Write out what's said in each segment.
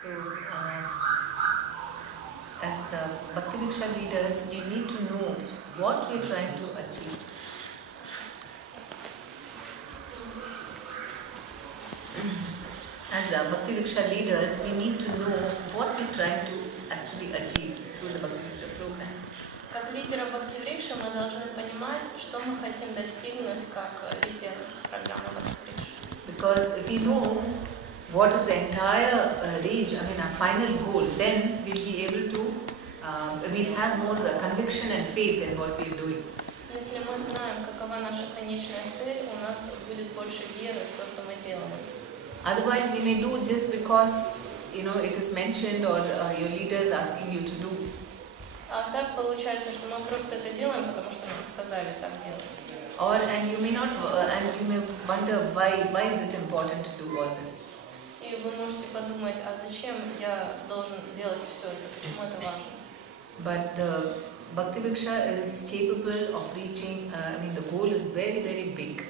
So, as Bhakti Diksha leaders, we need to know what we are trying to achieve. As Bhakti Diksha leaders, we need to know what we are trying to actually achieve through the Bhakti Diksha program. Как лидеры Бхакти Врикши мы должны понимать, что мы хотим достигнуть как лидер программы Бхакти Врикши. Because if we know what is the entire range, our final goal, then we'll be able to, we'll have more conviction and faith in what we're doing. Если мы знаем, какова наша конечная цель, у нас будет больше веры в то, что мы делаем. Otherwise, we may do just because it is mentioned or your leader is asking you to do. А так получается, что мы просто это делаем, потому что нам сказали так делать. And you may wonder why is it important to do all this. И вы можете подумать, а зачем я должен делать все это, почему это важно? But the Bhakti Diksha is capable of reaching, the goal is very, very big.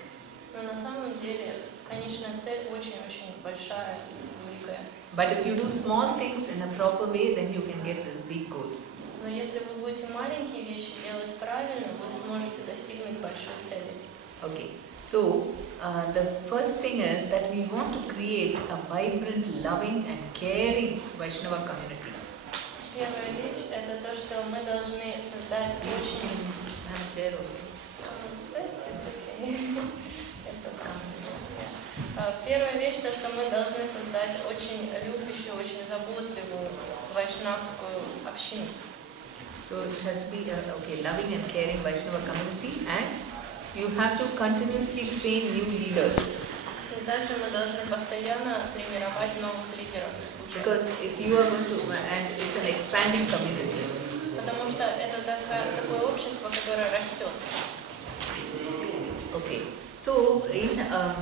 Но на самом деле конечная цель очень-очень большая и великая. But if you do small things in a proper way, then you can get this big goal. Но если вы будете маленькие вещи делать правильно, вы сможете достигнуть большой цели. Okay, so the first thing is that we want to create a vibrant, loving and caring Vaishnava community. Первая вещь – это то, что мы должны создать очень... Первая вещь – то, что мы должны создать очень любящую, очень заботливую вайшнавскую общину. So it has to be loving and caring Vaishnava community, and you have to continuously train new leaders. Также мы должны постоянно тренировать новых лидеров. Because if you are going to, and it's an expanding community. Потому что это такое общество, которое растет. Okay, so in a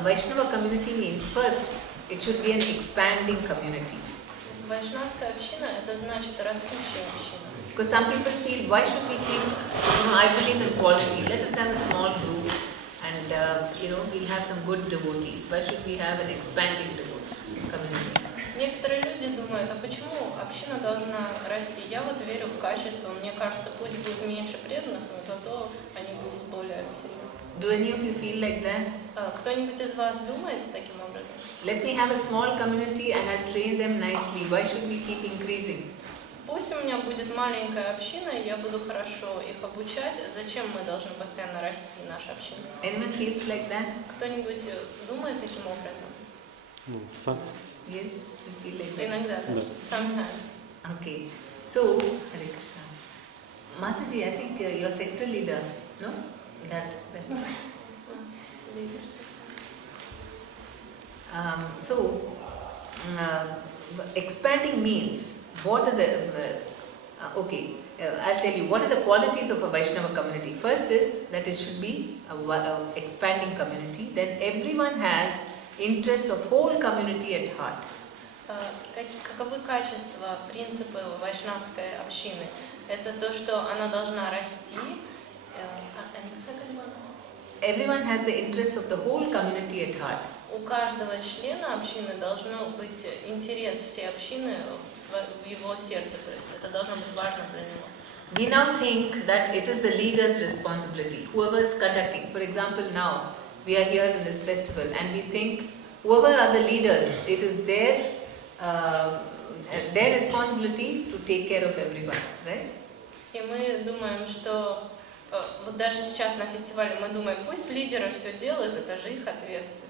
Vaishnava community means first it should be an expanding community. Вайшнавская община – это значит растущая община. Because some people feel, why should we keep, I believe in quality, let us have a small group and, we'll have some good devotees. Why should we have an expanding community? Некоторые люди думают, а почему община должна расти? Я вот верю в качество, мне кажется, пусть будет меньше преданных, но зато они будут более серьезны. Do any of you feel like that? Кто-нибудь из вас думает таким образом? Let me have a small community and I'll train them nicely. Why should we keep increasing? Пусть у меня будет маленькая община, и я буду хорошо их обучать. Зачем мы должны постоянно расти, наша община? Anyone feels like that? Кто-нибудь думает таким образом? Yes, you feel like that? Иногда, да. Sometimes. Okay. So, Hare Krishna. Mataji, I think you're sector leader, no? That. Expanding means, what are the, I'll tell you, what are the qualities of a Vaishnava community? First is that it should be an expanding community, then everyone has interests of whole community at heart. Каковы качества, принципы вайшнавской общины? Это то, что она должна расти. Everyone has the interests of the whole community at heart. У каждого члена общины должно быть интерес всей общины в его сердце, то есть это должно быть важно для него. We now think that it is the leader's responsibility, whoever is conducting. For example, now we are here in this festival and we think whoever are the leaders, it is their responsibility to take care of everyone, right? И мы думаем, что вот даже сейчас на фестивале мы думаем, пусть лидеры все делают, это же их ответственность.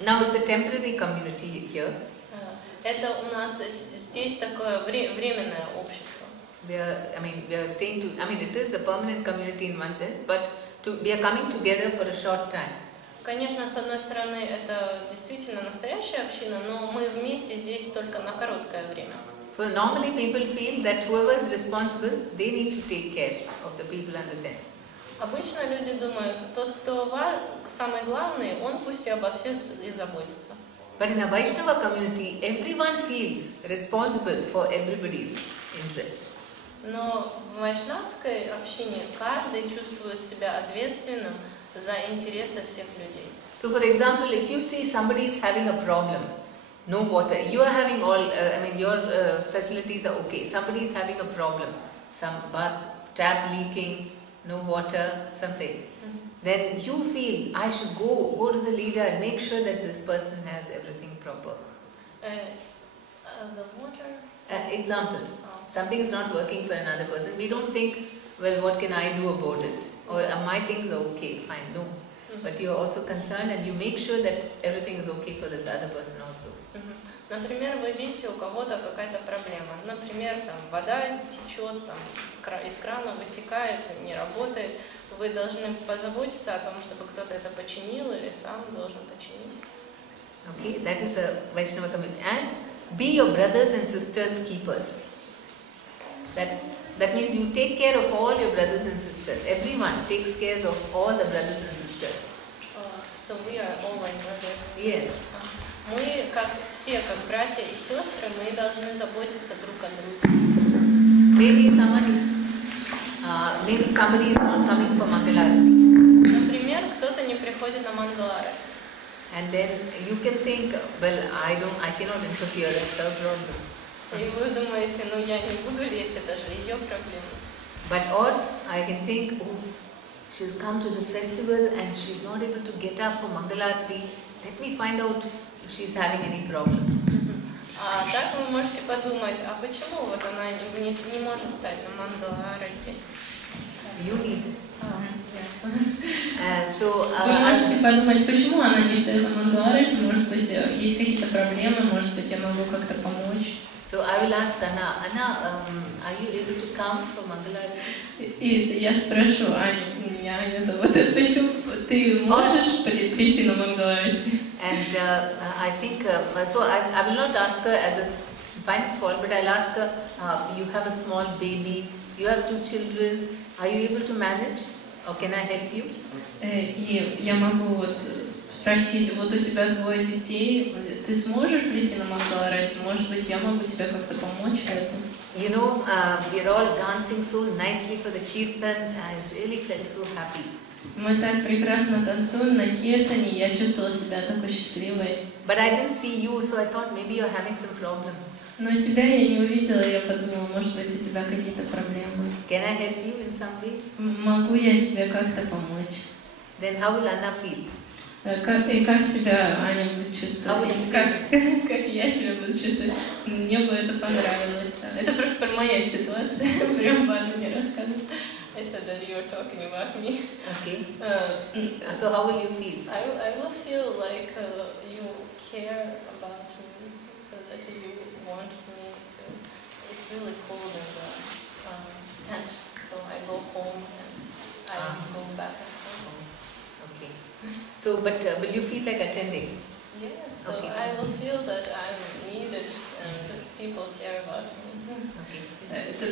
Now it's a temporary community here. Это у нас здесь такое временное общество. We are staying to. It is a permanent community in one sense, but we are coming together for a short time. Конечно, с одной стороны, это действительно настоящая община, но мы вместе здесь только на короткое время. So normally people feel that whoever is responsible, they need to take care of the people under them. Обычно люди думают, тот, кто самый главный, он пусть и обо всех и заботится. But in a Vaishnava community, everyone feels responsible for everybody's interests. Но в вайшнавской общине каждый чувствует себя ответственным за интересы всех людей. So for example, if you see somebody is having a problem, no water. You are having all, your facilities are okay. Somebody is having a problem, some bath tap leaking, no water, something. Then you feel I should go to the leader and make sure that this person has everything proper. The water? Example, something is not working for another person. We don't think, well, what can I do about it? Or my things are okay, fine, no. But you are also concerned and you make sure that everything is okay for this other person also. Например, вы видите, у кого-то какая-то проблема. Например, там вода течет, там из крана вытекает, не работает. Вы должны позаботиться о том, чтобы кто-то это починил или сам должен починить. Okay, that is a Vaishnava community. And be your brothers and sisters keepers. That means you take care of all your brothers and sisters. Everyone takes care of all the brothers and sisters. So we are all like brothers. Yes. Мы все как братья и сестры, мы должны заботиться друг о друге. Maybe somebody is not coming for Mangalarati. Например, кто-то не приходит на Мангаларати. And then you can think, well, I cannot interfere, it's her problem. И вы думаете, ну я не буду лезть, это же ее проблема. But or I can think, oh, she's come to the festival and she's not able to get up for Mangalarati. Let me find out if she's having any problem. А так вы можете подумать, а почему вот она не может стать на Мангаларати? You need. Вы можете подумать, почему она не встает на Мангаларати, может быть, есть какие-то проблемы, может быть, я могу как-то помочь. So I will ask Anna, are you able to come for Mangalarati? И я спрошу Аню, меня Аня зовут, почему ты можешь прийти на Мангаларати? And I think, so I will not ask her as a final fault, but I'll ask her, you have a small baby, you have 2 children, are you able to manage? Or can I help you? И я могу вот спросить, вот у тебя 2 детей, ты сможешь прийти на Мангаларати? Может быть, я могу тебе как-то помочь в этом? You know, we're all dancing so nicely for the kirtan. I really felt so happy. Мы так прекрасно танцуем на киртане, я чувствовала себя такой счастливой. But I didn't see you, so I thought maybe you're having some problem. Но тебя я не увидела, я подумала, может быть, у тебя какие-то проблемы. Can I help you in some way? Могу я тебе как-то помочь? Then how will Anna feel? Как себя Аня будет чувствовать? Как я себя буду чувствовать? Мне бы это понравилось. Это просто моя ситуация. Прям Аня мне рассказывает. I said that you were talking about me. Okay. So how will you feel? I will feel like you care about me, so that you want me to. It's really cold in the tent, so I go home and I go back and home. Okay. So, but will you feel like attending? Yes. So Okay. I will feel that I'm needed and people care about me.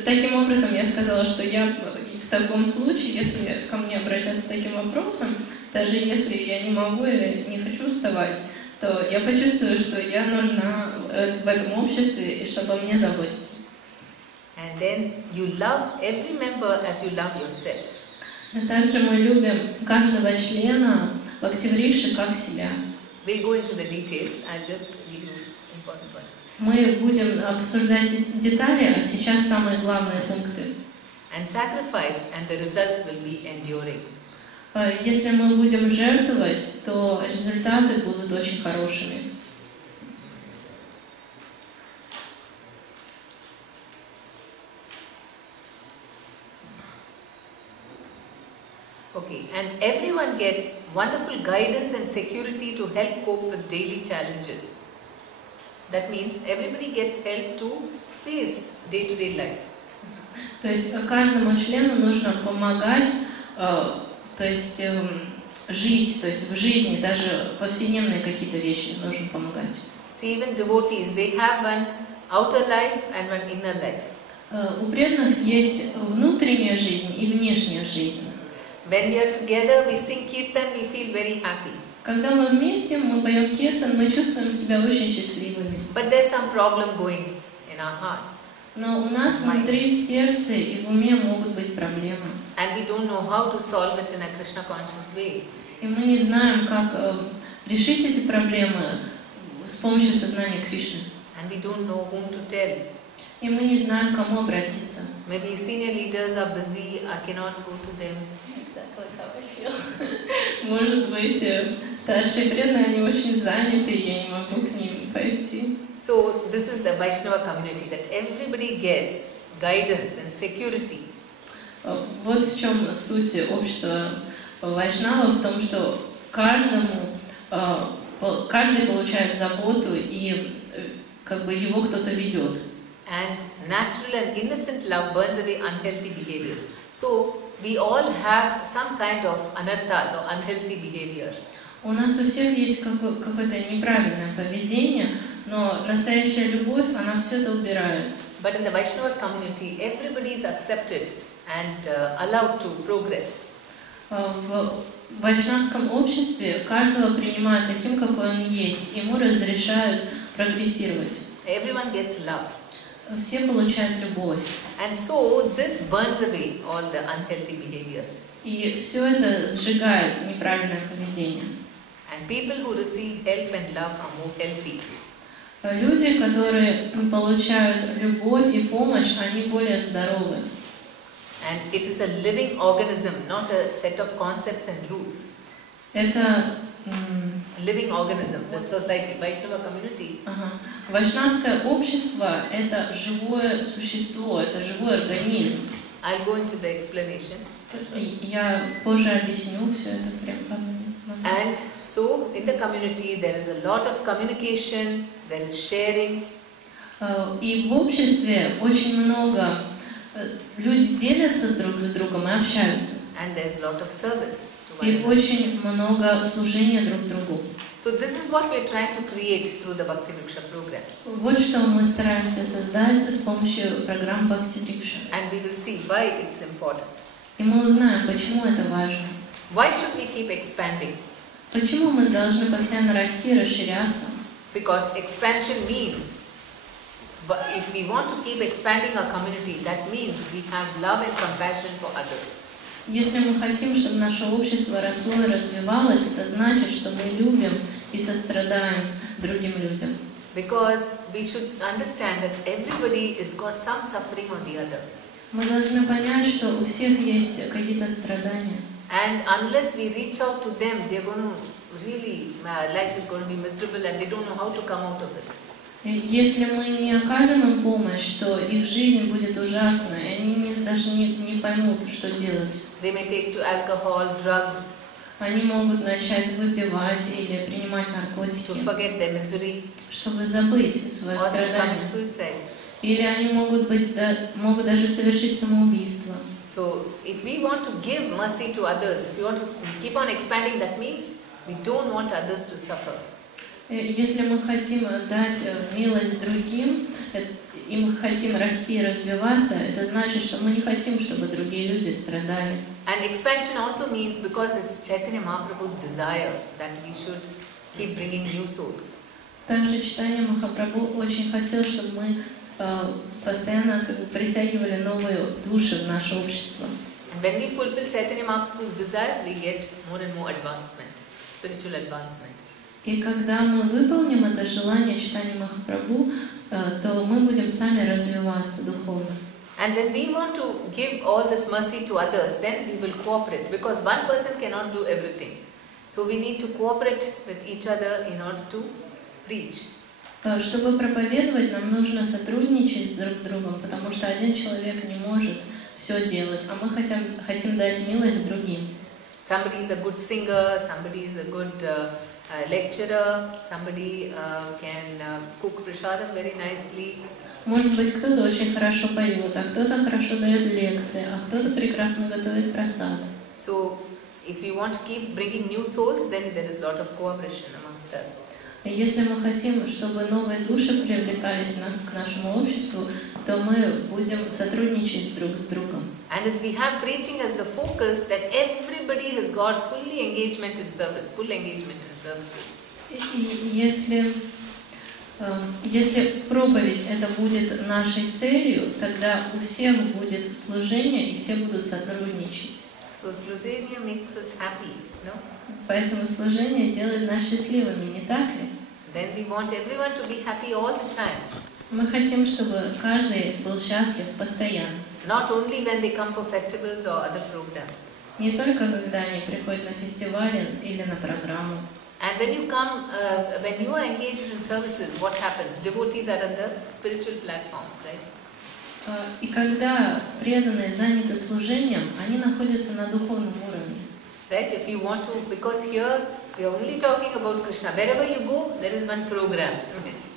Таким образом, я сказала, что я в таком случае, если ко мне обратятся с таким вопросом, даже если я не могу или не хочу вставать, то я почувствую, что я нужна в этом обществе и чтобы о мне заботиться. And then you love every member as you love yourself. Также мы любим каждого члена в Активриши как себя. We'll go into the details. I'll just give you important points. Мы будем обсуждать детали, а сейчас самые главные пункты. And sacrifice, and the results will be enduring. Если мы будем жертвовать, то результаты будут очень хорошими. Okay, and everyone gets wonderful guidance and security to help cope with daily challenges. That means everybody gets help to face day-to-day life. То есть каждому члену нужно помогать, то есть жить, то есть в жизни, даже повседневные какие-то вещи нужно помогать. See, even devotees, they have one outer life and one inner life. У преданных есть внутренняя жизнь и внешняя жизнь. When we are together, we sing kirtan, we feel very happy. Когда мы вместе, мы поем киртан, мы чувствуем себя очень счастливыми. But there's some problem going in our hearts. Но у нас внутри в сердце и в уме могут быть проблемы. And we don't know how to solve it in a Krishna conscious way. И мы не знаем, как решить эти проблемы с помощью сознания Кришны. And we don't know whom to tell. И мы не знаем, к кому обратиться. Maybe senior leaders are busy, I cannot go to them. Exactly how I feel. Может быть, старшие преданные, они очень заняты, и я не могу к ним пойти. So this is the Vaishnava community, that everybody gets guidance and security. Вот в чем суть общества Вайшнава, в том, что каждый получает заботу, и как бы его кто-то ведет. And natural and innocent love burns away unhealthy behaviors. So we all have some kind of anarthas or unhealthy behavior. У нас у всех есть какое-то неправильное поведение, но настоящая любовь, она все это убирает. But in the Vaishnava community, everybody is accepted and allowed to progress. В вайшнавском обществе каждого принимают таким, какой он есть, ему разрешают прогрессировать. Everyone gets love. Все получают любовь. And so this burns away all the unhealthy behaviors. И все это сжигает неправильное поведение. And people who receive help and love are more healthy. Люди, которые получают любовь и помощь, они более здоровы. And it is a living organism, not a set of concepts and rules. Это Living organism, the society, Vaishnava community. Вайшнавское общество – это живое существо, это живой организм. I'll go into the explanation. Я позже объясню все это прямо. And so in the community there is a lot of communication, there is sharing. И в обществе очень много люди делятся друг с другом и общаются. And there is a lot of service. И очень много служения друг другу. So this is what we are trying to create through the Bhakti Vriksha program. Вот что мы стараемся создать с помощью программ Бхакти Врикша. And we will see why it's important. И мы узнаем, почему это важно. Why should we keep expanding? Почему мы должны постоянно расти, расширяться? Because expansion means, if we want to keep expanding our community, that means we have love and compassion for others. Если мы хотим, чтобы наше общество росло и развивалось, это значит, что мы любим и сострадаем другим людям. Because we should understand that everybody has got some suffering on the other. Мы должны понять, что у всех есть какие-то страдания. And unless we reach out to them, they're going to really, life is going to be miserable and they don't know how to come out of it. Если мы не окажем им помощь, то их жизнь будет ужасной, и они даже не поймут, что делать. They may take to alcohol, drugs. Они могут начать выпивать или принимать наркотики, to forget their misery, чтобы забыть свое or they страдание. commit suicide. Или они могут даже совершить самоубийство. So, if we want to give mercy to others, if we want to keep on expanding, that means we don't want others to suffer. Если мы хотим дать милость другим, и мы хотим расти и развиваться, это значит, что мы не хотим, чтобы другие люди страдали. And expansion also means, because it's Chaitanya Mahaprabhu's desire that we should keep bringing new souls. Также Чайтанья Махапрабху очень хотел, чтобы мы постоянно притягивали новые души в наше общество. And when we fulfill Chaitanya Mahaprabhu's desire, we get more and more advancement, spiritual advancement. И когда мы выполним это желание Чайтаньи Махапрабху, то мы будем сами развиваться духовно. And when we want to give all this mercy to others, then we will cooperate, because one person cannot do everything. So we need to cooperate with each other in order to preach. Чтобы проповедовать, нам нужно сотрудничать друг с другом, потому что один человек не может все делать, а мы хотим дать милость другим. Somebody is a good singer, somebody is a good lecturer, somebody can cook prasadam very nicely. Может быть, кто-то очень хорошо поет, а кто-то хорошо дает лекции, а кто-то прекрасно готовит прасад. So, if we want to keep bringing new souls, then there is a lot of cooperation amongst us. Если мы хотим, чтобы новые души привлекались к нашему обществу, то мы будем сотрудничать друг с другом. And if we have preaching as the focus, then everybody has got full engagement in service, full engagement in services. И если проповедь это будет нашей целью, тогда у всех будет служение и все будут сотрудничать. So slujение makes us happy, no? Поэтому служение делает нас счастливыми, не так ли? then we want everyone to be happy all the time. Мы хотим, чтобы каждый был счастлив постоянно. Not only when they come for festivals or other programs. Не только когда они приходят на фестивали или на программу. And when you come, when you are engaged in services, what happens? Devotees are on the spiritual platform, right? И когда преданные заняты служением, они находятся на духовном уровне. Right? If you want to, because here we are only talking about Krishna. Wherever you go, there is one program.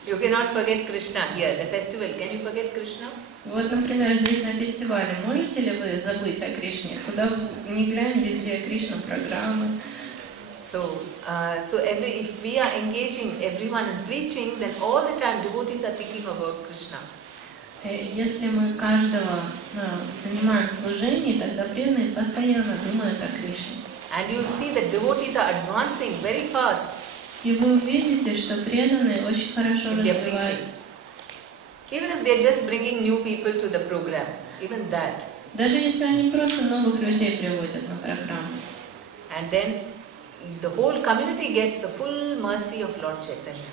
You cannot forget Krishna here. The festival, can you forget Krishna? Вот, например, здесь на фестивале. Можете ли вы забыть о Кришне? Куда ни глянь, везде Кришна программы. So if we are engaging everyone in preaching, then all the time devotees are thinking about Krishna. Если мы каждого занимаем в служении, тогда преданные постоянно думают о Кришне. And you will see that devotees are advancing very fast. И вы увидите, что преданные очень хорошо развиваются. Even if they are just bringing new people to the program, even that. Даже если они просто новых людей приводят на программу. And then the whole community gets the full mercy of Lord Chaitanya.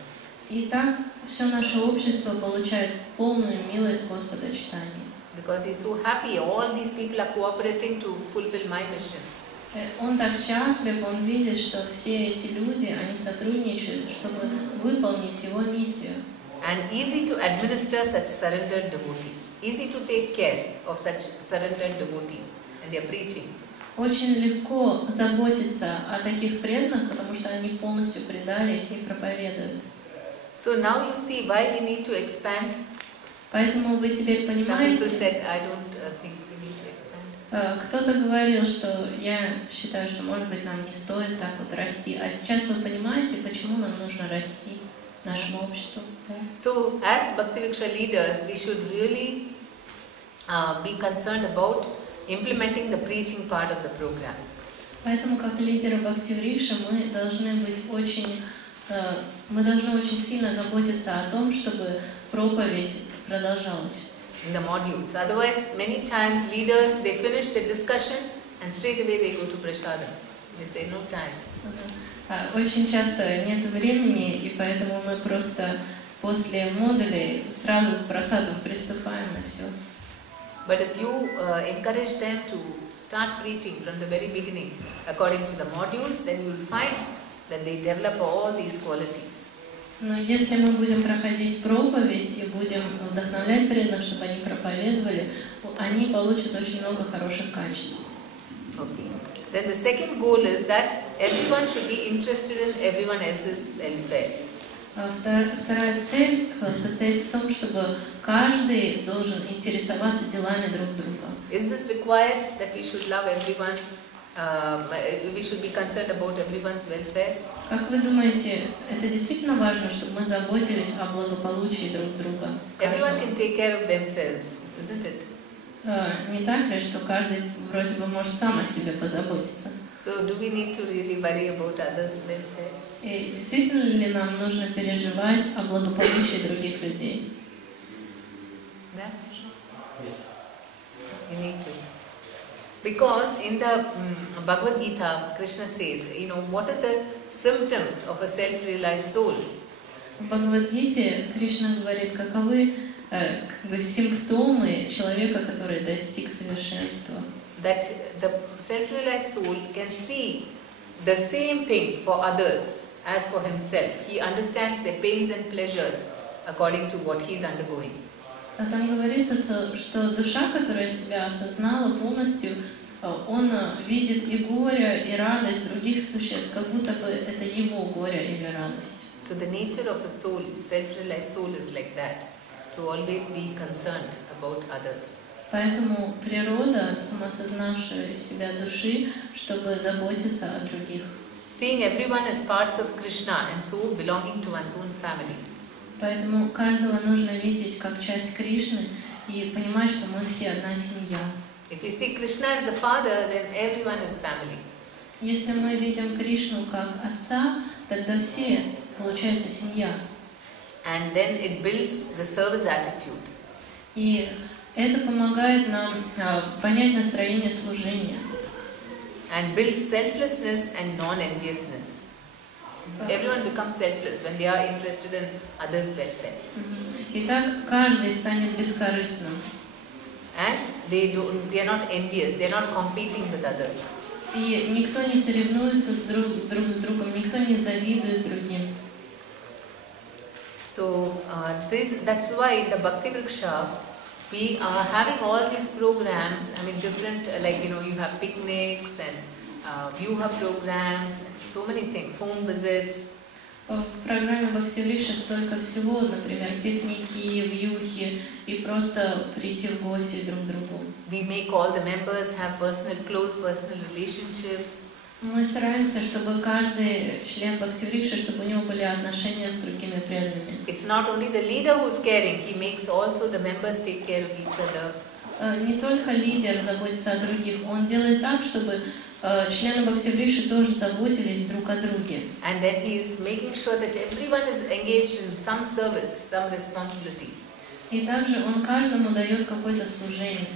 И так все наше общество получает полную милость Господа Чайтаньи. Because he is so happy, all these people are cooperating to fulfill my mission. Он так счастлив, он видит, что все эти люди, они сотрудничают, чтобы выполнить его миссию. And easy to administer such surrendered devotees. Easy to take care of such surrendered devotees and their preaching. Очень легко заботиться о таких преданных, потому что они полностью предались и проповедуют. So now you see why we need to expand. Поэтому вы теперь понимаете. Some people said, I don't think we need to expand. Кто-то говорил, что я считаю, что может быть нам не стоит так вот расти. А сейчас вы понимаете, почему нам нужно расти нашему обществу. So as Bhakti-Vriksha leaders, we should really be concerned about implementing the preaching part of the program. Поэтому, как лидеры Бхакти-Врикши, мы должны очень сильно заботиться о том, чтобы проповедь продолжалась. In the modules. Otherwise, many times leaders, they finish the discussion and straight away they go to prasadam. They say no time. Очень часто нет времени, и поэтому мы просто после модулей сразу к просаду приступаем и все. But if you encourage them to start preaching from the very beginning, according to the modules, then you will find that they develop all these qualities. Но если мы будем проходить проповедь и будем вдохновлять преданных, чтобы они проповедовали, они получат очень много хороших качеств. Okay. Then the second goal is that everyone should be interested in everyone else's welfare. Вторая цель состоит в том, чтобы каждый должен интересоваться делами друг друга. Is this required that we should love everyone? We should be concerned about everyone's welfare? Как вы думаете, это действительно важно, чтобы мы заботились о благополучии друг друга? Everyone can take care of themselves, isn't it? Не так ли, что каждый вроде бы может сам о себе позаботиться? So do we need to really worry about others' welfare? И действительно ли нам нужно переживать о благополучии других людей? Yeah? Yes. You need to. Because in the Bhagavad Gita, Krishna says, what are the symptoms of a self-realized soul? В Бхагавад-гите Кришна говорит, каковы симптомы человека, который достиг совершенства. That the self-realized soul can see the same thing for others as for himself. He understands their pains and pleasures according to what he is undergoing. А там говорится, что душа, которая себя осознала полностью, он видит и горе, и радость других существ, как будто бы это его горе или радость. So the nature of a soul, self-realized soul, is like that, to always be concerned about others. Поэтому природа самосознавшая себя души, чтобы заботиться о других. Seeing everyone as parts of Krishna and so belonging to one's own family. Поэтому каждого нужно видеть как часть Кришны и понимать, что мы все одна семья. If we see Krishna as the father, then everyone is family. Если мы видим Кришну как отца, тогда все, получается, семья. And then it builds the service attitude. И это помогает нам понять настроение служения. And builds selflessness and non-enviousness. Everyone becomes selfless when they are interested in others' welfare. Итак, каждый станет бескорыстным. And they are not envious, they are not competing with others. И никто не соревнуется друг с другом, никто не завидует другим. So that's why in the Bhakti Vriksha we are having all these programs. I mean, different, like you have picnics and Vyuha programs, so many things, home visits. В программе Бхакти Врикша столько всего, например, пикники, вьюхи и просто прийти в гости друг к другу. We make all the members have close personal relationships. Мы стараемся, чтобы каждый член Бхакти Врикши, чтобы у него были отношения с другими преданными. It's not only the leader who's caring; he makes also the members take care of each other. Не только лидер заботится о других, он делает так, чтобы члены Бхакти Врикши тоже заботились друг о друге. And then he is making sure that everyone is engaged in some service, some responsibility. И также он каждому дает какое-то служение.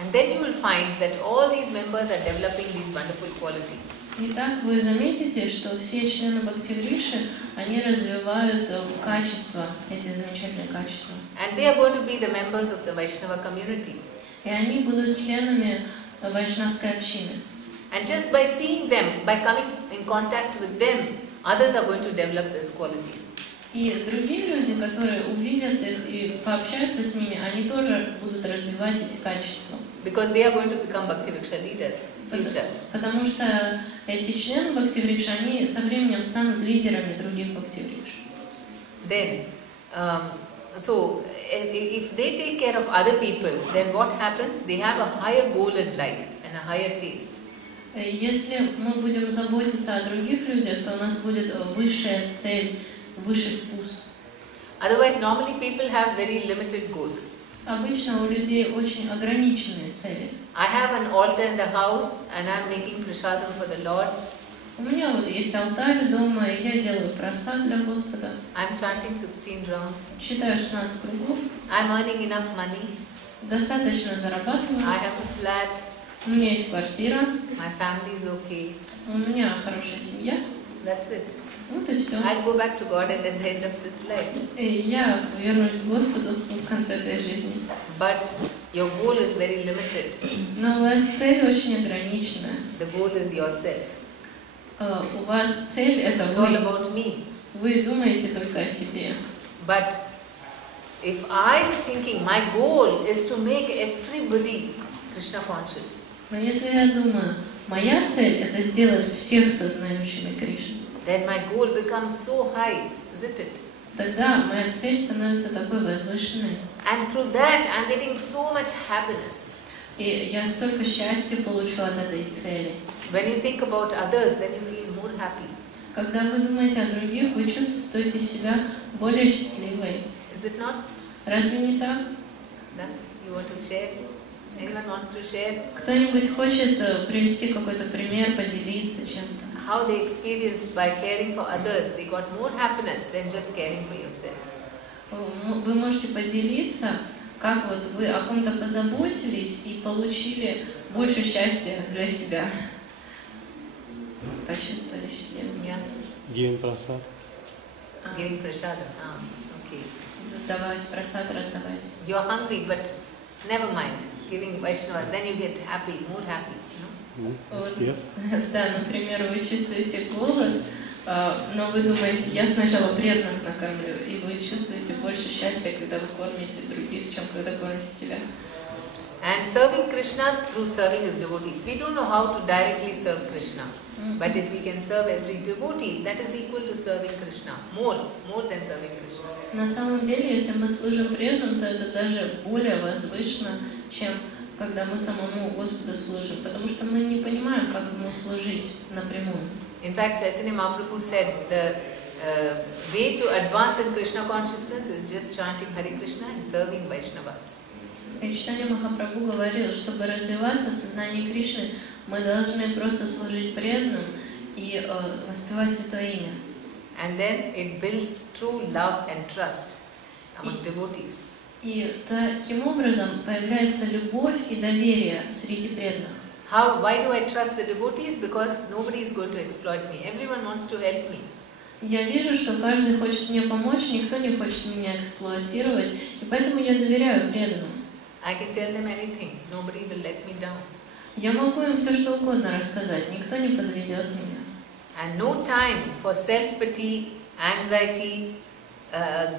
And then you will find that all these members are developing these wonderful qualities. Итак, вы заметите, что все члены Бхакти Врикши, они развивают качества, эти замечательные качества. And they are going to be the members of the Vaishnava community. И они будут членами вайшнавской общины. And just by seeing them, by coming in contact with them, others are going to develop these qualities. И другие люди, которые увидят их и пообщаются с ними, они тоже будут развивать эти качества. Because they are going to become Bhakti Vriksha leaders in future. Потому что эти члены Бхакти Врикши, они со временем станут лидерами других Бхакти Врикш. Then, so if they take care of other people, then what happens? They have a higher goal in life and a higher taste. Если мы будем заботиться о других людях, то у нас будет высшая цель, высший вкус. Otherwise, normally people have very limited goals. Обычно у людей очень ограниченные цели. I have an altar in the house and I'm making prasadam for the Lord. У меня вот есть алтарь дома, и я делаю прасад для Господа. I'm chanting 16 rounds. Читаю 16 кругов. I'm earning enough money. Достаточно зарабатываю. I have a flat. У меня есть квартира. My family is okay. У меня хорошая семья. That's it. Вот и все. I'll go back to God at the end of this life. И я вернусь к Господу в конце этой жизни. But your goal is very limited. Но у вас цель очень ограниченная. The goal is yourself. У вас цель это It's all вы. about me. Вы думаете только о себе. But if I'm thinking my goal is to make everybody Krishna conscious. Но если я думаю, моя цель это сделать всех сознающими Кришну, then my goal becomes so high, isn't it? тогда моя цель становится такой возвышенной. And through that, I'm getting so much happiness. И я столько счастья получу от этой цели. When you think about others, then you feel more happy. Когда вы думаете о других, вы чувствуете себя более счастливой. Is it not? Разве не так? That you want to share? Anyone wants to share? Кто-нибудь хочет привести какой-то пример, поделиться чем-то? How they experienced by caring for others, they got more happiness than just caring for yourself. Вы можете поделиться, как вот вы о ком-то позаботились и получили больше счастья для себя. Почувствовали счастливым. Yeah. Giving prasad. Giving prasadam. Okay. Давать просад, раздавать. You're hungry, but never mind. Giving Vaishnavas, then you get happy, more happy. Yes. Да, например, вы чувствуете голод, но вы думаете, я сначала преданных накормлю, и вы чувствуете больше счастья, когда вы кормите других, чем когда кормите себя. And serving Krishna through serving his devotees. We don't know how to directly serve Krishna, but if we can serve every devotee, that is equal to serving Krishna. More than serving Krishna. На самом деле, если мы служим преданным, то это даже более возвышенно, чем когда мы самому Господу служим, потому что мы не понимаем, как Ему служить напрямую. In fact, Chaitanya Mahaprabhu said the way to advance in Krishna consciousness is just chanting Hare Krishna and serving Vaishnavas. И Чайтанья Махапрабху говорил, чтобы развиваться в сознании Кришны, мы должны просто служить преданным и воспевать Святое Имя. And then it builds true love and trust among devotees. И таким образом появляется любовь и доверие среди преданных. Why do I trust the devotees? Because nobody is going to exploit me. Everyone wants to help me. Я вижу, что каждый хочет мне помочь, никто не хочет меня эксплуатировать, и поэтому я доверяю преданным. I can tell them anything. Nobody will let me down. Я могу им все что угодно рассказать, никто не подведет меня. And no time for self-pity, anxiety,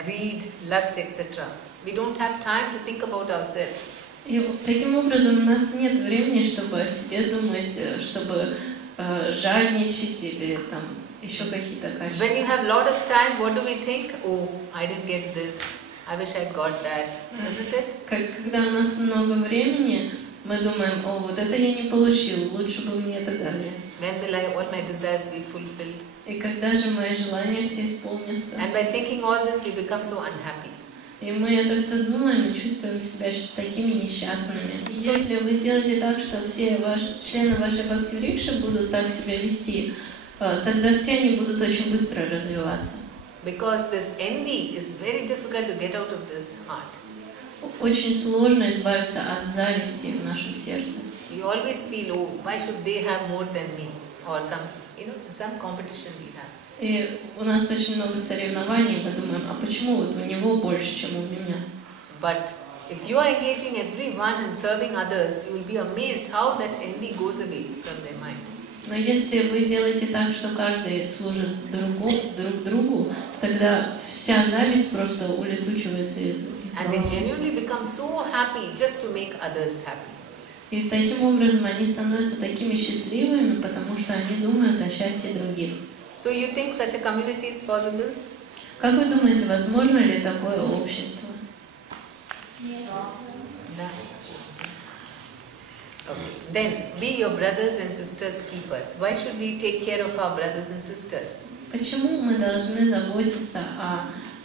greed, lust, etc. We don't have time to think about ourselves. И таким образом у нас нет времени, чтобы о себе думать, чтобы жадничать или там еще какие-то качества. When you have a lot of time, what do we think? Oh, I didn't get this. I wish I got that. Isn't it? Когда у нас много времени, мы думаем, о, вот это я не получил, лучше бы мне это дали. When will all my desires be fulfilled? И когда же мои желания все исполнятся? And by thinking all this, we become so unhappy. И мы это все думаем и чувствуем себя такими несчастными. И если вы сделаете так, что все члены вашей бхакти-врикши будут так себя вести, тогда все они будут очень быстро развиваться. Because this envy is very difficult to get out of this heart. Очень сложно избавиться от зависти в нашем сердце. You always feel, oh, why should they have more than me? Or some, some competition we have. И у нас очень много соревнований, мы думаем, а почему вот у него больше, чем у меня? But if you are engaging everyone in serving others, you will be amazed how that envy goes away from their mind. Но если вы делаете так, что каждый служит друг другу, тогда вся зависть просто улетучивается из And they genuinely become so happy just to make others happy. И таким образом они становятся такими счастливыми, потому что они думают о счастье других. So you think such a community is possible? Как вы думаете, возможно ли такое общество? No. Okay. Then be your brothers and sisters keepers. Why should we take care of our brothers and sisters? Почему мы должны заботиться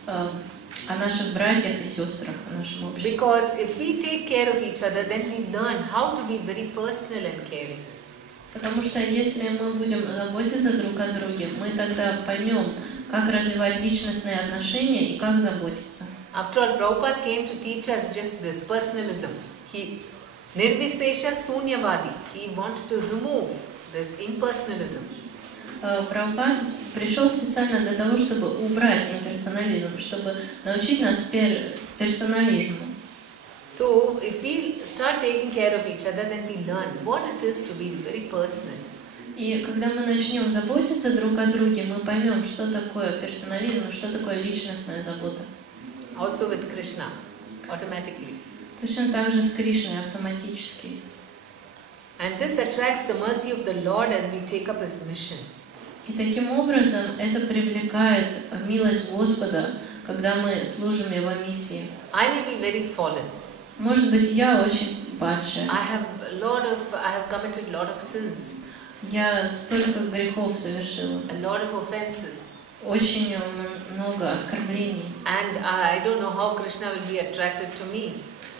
о наших братьях и сестрах, о нашем обществе? Because if we take care of each other, then we learn how to be very personal and caring. Потому что если мы будем заботиться друг о друге, мы тогда поймем, как развивать личностные отношения и как заботиться. After all, Prabhupada came to teach us just this personalism. He Nirvishesha Sunyavadi. He wanted to remove this impersonalism. Прабхупад пришел специально для того, чтобы убрать имперсонализм, чтобы научить нас персонализму. So, if we start taking care of each other, then we learn what it is to be very personal. И когда мы начнем заботиться друг о друге, мы поймем, что такое персонализм, что такое личностная забота. Also with Krishna, automatically. Точно так же с Кришной автоматически. And this attracts the mercy of the Lord as we take up His mission. И таким образом это привлекает милость Господа, когда мы служим Его миссии. I may be very fallen. Может быть, я очень падшая. I have committed a lot of sins. Я столько грехов совершила. A lot of offenses. Очень много оскорблений. And I don't know how Krishna will be attracted to me.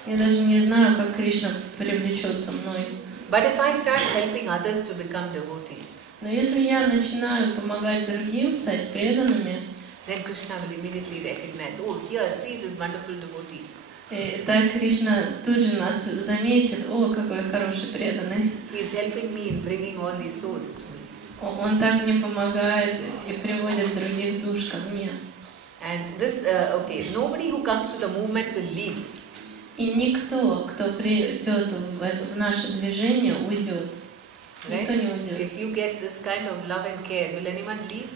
Я даже не знаю, как Кришна привлечется мной. But if I start helping others to become devotees, Но если я начинаю помогать другим стать преданными, then Krishna will immediately recognize, oh, here, see this wonderful devotee. и так Кришна тут же нас заметит, о, какой хороший преданный. He is helping me in bringing all these souls to me. Он так мне помогает и приводит других душ ко мне. And this, nobody who comes to the movement will leave. И никто, кто придет в наше движение, уйдет. Никто не уйдет. If you get this kind of love and care, will anyone leave?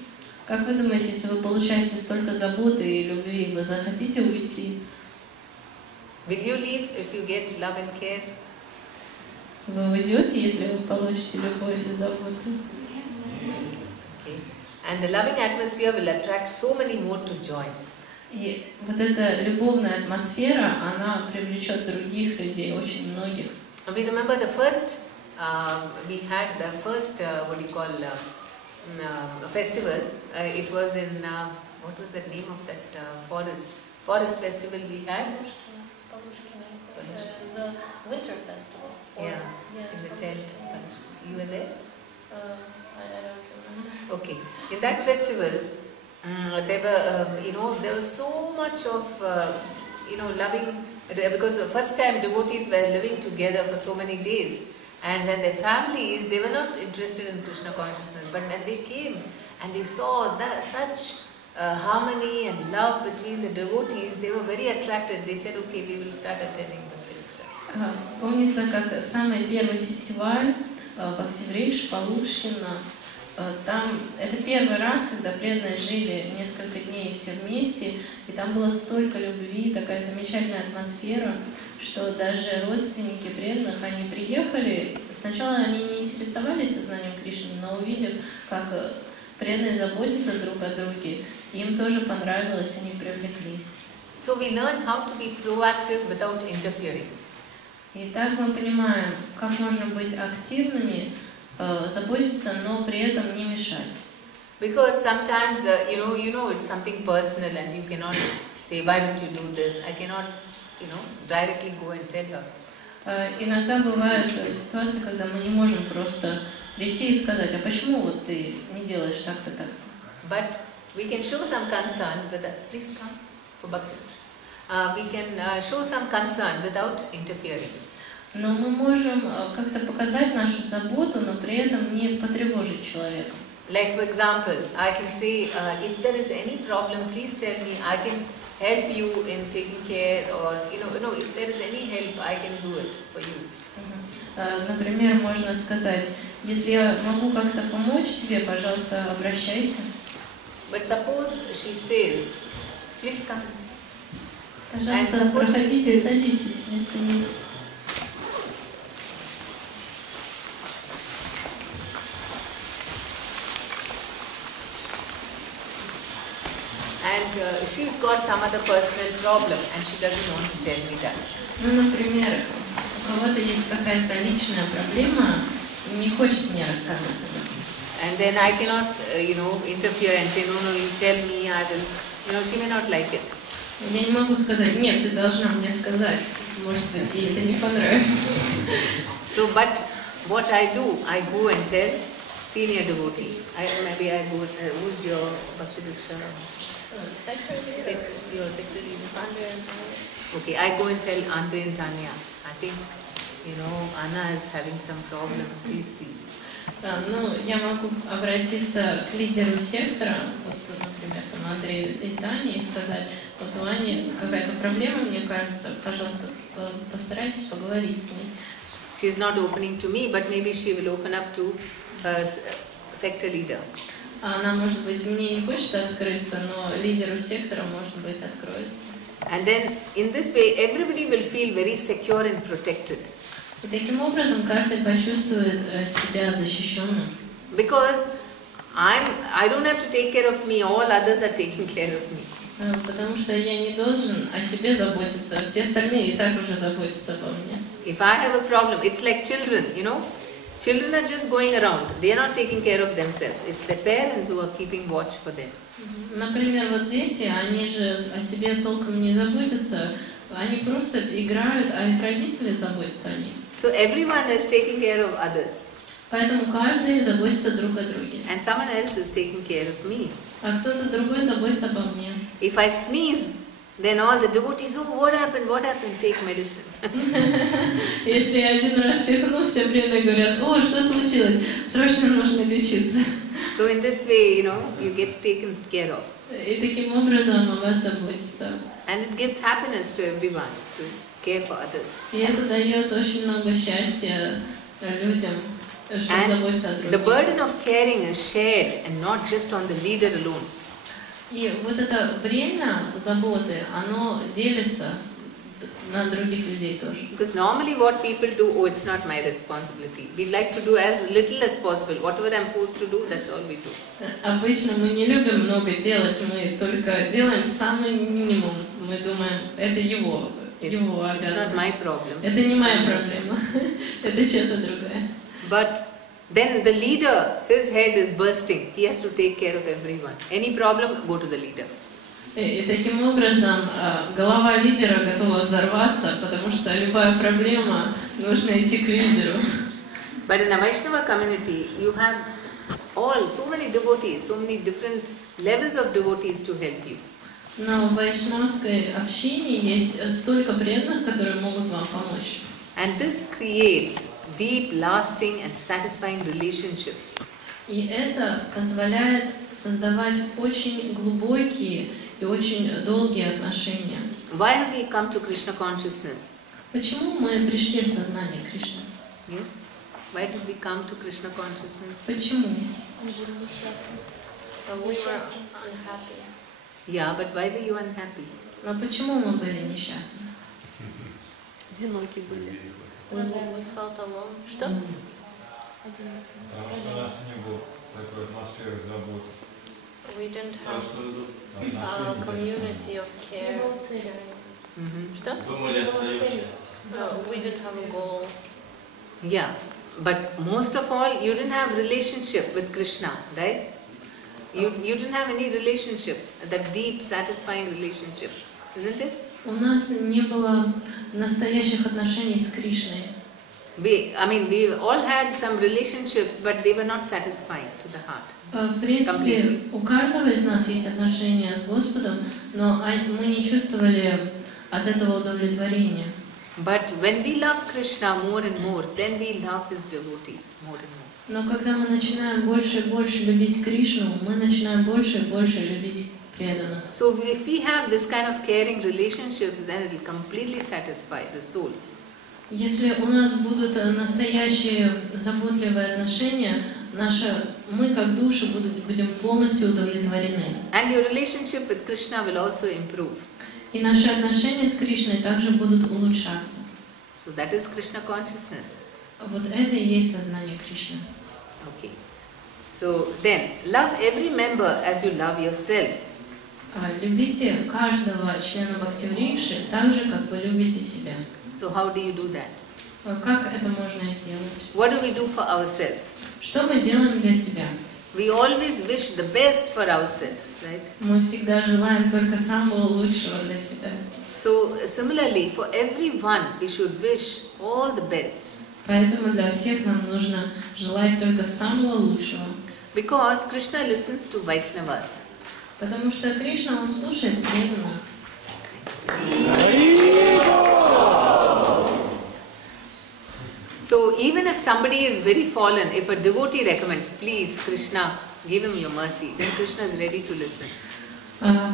Как вы думаете, если вы получаете столько заботы и любви, вы захотите уйти? Will you leave if you get love and care? Вы уйдете, если вы получите любовь и заботу? Okay. And the loving atmosphere will attract so many more to join. И вот эта любовная атмосфера, она привлечет других людей, очень многих. We remember the first, we had the first, festival. It was in, what was the name of that forest festival we had? The winter festival. Yeah, Yes, in the tent. You were there? I don't remember. Okay. In that festival, there was so much of, loving, because the first time devotees were living together for so many days. And when their families, they were not interested in Krishna consciousness, but when they came and they saw that such harmony and love between the devotees, they were very attracted. They said, okay, we will start attending Bhakti. Помнится, как самый первый фестиваль Бхактивриш, Полушкина, там это первый раз, когда преданные жили несколько дней все вместе, и там было столько любви, такая замечательная атмосфера, что даже родственники преданных, они приехали, сначала они не интересовались сознанием Кришны, но увидев, как преданные заботятся друг о друге, им тоже понравилось, они привлеклись. So we learn how to be proactive without interfering. И так мы понимаем, как можно быть активными, заботиться, но при этом не мешать. Because sometimes, you know, it's something personal and you cannot say, why don't you do this? I cannot, directly go and tell her. Иногда бывают ситуации, когда мы не можем просто прийти и сказать, а почему вот ты не делаешь так-то, так-то? But we can show some concern with that. Please come for Bhakti. We can show some concern without interfering. Но мы можем как-то показать нашу заботу, но при этом не потревожить человека. Like for example, I can say, if there is any problem, please tell me. I can help you in taking care, or if there is any help, I can do it for you. Например, можно сказать, если я могу как-то помочь тебе, пожалуйста, обращайся. But suppose she says, please come. Пожалуйста, проходите, садитесь, место есть. And she's got some other personal problem and she doesn't want to tell me that. Ну, например, у кого-то есть какая-то личная проблема и не хочет мне рассказывать об этом. And then I cannot, interfere and say, no, you tell me, I will, she may not like it. Я не могу сказать, нет, ты должна мне сказать. Может быть, ей это не понравится. So, but what I do, I go and tell senior devotee. Maybe I go, who's your ППдд16? Your secretary. Okay, I go and tell Andre and Tanya. I think, Anna is having some problem. Please see. Ну, я могу обратиться к лидеру сектора, вот, например, там, Андрею и Тане, и сказать, вот у Ани какая-то проблема, мне кажется, пожалуйста, постарайтесь поговорить с ней. She is not opening to me, but maybe she will open up to sector leader. Она, может быть, мне не хочет открыться, но лидеру сектора, может быть, откроется. And then, in this way, everybody will feel very secure and protected. И таким образом каждый почувствует себя защищенным. Because I don't have to take care of me, all others are taking care of me. Потому что я не должен о себе заботиться, все остальные и так уже заботятся обо мне. If I have a problem, it's like children, Children are just going around. They are not taking care of themselves. It's their parents who are keeping watch for them. Например, вот дети, они же о себе толком не заботятся, они просто играют, а их родители заботятся о них. So everyone is taking care of others. Поэтому каждый заботится друг о друге. And someone else is taking care of me. А кто-то другой заботится обо мне. If I sneeze, then all the devotees, oh, what happened, take medicine. Если я один раз чихну, все преданные говорят, о, что случилось, срочно нужно лечиться. So in this way, you get taken care of. И таким образом о вас заботится. And it gives happiness to everyone to care for others. И это дает очень много счастья людям, что заботиться о других. The burden of caring is shared and not just on the leader alone. И вот это бремя заботы, оно делится на других людей тоже. Because normally what people do, oh, it's not my responsibility. We like to do as little as possible. Whatever I'm forced to do, that's all we do. Обычно мы не любим много делать, мы только делаем самый минимум. Мы думаем, это его обязанность. It's not my problem. Это не моя проблема, это что-то другое. But then the leader, his head is bursting. He has to take care of everyone. Any problem, go to the leader. И таким образом голова лидера готова взорваться, потому что любая проблема, нужно идти к лидеру. But in a Vaishnava community, you have so many devotees, so many different levels of devotees to help you. Но в вайшнавской общине есть столько преданных, которые могут вам помочь. And this creates deep, lasting and satisfying relationships. И это позволяет создавать очень глубокие и очень долгие отношения. Why have we come to Krishna consciousness? Почему мы пришли в сознание Кришны? Yes? Why did we come to Krishna consciousness? Почему? We were unhappy. Yeah, but why were you unhappy? Но почему мы были несчастны? Одиноки были. We felt alone. Что? Потому что у нас не было такой атмосферы заботы. We didn't have a community of care. Что? Думали, остаемся. We didn't have a goal. Yeah, but most of all, you didn't have relationship with Krishna, right? You didn't have any relationship, that deep, satisfying relationship, isn't it? У нас не было настоящих отношений с Кришной. We all had some relationships, but they were not satisfying to the heart. В принципе, у каждого из нас есть отношения с Господом, но мы не чувствовали от этого удовлетворения. But when we love Krishna more and more, then we love his devotees more and more. Но когда мы начинаем больше и больше любить Кришну, мы начинаем больше и больше любить преданных. So if we have this kind of caring relationships, then it will completely satisfy the soul. Если у нас будут настоящие заботливые отношения, мы как души будем полностью удовлетворены. And your relationship with Krishna will also improve. И наши отношения с Кришной также будут улучшаться. So that is Krishna consciousness. Вот это и есть сознание Кришны. Okay. So then, love every member as you love yourself. Любите каждого члена Бхактиврикши так же, как вы любите себя. So how do you do that? Как это можно сделать? What do we do for ourselves? Что мы делаем для себя? We always wish the best for ourselves, right? Мы всегда желаем только самого лучшего для себя. So similarly, for everyone, we should wish all the best. Поэтому для всех нам нужно желать только самого лучшего. Because Krishna listens to Vaishnavas. Потому что Кришна, он слушает преданных. So even if somebody is very fallen, if a devotee recommends, please Krishna, give him your mercy, then Krishna is ready to listen.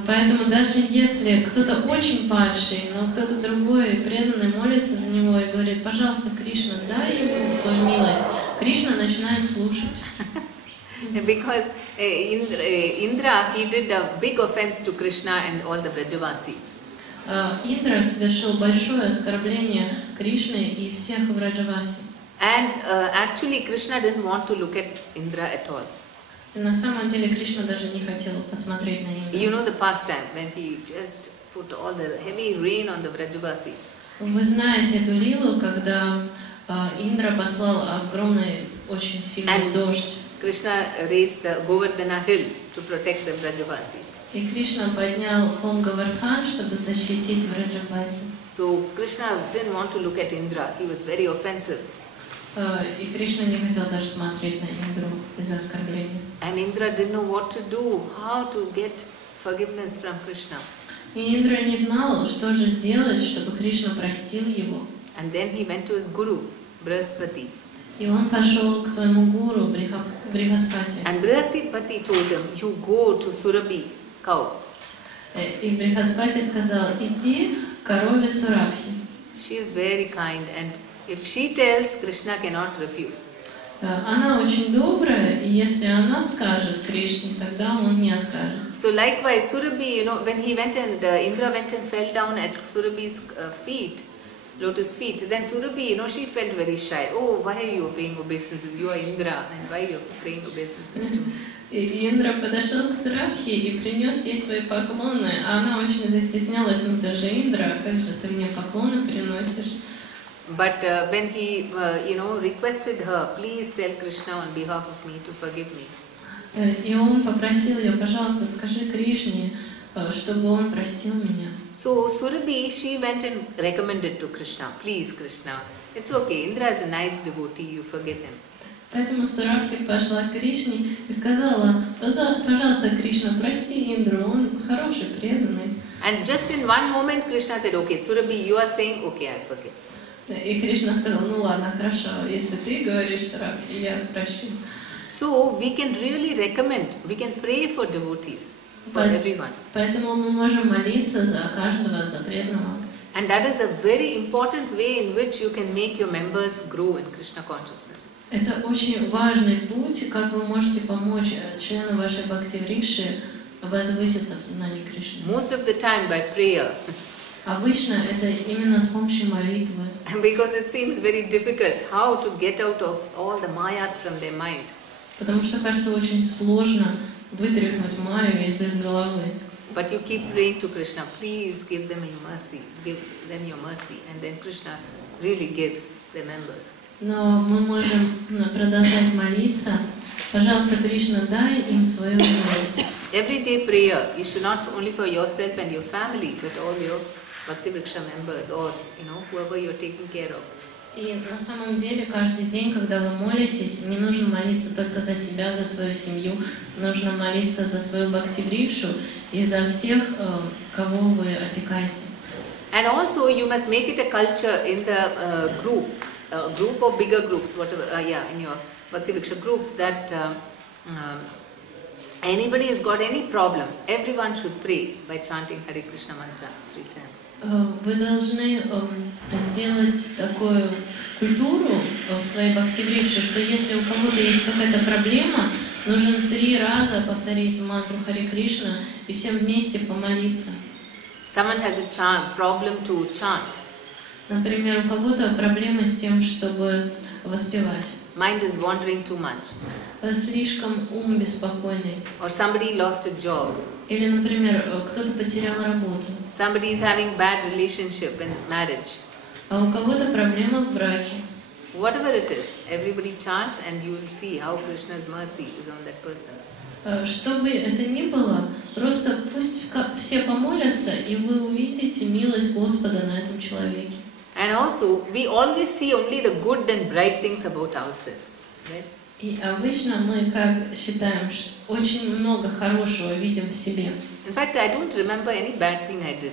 Поэтому даже если кто-то очень падший, но кто-то другой преданный молится за него и говорит, пожалуйста, Кришна, дай ему свою милость, Кришна начинает слушать. Because Indra, he did a big offense to Krishna and all the Vrajavasis. Индра совершил большое оскорбление Кришны и всех в Враджавасе. And actually Krishna didn't want to look at Indra at all. И на самом деле Кришна даже не хотел посмотреть на Индру. You know the pastime when he just put all the heavy rain on the Vrajavasis. Вы знаете эту лилу, когда Индра послал огромный, очень сильный дождь. Krishna raised the Govardhana hill to protect the Vrajavasis. И Кришна поднял холм Говардхан, чтобы защитить Враджаваси. So Krishna didn't want to look at Indra. He was very offensive. И Кришна не хотел даже смотреть на Индру из-за оскорбления. And Indra didn't know what to do, how to get forgiveness from Krishna. И Индра не знал, что же делать, чтобы Кришна простил его. And then he went to his guru, Brihaspati. И он пошел к своему гуру Брихаспати. And Brihaspati told him, you go to Surabhi cow. И Брихаспати сказал, иди к корове Сурабхи. She is very kind, and if she tells, Krishna cannot refuse. Она очень добрая, и если она скажет Кришне, тогда он не откажет. So likewise, Surabhi, when he went and Indra went and fell down at Surabhi's feet, lotus feet, then Surabhi, she felt very shy. Oh, why are you paying obeisances? You are Indra, and why you are paying obeisances to me? И Индра подошел к Сурабхи и принес ей свои поклоны, а она очень застеснялась, ты же Индра, как же ты мне поклоны приносишь? But when he, requested her, please tell Krishna on behalf of me to forgive me. И он попросил ее, пожалуйста, скажи Кришне, чтобы он простил меня. So Surabhi, she went and recommended to Krishna, please Krishna, it's okay, Indra is a nice devotee, you forgive him. Поэтому Сурабхи пошла к Кришне и сказала, пожалуйста, Кришна, прости Индру, он хороший, преданный. And just in one moment, Krishna said, okay, Surabhi, you are saying, okay, I forgive. И Кришна сказал, ну ладно, хорошо, если ты говоришь, Рафи, я прощу. So we can really recommend, we can pray for devotees, for everyone. Поэтому мы можем молиться за каждого, за преданного. And that is a very important way in which you can make your members grow in Krishna consciousness. Это очень важный путь, как вы можете помочь членам вашей бхакти-врикши возвыситься в сознании Кришны. Most of the time by prayer. Обычно это именно с помощью молитвы. Because it seems very difficult how to get out of all the mayas from their mind. Потому что кажется очень сложно вытряхнуть майю из их головы. But you keep praying to Krishna, please give them your mercy, give them your mercy, and then Krishna really gives the members. Но мы можем продолжать молиться. Пожалуйста, Кришна, дай им свою милость. Everyday prayer, you should not only for yourself and your family, but all your Bhakti Vriksha members or whoever you're taking care of. И на самом деле каждый день, когда вы молитесь, не нужно молиться только за себя, за свою семью, нужно молиться за свою бхакти-врикшу и за всех, кого вы опекаете. And also you must make it a culture in the group or bigger groups, whatever, in your Bhakti Vriksha groups, that anybody has got any problem, everyone should pray by chanting Hare Krishna mantra 3 times. Вы должны сделать такую культуру в своей бхакти-врикше, что если у кого-то есть какая-то проблема, нужно 3 раза повторить мантру Харе Кришна и всем вместе помолиться. Someone has a problem to chant. Например, у кого-то проблемы с тем, чтобы воспевать. Mind is wandering too much. Слишком ум беспокойный. Or somebody lost a job. Или, например, кто-то потерял работу. Somebody is having bad relationship in marriage. А у кого-то проблема в браке. Whatever it is, everybody chants and you will see how Krishna's mercy is on that person. Что бы это ни было, просто пусть все помолятся, и вы увидите милость Господа на этом человеке. And also, we always see only the good and bright things about ourselves. Right? И обычно мы как считаем, что очень много хорошего видим в себе. In fact, I don't remember any bad thing I did.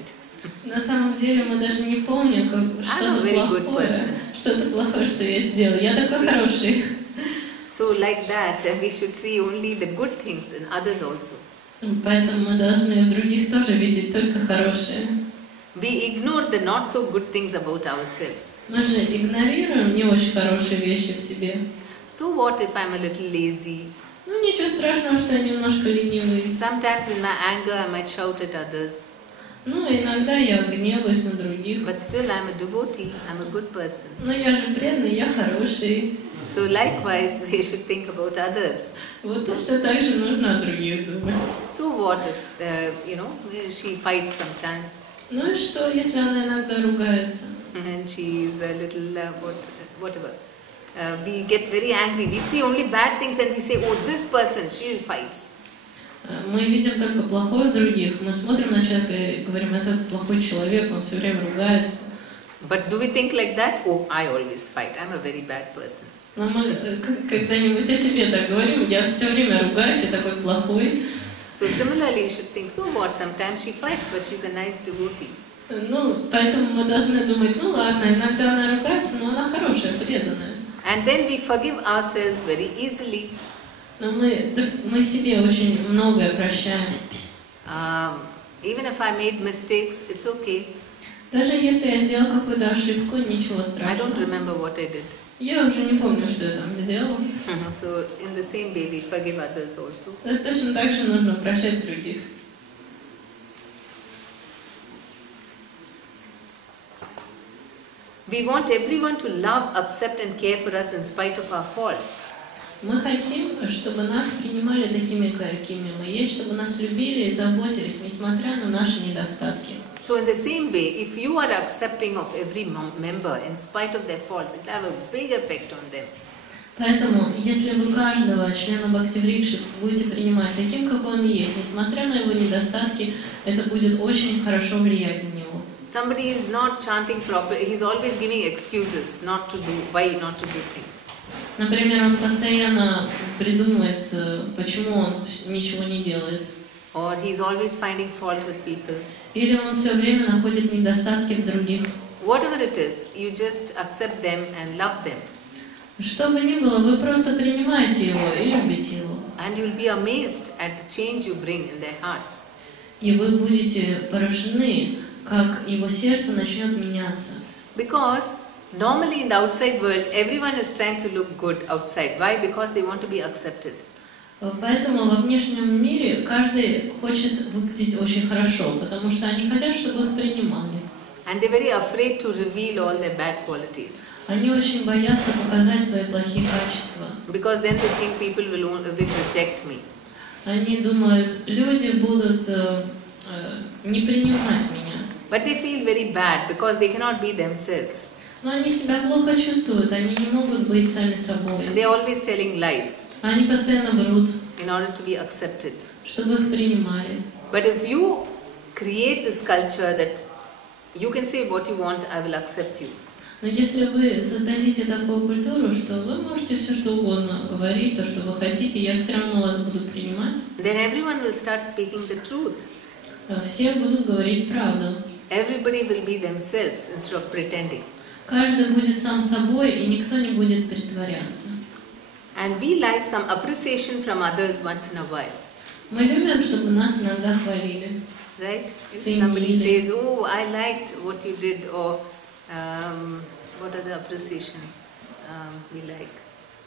На самом деле мы даже не помним что-то плохое, что я сделала. Я такой хороший. So like that, we should see only the good things in others also. Поэтому мы должны в других тоже видеть только хорошее. We ignore the not so good things about ourselves. Мы же игнорируем не очень хорошие вещи в себе. So what if I'm a little lazy? Ну ничего страшного, что я немножко ленивый. Sometimes in my anger I might shout at others. Ну иногда я гневаюсь на других. But still I'm a devotee, I'm a good person. Но я же преданный, я хороший. So likewise we should think about others. Вот точно так же нужно о других думать. So what if she fights sometimes? Ну и что, если она иногда ругается? And she is a little whatever. We get very angry. We see only bad things and we say, oh, this person, she fights. Мы видим только плохое в других. Мы смотрим на человека и говорим, это плохой человек, он все время ругается. But do we think like that? Oh, I always fight. I'm a very bad person. Но мы когда-нибудь о себе так говорим, я все время ругаюсь, я такой плохой. So similarly, you should think, so what? Sometimes she fights, but she's a nice devotee. Ну, поэтому мы должны думать, ну ладно, иногда она ругается, но она хорошая, преданная. And then we forgive ourselves very easily. Но мы себе очень многое прощаем. Even if I made mistakes, it's okay. Даже если я сделал какую-то ошибку, ничего страшного. I don't remember what I did. Я уже не помню, что я там сделала. So in the same way, we forgive others also. Точно так же нужно прощать других. We want everyone to love, accept and care for us in spite of our faults. Мы хотим, чтобы нас принимали такими, какими мы есть, чтобы нас любили и заботились, несмотря на наши недостатки. So in the same way, if you are accepting of every member in spite of their faults, it will have a big effect on them. Поэтому, если вы каждого члена Бхакти-врикши будете принимать таким, как он есть, несмотря на его недостатки, это будет очень хорошо влиять на него. Somebody is not chanting properly, he's always giving excuses why not to do things. Например, он постоянно придумывает, почему он ничего не делает. Or he's always finding fault with people. Или он все время находит недостатки в других. whatever it is, you just accept them and love them. Что бы ни было, вы просто принимаете его и любите его. And you'll be amazed at the change you bring in their hearts. И вы будете поражены, как его сердце начнет меняться. Because normally in the outside world, everyone is trying to look good outside. Why? Because they want to be accepted. Поэтому во внешнем мире каждый хочет выглядеть очень хорошо, потому что они хотят, чтобы их принимали. And they're very afraid to reveal all their bad qualities. Они очень боятся показать свои плохие качества. Because then they think people will reject me. Они думают, люди будут не принимать меня. But they feel very bad because they cannot be themselves. Но они себя плохо чувствуют, они не могут быть сами собой. And they're always telling lies Они постоянно врут, in order to be accepted. чтобы их принимали. But if you create this culture that you can say what you want, I will accept you. Но если вы создадите такую культуру, что вы можете все что угодно говорить, то, что вы хотите, я все равно вас буду принимать, Then everyone will start speaking the truth. все будут говорить правду. Everybody will be themselves instead of pretending. Каждый будет сам собой, и никто не будет притворяться. And we like some appreciation from others once in a while. Мы любим, чтобы нас иногда хвалили. Right? If Saying somebody really. says, oh, I liked what you did, or what are the appreciation we like?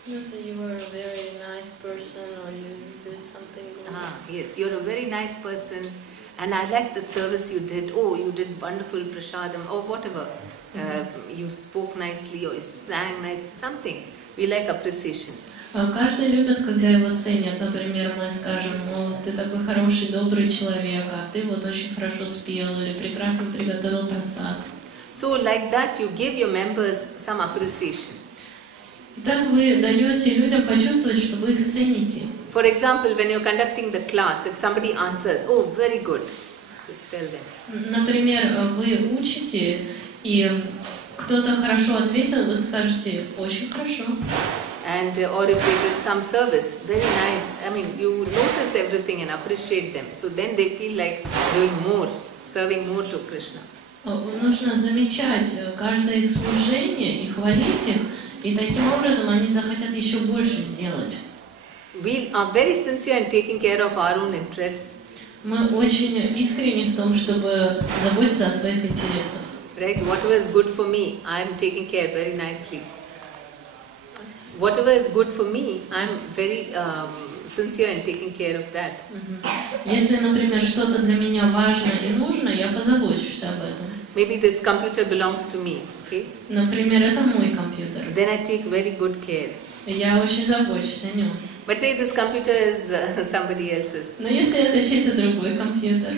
You were a very nice person, or you did something good. Yes, you're a very nice person, and I liked the service you did. Oh, you did wonderful prashadam, or whatever. You spoke nicely, or you sang nice, something. We like appreciation. Каждый любит, когда его ценят. Например, мы скажем, о, ты такой хороший, добрый человек, а ты вот очень хорошо спел или прекрасно приготовил просад. So like that, you give your members some appreciation. Так вы даете людям почувствовать, что вы их цените. For example, when you're conducting the class, if somebody answers, oh, very good, so tell them. Например, вы учите, и кто-то хорошо ответил, вы скажете, очень хорошо. And or if they did some service, very nice. I mean, you notice everything and appreciate them. So then they feel like doing more, serving more to Krishna. Нужно замечать каждое их служение и хвалить их, и таким образом они захотят еще больше сделать. We are very sincere in taking care of our own interests. Мы очень искренни в том, чтобы заботиться о своих интересах. Right? Whatever is good for me, I am taking care very nicely. Whatever is good for me, I am very sincere in taking care of that. Если, например, что-то для меня важно и нужно, я позабочусь об этом. Maybe this computer belongs to me. Okay? Например, это мой компьютер. Then I take very good care. Я очень забочусь о нем. But say this computer is somebody else's. Но если это чей-то другой компьютер,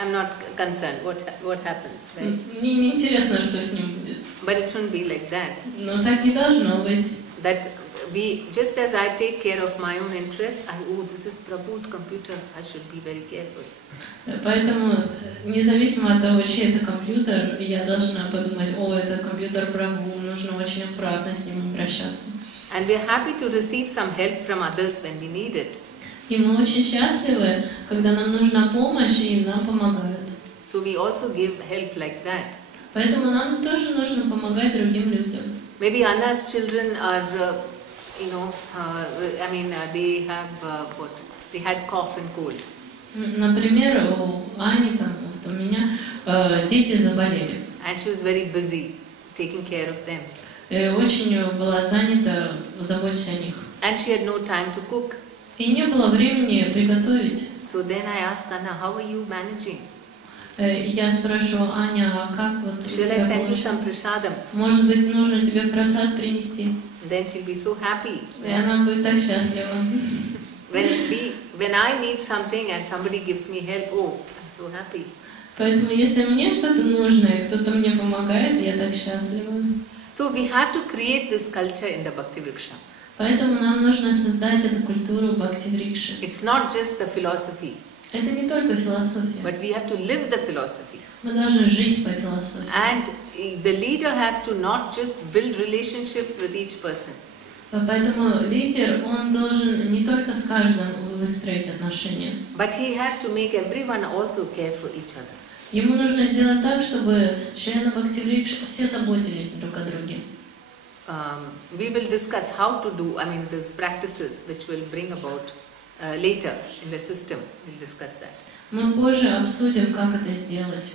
I'm not concerned what happens. Right? мне не интересно, что с ним будет. But it shouldn't be like that. Но так не должно быть. That we, just as I take care of my own interests, this is Prabhu's computer, I should be very careful. Поэтому, независимо от того, чей это компьютер, я должна подумать, о, это компьютер Прабху, нужно очень аккуратно с ним обращаться. And we are happy to receive some help from others when we need it. И мы очень счастливы, когда нам нужна помощь, и нам помогают. So we also give help like that. Поэтому нам тоже нужно помогать другим людям. Maybe Anna's children are, they have they had cough and cold. Например, у Ани, у меня дети заболели. And she was very busy taking care of them. Очень была занята заботясь о них. And she had no time to cook. И не было времени приготовить. So then I asked Anna, how are you managing? Я спрашиваю, Аня, а как вот у Shall I тебя send you some получается? prasadam? Может быть, нужно тебе просад принести? Then she'll be so happy. И она будет так счастлива. When I need something and somebody gives me help, oh, I'm so happy. Поэтому, если мне что-то нужно, и кто-то мне помогает, я так счастлива. So we have to create this culture in the Bhakti Vriksha. Поэтому нам нужно создать эту культуру Бхакти-врикши. It's not just the philosophy. Это не только философия. But we have to live the philosophy. Мы должны жить по философии. And the leader has to not just build relationships with each person. Поэтому лидер, он должен не только с каждым выстроить отношения. But he has to make everyone also care for each other. Ему нужно сделать так, чтобы члены Бхакти-врикша все заботились друг о друге. We will discuss how to do, those practices which will bring about later in the system. We'll discuss that. Мы позже обсудим, как это сделать.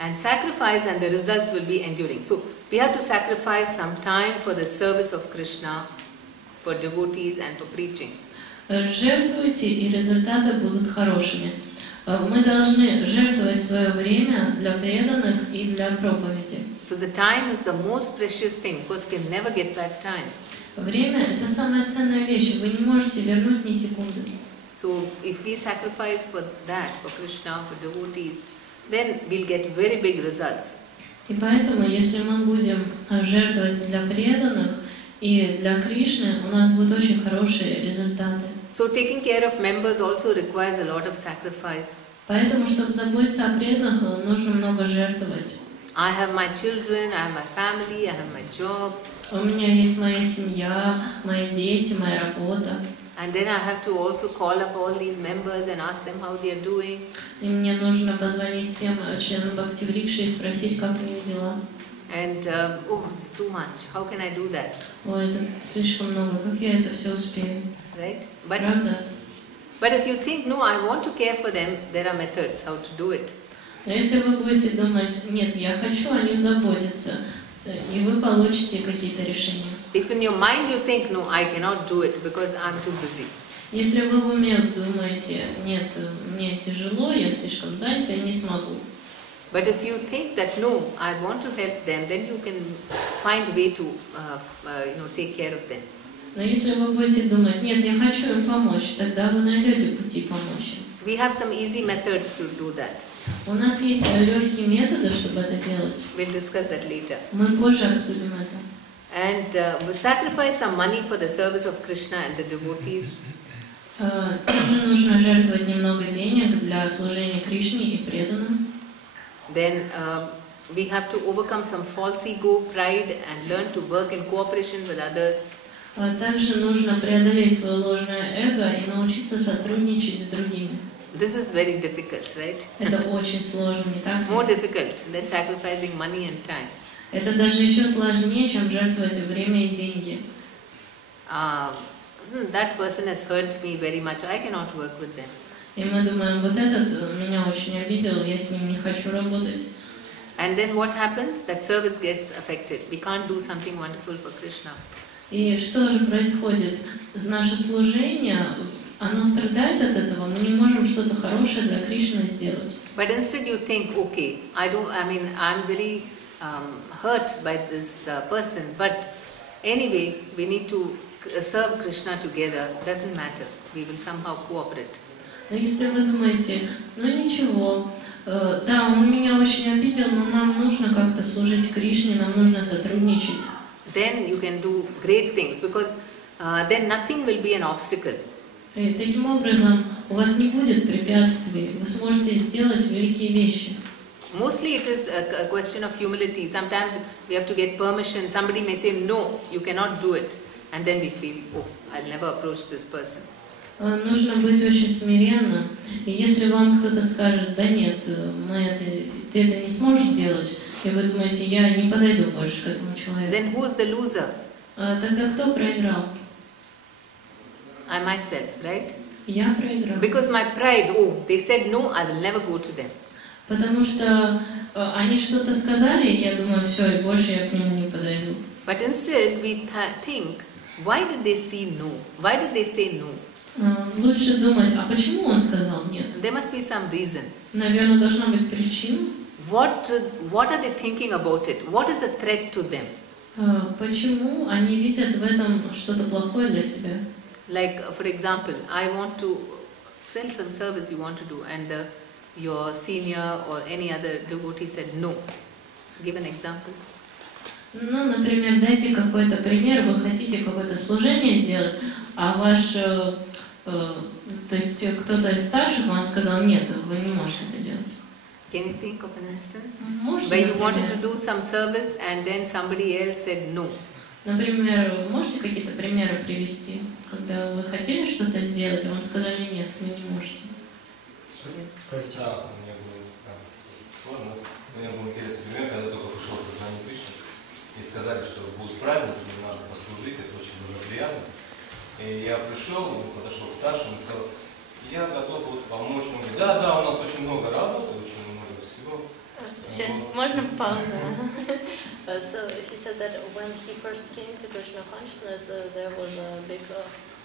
And sacrifice and the results will be enduring. So we have to sacrifice some time for the service of Krishna, for devotees and for preaching. Жертвуйте, и результаты будут хорошими. Мы должны жертвовать свое время для преданных и для проповеди. So the time is the most precious thing, because you can never get back time. Время – это самая ценная вещь, вы не можете вернуть ни секунды. So if we sacrifice for that, for Krishna, for devotees, then we'll get very big results. И поэтому, если мы будем жертвовать для преданных и для Кришны, у нас будут очень хорошие результаты. So taking care of members also requires a lot of sacrifice. Поэтому, чтобы заботиться о преданных, нужно много жертвовать. I have my children, I have my family, I have my job. У меня есть моя семья, мои дети, моя работа. And then I have to also call up all these members and ask them how they are doing. И мне нужно позвонить всем членам Бхакти-врикши и спросить, как у них дела. And it's too much. How can I do that? Ой, это слишком много. Как я это все успею? Right? Правда? But if you think, no, I want to care for them, there are methods how to do it. Но если вы будете думать, нет, я хочу о них заботиться, и вы получите какие-то решения. If in your mind you think, no, I cannot do it because I'm too busy. Если вы в уме думаете, нет, мне тяжело, я слишком занята, я не смогу. But if you think that, no, I want to help them, then you can find a way to take care of them. Но если вы будете думать, нет, я хочу им помочь, тогда вы найдете пути помочь им. We have some easy methods to do that. У нас есть легкие методы, чтобы это делать. We'll discuss that later. Мы позже обсудим это. And we sacrifice some money for the service of Krishna and the devotees. Также нужно жертвовать немного денег для служения Кришне и преданным. Then we have to overcome some false ego, pride, and learn to work in cooperation with others. Также нужно преодолеть свое ложное эго и научиться сотрудничать с другими. This is very difficult, right? Это очень сложно, не так ли? More difficult than sacrificing money and time. Это даже еще сложнее, чем жертвовать время и деньги. That person has hurt me very much. I cannot work with them. И мы думаем, вот этот меня очень обидел, я с ним не хочу работать. And then what happens? That service gets affected. We can't do something wonderful for Krishna. И что же происходит? Наше служение, оно страдает от этого, мы не можем что-то хорошее для Кришны сделать. But instead you think, okay, I'm very hurt by this person, but anyway, we need to serve Krishna together. Doesn't matter. We will somehow cooperate. Но если вы думаете, ну ничего, да, он меня очень обидел, но нам нужно как-то служить Кришне, нам нужно сотрудничать. Then you can do great things, because then nothing will be an obstacle. И таким образом у вас не будет препятствий, вы сможете сделать великие вещи. Mostly it is a question of humility. Sometimes we have to get permission. Somebody may say, no, you cannot do it. And then we feel, oh, I'll never approach this person. Нужно быть очень смиренным. И если вам кто-то скажет, да нет, ты это не сможешь сделать, и вы думаете, я не подойду больше к этому человеку. Then who is the loser? Тогда кто проиграл? I myself, right? Я проиграл. Because my pride, they said no, I will never go to them. Потому что они что-то сказали, и я думаю, все, и больше я к нему не подойду. But instead we think, why did they say no? Why did they say no? Лучше думать, а почему он сказал нет? There must be some reason. Наверное, должна быть причина. What are they thinking about it? What is the threat to them? Почему они видят в этом что-то плохое для себя? Like, for example, I want to sell some service you want to do, and your senior or any other devotee said no. Give an example. Ну, например, дайте какой-то пример, вы хотите какое-то служение сделать, а ваш, то есть кто-то из старших вам сказал, нет, вы не можете это делать. Can you think of an instance? Можете, where you wanted например, to do some service and then somebody else said no. Например, можете какие-то примеры привести, когда вы хотели что-то сделать, а вам сказали нет, вы не можете. Часто у меня было сложно. У меня был интересный пример, когда только пришел в сознание Кришны, и сказали, что будет праздник, и надо послужить, это очень благоприятно. И я пришел, подошел к старшему и сказал, я готов вот помочь. Он говорит, да, у нас очень много работы, очень много всего. Сейчас можно паузу? So he said that when he first came to Krishna consciousness, there was a big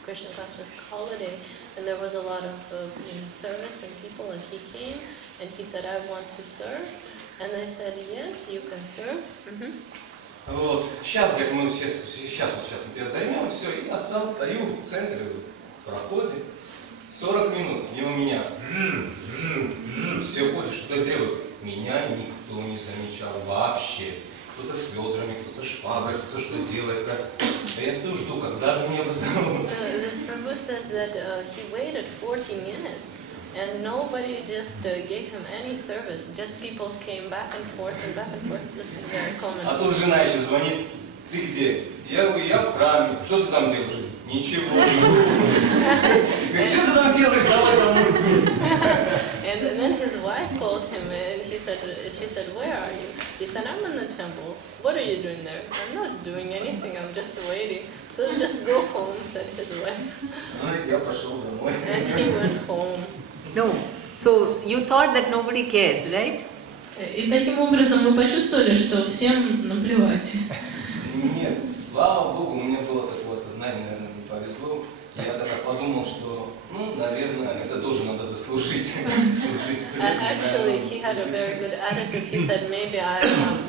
Krishna consciousness holiday, and there was a lot of service and people, and he came, and he said, I want to serve, and they said, yes, you can serve. Вот, сейчас, говорит, мы сейчас мы тебя займем, все, и я стою в центре, в проходе, 40 минут, мимо меня, все ходят, что-то делают. Меня никто не замечал вообще. Кто-то с ведрами, кто-то шпагой, кто-то что делает. А я стою, жду, когда же меня вызовут. So this Prabhu says that he waited 40 minutes and nobody just gave him any service. Just people came back and forth and back and forth. This is very common. А тут жена еще звонит, ты где? Я говорю, я в храме. Что ты там делаешь? Ничего. Говорит, что ты там делаешь? Давай домой. And then his wife called him and she said, where are you? He said, I'm in the temple. What are you doing there? I'm not doing anything, I'm just waiting. So just go home, said his wife. Я пошел домой. And he went home. No. So you thought that nobody cares, right? И таким образом мы почувствовали, что всем наплевать. Нет, слава Богу, у меня было такое сознание, наверное, не повезло. Я тогда подумал, что, наверное, это тоже надо заслужить. Actually, he had a very good attitude. He said, maybe I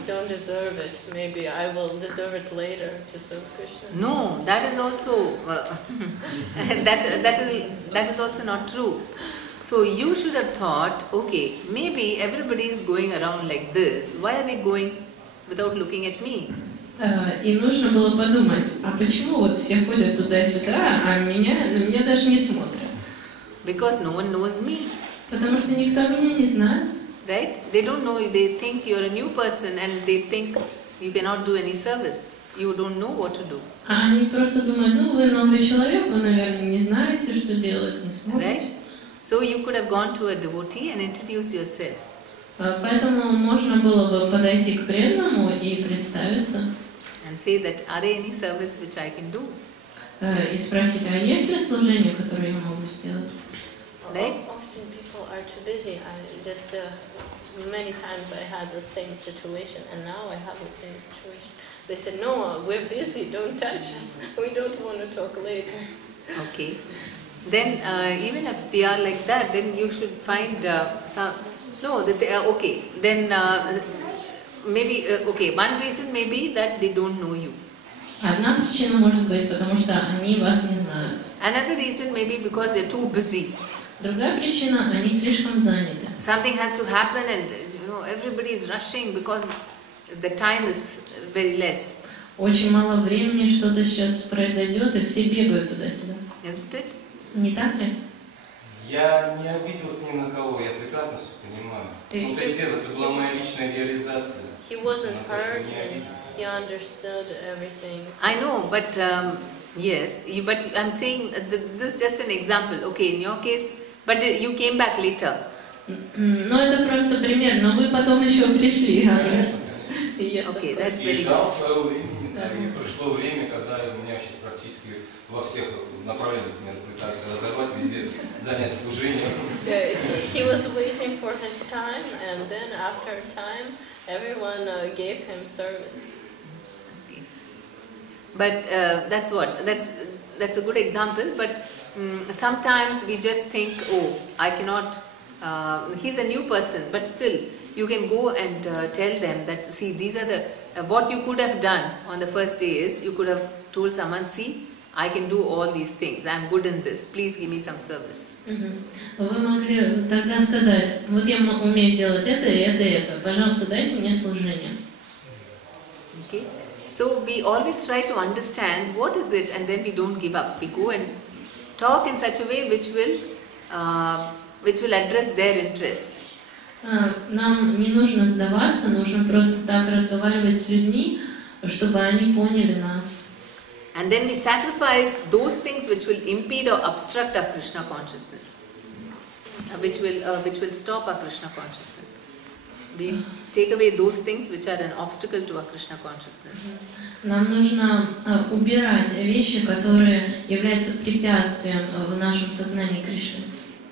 don't deserve it. Maybe I will deserve it later to serve Krishna. No, that is also that is also not true. So you should have thought, okay, maybe everybody is going around like this. Why are they going without looking at me? И нужно было подумать, а почему вот все ходят туда-сюда, а на меня даже не смотрят? Because no one knows me. Потому что никто меня не знает. Right? They don't know, they think you're a new person and they think you cannot do any service. You don't know what to do. А они просто думают, вы новый человек, вы, наверное, не знаете, что делать, не сможете. Right? So you could have gone to a devotee and introduced yourself. Поэтому можно было бы подойти к преданному и представиться. And say that, are there any service which I can do? И спросить, а есть ли служение, которое я могу сделать? Right? Often people are too busy. Many times I had the same situation, and now I have the same situation. They said, no, we're busy, don't touch us. We don't want to talk later. Okay. Then even if they are like that, then you should find some... No, that they are okay. Then maybe, okay, one reason may be that they don't know you. Одна причина может быть, потому что они вас не знают. Another reason may be because they're too busy. Другая причина, они слишком заняты. Something has to happen and everybody is rushing because the time is very less. Очень мало времени, что-то сейчас произойдет, и все бегают туда-сюда. Isn't it? Не так ли? Я не обиделся ни на кого, я прекрасно все понимаю. Это была моя личная реализация. He wasn't hurt and he understood everything. I know, but yes, but I'm saying this is just an example. Okay, in your case, but you came back later. Ну, это просто пример, но вы потом еще пришли. Конечно, Yes, okay, that's very и good. ждал своего времени, и пришло время, когда у меня сейчас практически во всех направлениях меня пытаются разорвать, везде занять служение. He was waiting for his time, and then after time, everyone gave him service. Okay. But that's a good example. But sometimes we just think, oh, I cannot. He's a new person, but still you can go and tell them that, see, these are the what you could have done on the first day is you could have told someone, see, I can do all these things, I am good in this, please give me some service. Вы могли тогда сказать, вот я умею делать это и это и это, пожалуйста, дайте мне служение. Okay, so we always try to understand what is it, and then we don't give up. We go and talk in such a way which will address their interests. Нам не нужно сдаваться, нужно просто так разговаривать с людьми, чтобы они поняли нас. And then we sacrifice those things which will impede or obstruct our Krishna consciousness, which will stop our Krishna consciousness. We take away those things which are an obstacle to our Krishna consciousness. Нам нужно убирать вещи, которые являются препятствием в нашем сознании Кришны.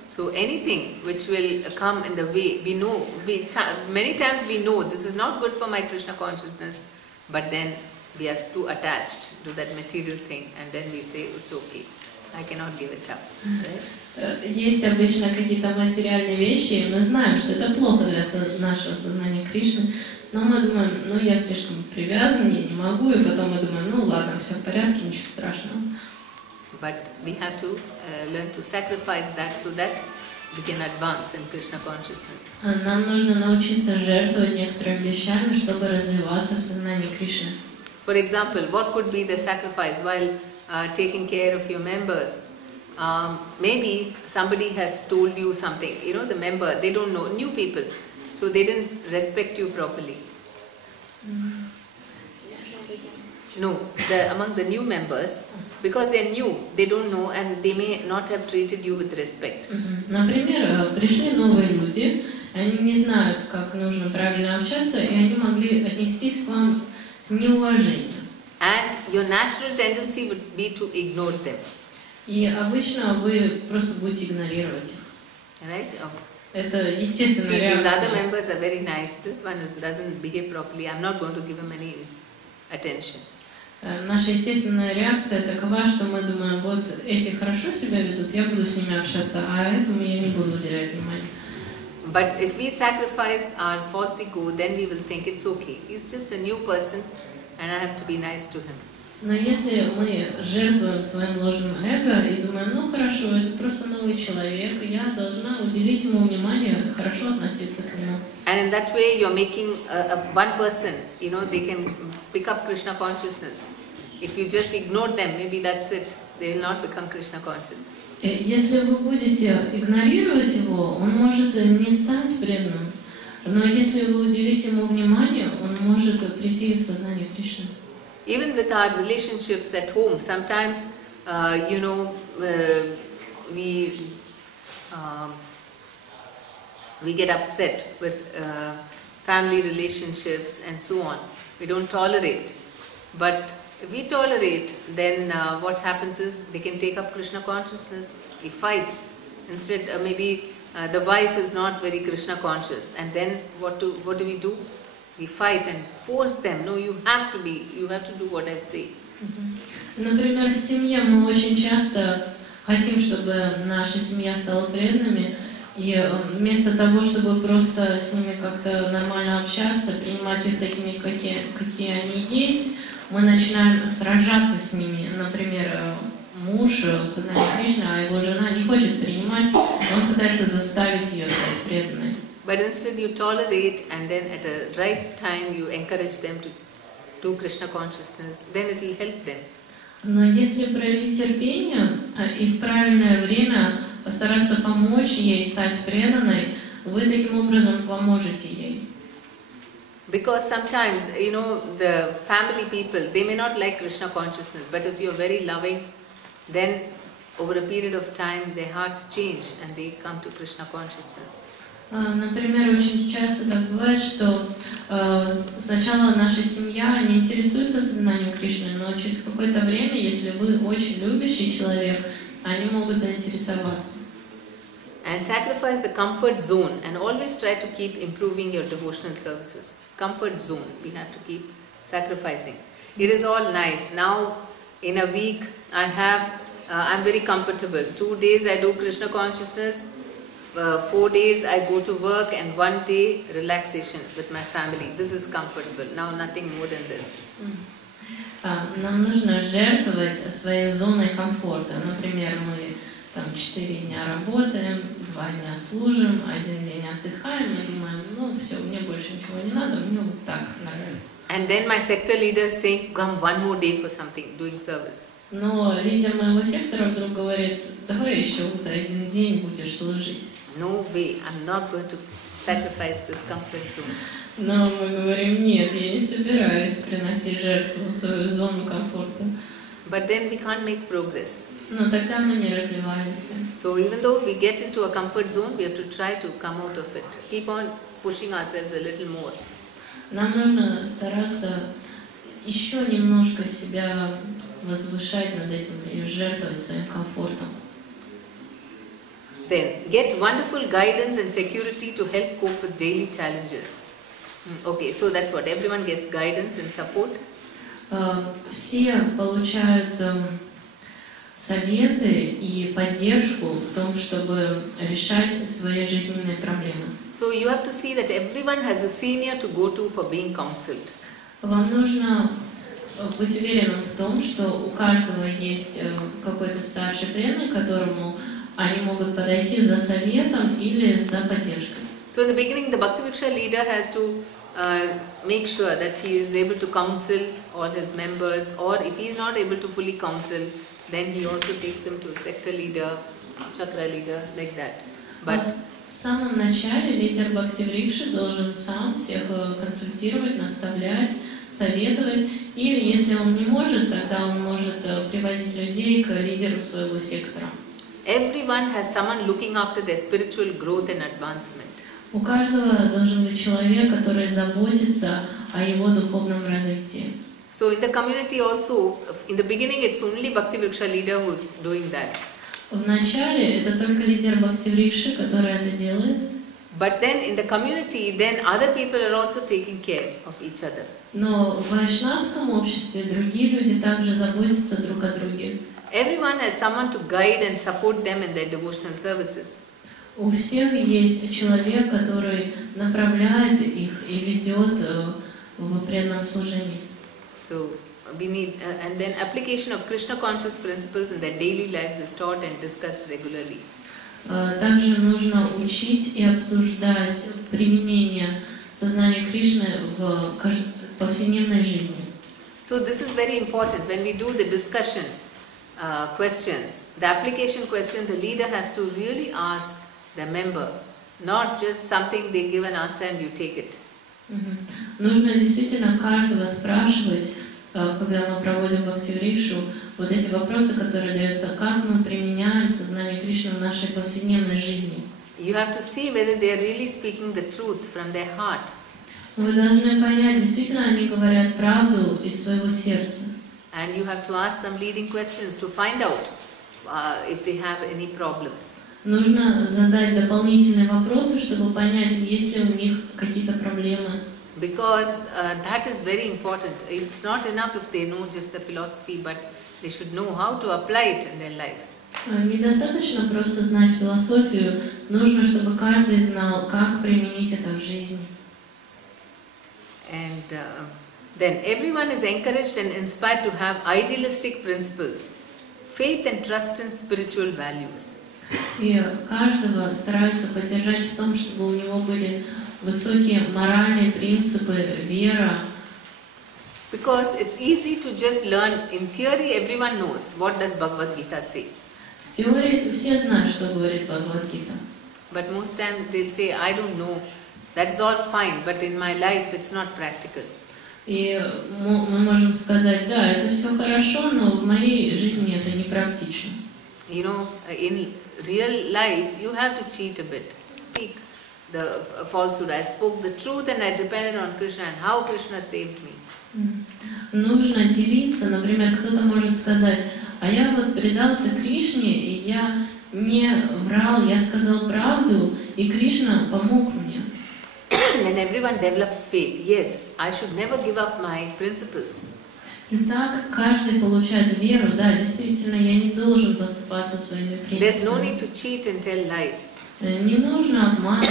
So anything which will come in the way, we know, many times we know this is not good for my Krishna consciousness, but then we are too attached to that material thing, and then we say it's okay, I cannot give it up. Right? Есть обычно какие-то материальные вещи, и мы знаем, что это плохо для нашего сознания Кришны, но мы думаем, ну я слишком привязан, я не могу, и потом мы думаем, ну ладно, все в порядке, ничего страшного. But we have to learn to sacrifice that so that we can advance in Krishna consciousness. Нам нужно научиться жертвовать некоторыми вещами, чтобы развиваться в сознании Кришны. For example, what could be the sacrifice while taking care of your members? Maybe somebody has told you something, you know, the member, they don't know, new people, so they didn't respect you properly. No, among the new members, because they are new, they don't know and they may not have treated you with respect. Например, пришли новые люди, они не знают, как нужно правильно общаться, и они могли отнестись к вам с неуважением. And your natural tendency would be to ignore them. И обычно вы просто будете игнорировать их. Right? Это естественная реакция. These other members are very nice. This one doesn't behave properly. I'm not going to give him any attention. Наша естественная реакция такова, что мы думаем, вот эти хорошо себя ведут, я буду с ними общаться, а этому я не буду уделять внимания. But if we sacrifice our false ego, then we will think it's okay. He's just a new person and I have to be nice to him. Но если мы жертвуем своим ложным эго и думаем, ну хорошо, это просто новый человек, я должна уделить ему внимание, хорошо относиться к нему. And in that way you're making one person, you know, they can pick up Krishna consciousness. If you just ignore them, maybe that's it. They will not become Krishna conscious. Если вы будете игнорировать его, он может не стать преданным. Но если вы уделите ему внимание, он может прийти в сознание Кришны. Even with our relationships at home, sometimes, you know, we get upset with family relationships and so on. We don't tolerate. But if we tolerate, then what happens is they can take up Krishna consciousness. We fight. Instead, maybe the wife is not very Krishna conscious, and then what do we do? We fight and force them. No, you have to do what I say. Например, в семье мы очень часто хотим, чтобы наша семья стала преданными, и вместо того, чтобы просто с ними как-то нормально общаться, принимать их такими, какие они есть, мы начинаем сражаться с ними. Например, муж в сознании Кришны, а его жена не хочет принимать, он пытается заставить ее стать преданной. But instead you tolerate, and then at the right time you encourage them to do Krishna consciousness, then it will help them. Но если проявить терпение и в правильное время постараться помочь ей стать преданной, вы таким образом поможете ей. Because sometimes, you know, the family people, they may not like Krishna consciousness, but if you're very loving, then over a period of time their hearts change and they come to Krishna consciousness. Например, очень часто так бывает, что сначала наша семья не интересуется сознанием Кришны, но через какое-то время, если вы очень любящий человек, они могут заинтересоваться. And sacrifice the comfort zone and always try to keep improving your devotional services. Comfort zone, we have to keep sacrificing. It is all nice. Now, in a week, I'm very comfortable. 2 days I do Krishna consciousness. 4 days I go to work and 1 day relaxation with my family. This is comfortable. Now nothing more than this. Нам нужно жертвовать своей зоной комфорта. Например, мы там 4 дня работаем, 2 дня служим, 1 день отдыхаем и думаем, ну все, мне больше ничего не надо, мне вот так нравится. And then my sector leader is saying, come 1 more day for something, doing service. Но лидер моего сектора вдруг говорит, давай еще вот 1 день будешь служить. No way, I'm not going to sacrifice this comfort zone. Но мы говорим, нет, я не собираюсь приносить жертву в свою зону комфорта. But then we can't make progress. Но тогда мы не развиваемся. So even though we get into a comfort zone, we have to try to come out of it. Keep on pushing ourselves a little more. Нам нужно стараться еще немножко себя возвышать над этим и жертвовать своим комфортом. Then, get wonderful guidance and security to help cope with daily challenges. Okay, so that's what, everyone gets guidance and support. Все получают советы и поддержку в том, чтобы решать свои жизненные проблемы. So you have to see that everyone has a senior to go to for being counseled. Вам нужно быть уверенным в том, что у каждого есть какой-то старший преданный, которому они могут подойти за советом или за поддержкой. So in the beginning, the Bhakti-Vriksha leader has to make sure that he is able to counsel all his members, or if he is not able to fully counsel, then he also takes him to a sector leader, chakra leader, like that. But в самом начале лидер Бхакти-Врикши должен сам всех консультировать, наставлять, советовать, или если он не может, тогда он может приводить людей к лидеру своего сектора. everyone has someone looking after their spiritual growth and advancement. У каждого должен быть человек, который заботится о его духовном развитии. So in the community also, in the beginning it's only Bhakti-Vriksha leader who's doing that. В начале это только лидер Бхакти-Врикши, который это делает. But then in the community, then other people are also taking care of each other. Но в вайшнавском обществе другие люди также заботятся друг о друге. Everyone has someone to guide and support them in their devotional services. У всех есть человек, который направляет их и ведет в преданном служении. So we need, and then application of Krishna conscious principles in their daily lives is taught and discussed regularly. Также нужно учить и обсуждать применение сознания Кришны в повседневной жизни. So this is very important. When we do the discussion questions, the application question, the leader has to really ask the member, not just something they give an answer and you take it. Нужно действительно каждого спрашивать, когда мы проводим Бхакти-Врикшу, вот эти вопросы, которые даются, как мы применяем сознание Кришны в нашей повседневной жизни. You have to see whether they are really speaking the truth from their heart. Вы должны понять, действительно они говорят правду из своего сердца. And you have to ask some leading questions to find out if they have any problems. Нужно задать дополнительные вопросы, чтобы понять, есть ли у них какие-то проблемы. Because that is very important. It's not enough if they know just the philosophy, but they should know how to apply it in their lives. Недостаточно просто знать философию, нужно, чтобы каждый знал, как применить это в жизни. And then everyone is encouraged and inspired to have idealistic principles, faith and trust in spiritual values. И каждого стараются поддержать в том, чтобы у него были высокие моральные принципы, вера. Because it's easy to just learn. In theory, everyone knows what does Bhagavad Gita say. В теории все знают, что говорит Бхагавад-гита. But most times they'll say, I don't know. That's all fine, but in my life it's not practical. И мы можем сказать, да, это все хорошо, но в моей жизни это не практично. You know, in real life, you have to cheat a bit. Speak the falsehood. I spoke the truth and I depended on Krishna and how Krishna saved me. Нужно делиться, например, кто-то может сказать, а я вот предался Кришне, и я не врал, я сказал правду, и Кришна помог мне. Then everyone develops faith. Yes, I should never give up my principles. Итак, каждый получает веру, да, действительно, я не должен поступаться своими There's no принципами. need to cheat and tell lies. Не нужно обманывать,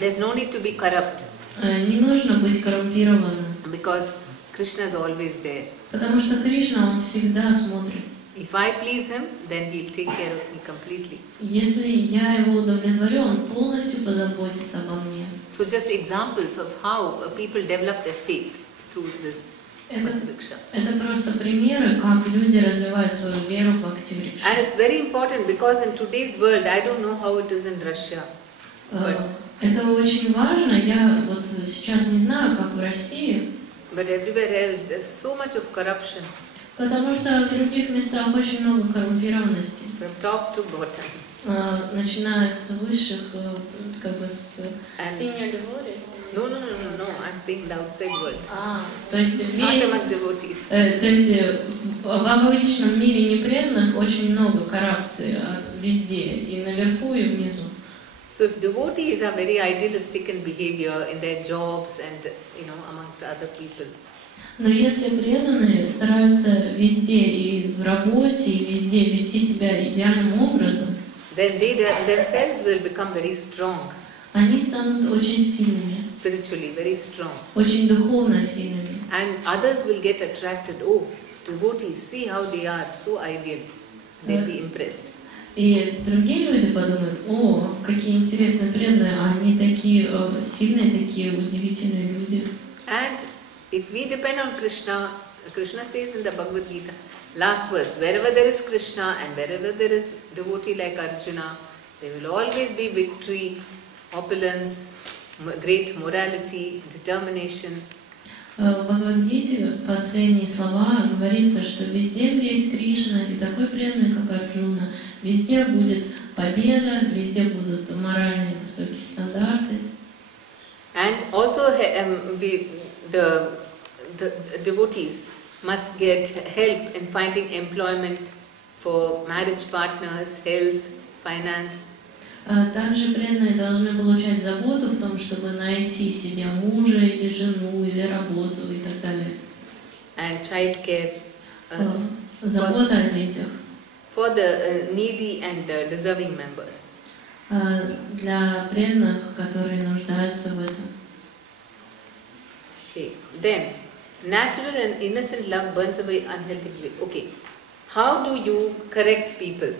There's no need to be corrupt не нужно быть коррумпированным, because Krishna is always there. потому что Кришна, Он всегда смотрит. If I please him, then he'll take care of me completely. Если я Его удовлетворю, Он полностью позаботится обо мне. So just examples of how people develop their faith through this Bhakti-Vriksha. Это просто примеры, как люди развивают свою веру в Бхакти-Врикше. And it's very important because in today's world, I don't know how it is in Russia. Это очень важно. Я вот сейчас не знаю, как в России, But everywhere else, there's so much of corruption потому что в других местах очень много коррумпированности. from top to bottom. Начиная с высших, как бы с... Senior devotees? No, I'm saying the outside world. То есть Not весь... among devotees. То есть в обычном мире непреданных очень много коррупции везде, и наверху, и внизу. So if devotees are very idealistic in behavior in their jobs and amongst other people, Но если преданные стараются везде и в работе, и везде вести себя идеальным образом, then they themselves will become very strong, они станут очень сильными, spiritually very strong, очень духовно сильными. and others will get attracted. Oh, devotees, see how they are, so ideal. They'll be impressed. И другие люди подумают: о, какие интересные преданные, они такие сильные, такие удивительные люди. And if we depend on Krishna, Krishna says in the Bhagavad Gita, last verse, wherever there is Krishna and wherever there is devotee like Arjuna, there will always be victory, opulence, great morality, determination. В Бхагавад-гите последние слова говорится, что везде, где есть Кришна и такой преданный, как Арджуна, везде будет победа, везде будут моральные высокие стандарты. And also the devotees must get help in finding employment for marriage partners, health, finance. Также преданные должны получать заботу в том, чтобы найти себе мужа или жену, или работу и так далее. And child care. Забота о детях. For the needy and deserving members. Для преданных, которые нуждаются в этом. Okay. Then, natural and innocent love burns away unhealthy greed. Okay. How do you correct people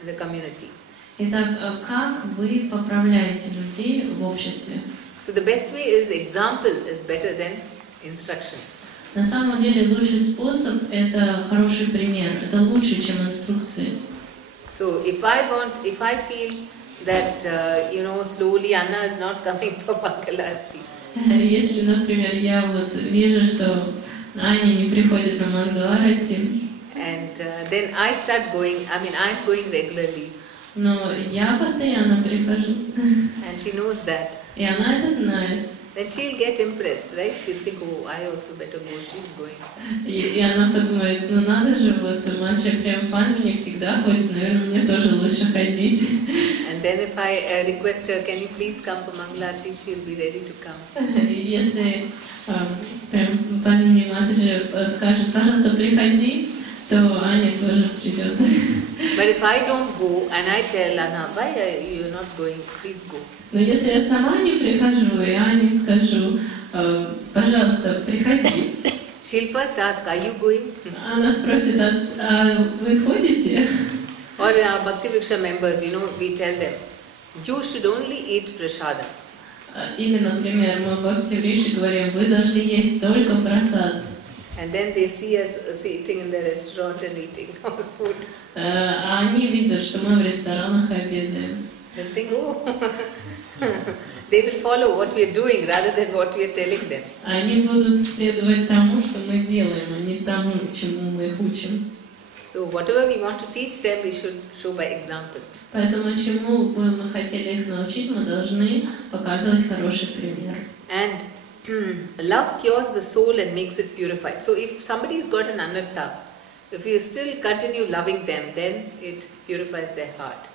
in the community? Итак, как вы поправляете людей в обществе? So the best way is example is better than instruction. На самом деле лучший способ — это хороший пример, это лучше, чем инструкции. So if I feel that slowly Anna is not coming for Mangalarti. Если, например, я вот вижу, что Аня не приходит на Мангаларати, and then I start going. I mean, I'm going regularly. Но я постоянно прихожу. And she knows that. И она это знает. Then she'll get impressed, right? She'll think, oh, I also better go. She's going. И она подумает: ну надо же, вот Маша Прем-Пан не всегда ходит, наверное, мне тоже лучше ходить. And then if I request her, can you please come for Mangalarti? She'll be ready to come. Если прям пани Матаджи скажет: пожалуйста, приходи, то Аня тоже придет. But if I don't go and I tell Anna, why are you not going? Please go. Но если я сама не прихожу, и Ане скажу: пожалуйста, приходи. She'll first ask, are you going? Она спросит: а вы ходите? Or our Bhakti Vriksha members, we tell them, you should only eat prasada. Или, например, мы в Бхакти Врикше говорим: вы должны есть только прасад. And then they see us sitting in the restaurant and eating our food. А они видят, что мы в ресторанах обедаем. They'll think, oh, they will follow what we are doing rather than what we are telling them. Они будут следовать тому, что мы делаем, а не тому, чему мы их учим. So whatever we want to teach them, we should show by example. Поэтому чему бы мы хотели их научить, мы должны показывать хороший пример. And love cures the soul and makes it purified. So if somebody's got an anartha, if you still continue loving them, then it purifies their heart.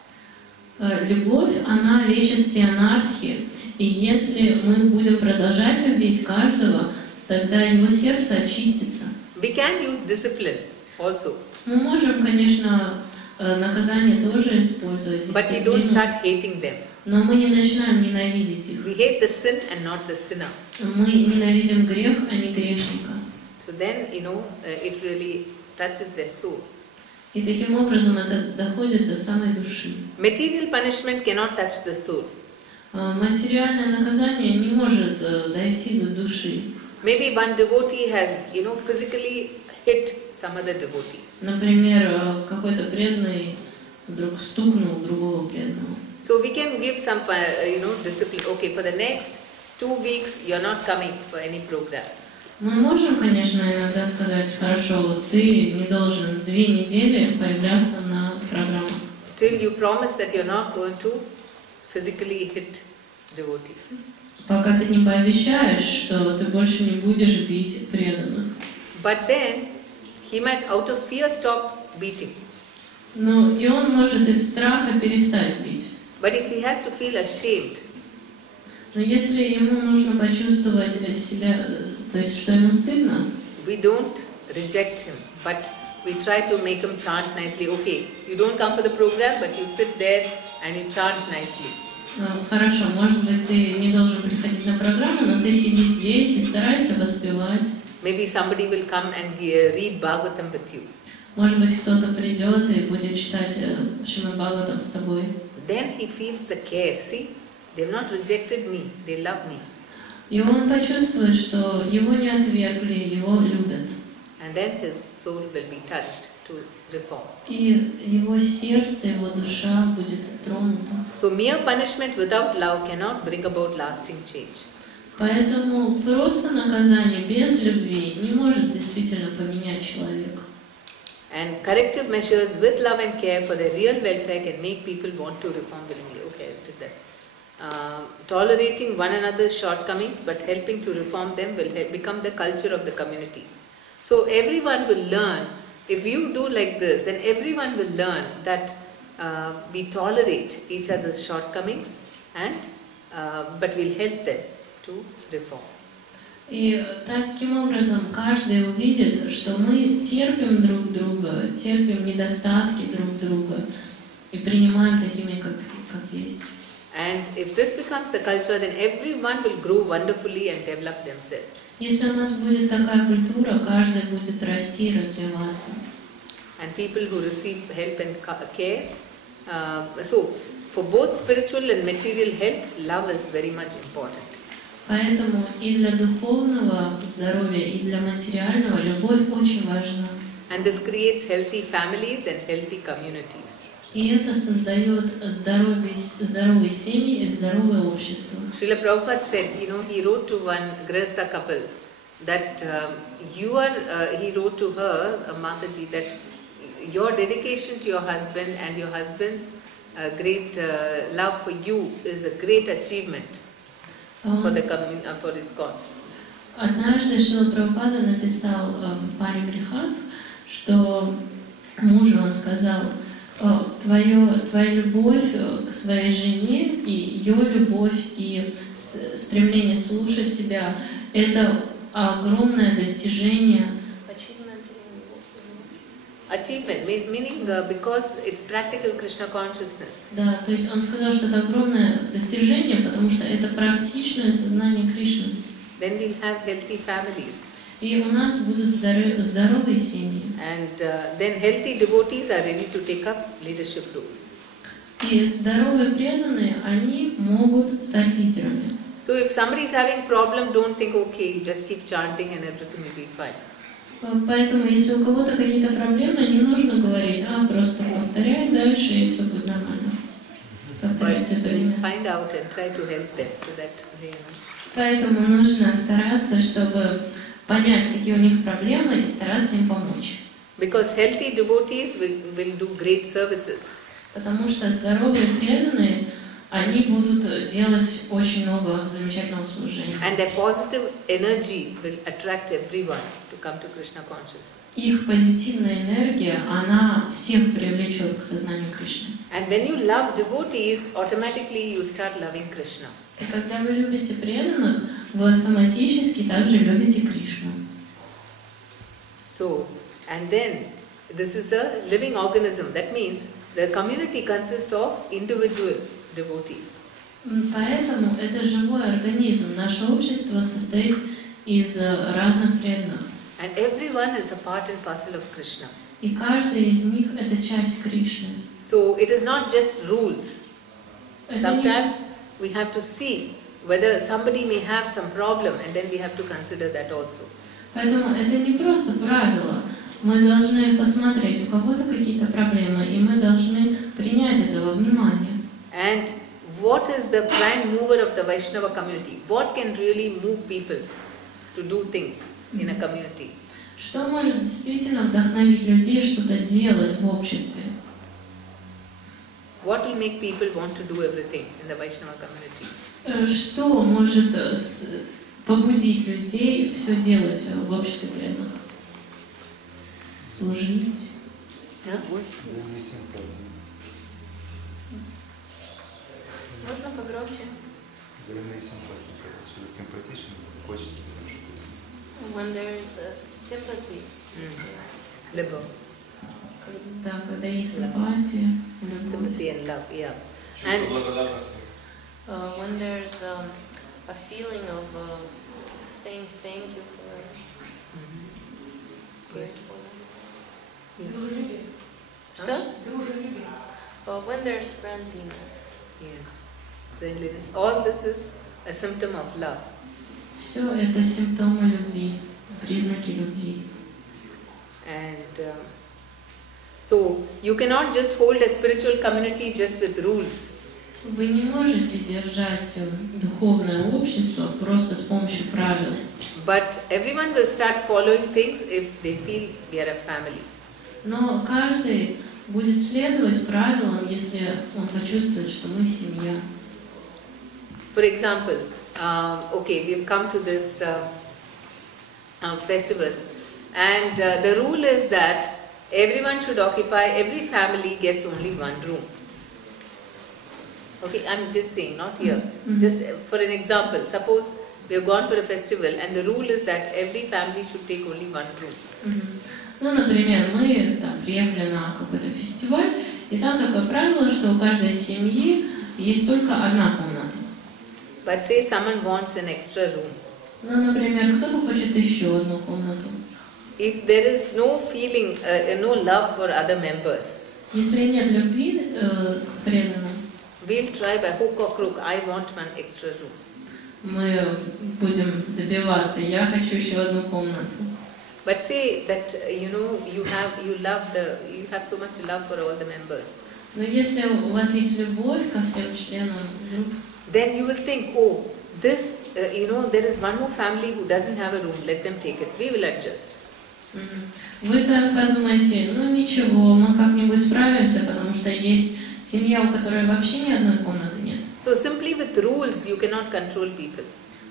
Любовь, она лечит все анархии. И если мы будем продолжать любить каждого, тогда его сердце очистится. We can use discipline also. Мы можем, конечно, наказание тоже использовать, But we don't start hating them. но мы не начинаем ненавидеть их. We hate the sin and not the sinner. Мы ненавидим грех, а не грешника. So then, it really touches their soul. И таким образом это доходит до самой души. Material punishment cannot touch the soul. Материальное наказание не может дойти до души. Maybe one devotee has, physically hit some other devotee. Например, какой-то преданный вдруг стукнул другого преданного. So we can give some, discipline. Okay, for the next 2 weeks, you're not coming for any program. Мы можем, конечно, иногда сказать: хорошо, вот ты не должен 2 недели появляться на программах. till you promise that you're not going to physically hit devotees. Пока ты не пообещаешь, что ты больше не будешь бить преданных. But then he might out of fear stop beating. Но и он может из страха перестать бить. But if he has to feel ashamed, Но если ему нужно почувствовать себя, то есть что ему стыдно, we don't reject him, but we try to make him chant nicely. Okay, you don't come for the program, but you sit there and you chant nicely. Хорошо, может быть, ты не должен приходить на программу, но ты сиди здесь и старайся воспевать. Maybe somebody will come and read Bhagavatam with you. Может быть, кто-то придет и будет читать Шримад Бхагаватам с тобой. Then he feels the care. See, they've not rejected me, they love me. И он почувствует, что его не отвергли, его любят. And then his soul will be touched to reform. И его сердце, его душа будет тронута. So mere punishment without love cannot bring about lasting change. Поэтому просто наказание без любви не может действительно поменять человека. And corrective measures with love and care for their real welfare can make people want to reform willingly. Okay, I did that. Tolerating one another's shortcomings but helping to reform them will become the culture of the community. So everyone will learn, if you do like this, then everyone will learn that we tolerate each other's shortcomings and but we'll help them to reform. И таким образом каждый увидит, что мы терпим друг друга, терпим недостатки друг друга и принимаем такими, как есть. And if this becomes the culture, then everyone will grow wonderfully and develop themselves. Если у нас будет такая культура, каждый будет расти и развиваться. And people who receive help and care, so for both spiritual and material health, love is very much important. Поэтому и для духовного здоровья, и для материального любовь очень важна. And this creates healthy families and healthy communities. И это создает здоровые семьи и здоровое общество. Srila Prabhupada said, he wrote to one Grihastha couple that he wrote to her, Mataji, that your dedication to your husband and your husband's great love for you is a great achievement for ISKCON. Однажды Шрила Прабхупада написал паре Грихастх, что мужу он сказал: твоя любовь к своей жене и ее любовь и стремление слушать тебя — это огромное достижение. Achievement, meaning because it's practical Krishna consciousness. Да, то есть он сказал, что это огромное достижение, потому что это практичное сознание Кришны. Then we'll have healthy families. И у нас будут здоровые семьи. And then healthy devotees are ready to take up leadership roles. И здоровые преданные, они могут стать лидерами. So if somebody is having problem, don't think, okay, just keep chanting and everything will be fine. Поэтому, если у кого-то какие-то проблемы, не нужно говорить: просто повторяй дальше, и все будет нормально. Повторяй все это время. Find out and try to help them so that they know. Поэтому нужно стараться, чтобы понять, какие у них проблемы, и стараться им помочь. Because healthy devotees will do great services. Потому что здоровые преданные, они будут делать очень много замечательного служения. And their positive energy will attract everyone to come to Krishna consciousness. Их позитивная энергия, она всех привлечет к сознанию Кришны. And when you love devotees, automatically you start loving Krishna. И когда вы любите преданных, вы автоматически также любите Кришну. So, and then this is a living organism. That means the community consists of individual devotees. Поэтому это живой организм. Наше общество состоит из разных преданных. And everyone is a part and parcel of Krishna. И каждый из них — это часть Кришны. So it is not just rules. Sometimes we have to see whether somebody may have some problem, and then we have to consider that also. Поэтому это не просто правило. Мы должны посмотреть, у кого-то какие-то проблемы, и мы должны принять это во внимание. And what is the prime mover of the Vaishnava community? What can really move people to do things in a community? Что может действительно вдохновить людей что-то делать в обществе? What will make people want to do everything in the Vaishnava community? Что может побудить людей все делать в обществе преданных? Служить. Взаимной симпатии. Можно погромче? Взаимной симпатии. Что симпатично, хочется немножко. When there is sympathy. Love. Да, когда есть симпатия, Sympathy and love, yeah. Чувство благодарности. When there's a feeling of saying thank you for gratefulness. Yes. Что? When there's friendliness. Yes. Friendliness. All this is a symptom of love. Все это симптомы любви, признаки любви. And so you cannot just hold a spiritual community just with rules. Вы не можете держать духовное общество просто с помощью правил. But everyone will start following things if they feel we are a family. Но каждый будет следовать правилам, если он почувствует, что мы семья. For example, okay, we've come to this festival, and the rule is that everyone should occupy, every family gets only one room. Okay, I'm just saying, not here. Just for an example, suppose we have gone for a festival and the rule is that every family should take only one room. Ну, например, мы там приехали на какой-то фестиваль, и там такое правило, что у каждой семьи есть только одна комната. But say someone wants an extra room. Ну, например, кто-то хочет еще одну комнату. If there is no feeling, no love for other members, Если нет любви к преданным, we'll try by hook or crook, I want one extra room. мы будем добиваться, я хочу еще одну комнату. But say that you have so much love for all the members. Но если у вас есть любовь ко всем членам группы, Then you will think, oh, this, there is one more family who doesn't have a room, let them take it, we will adjust. вы так подумаете, ну ничего, мы как-нибудь справимся, потому что есть семья, у которой вообще ни одной комнаты нет. So simply with rules you cannot control people.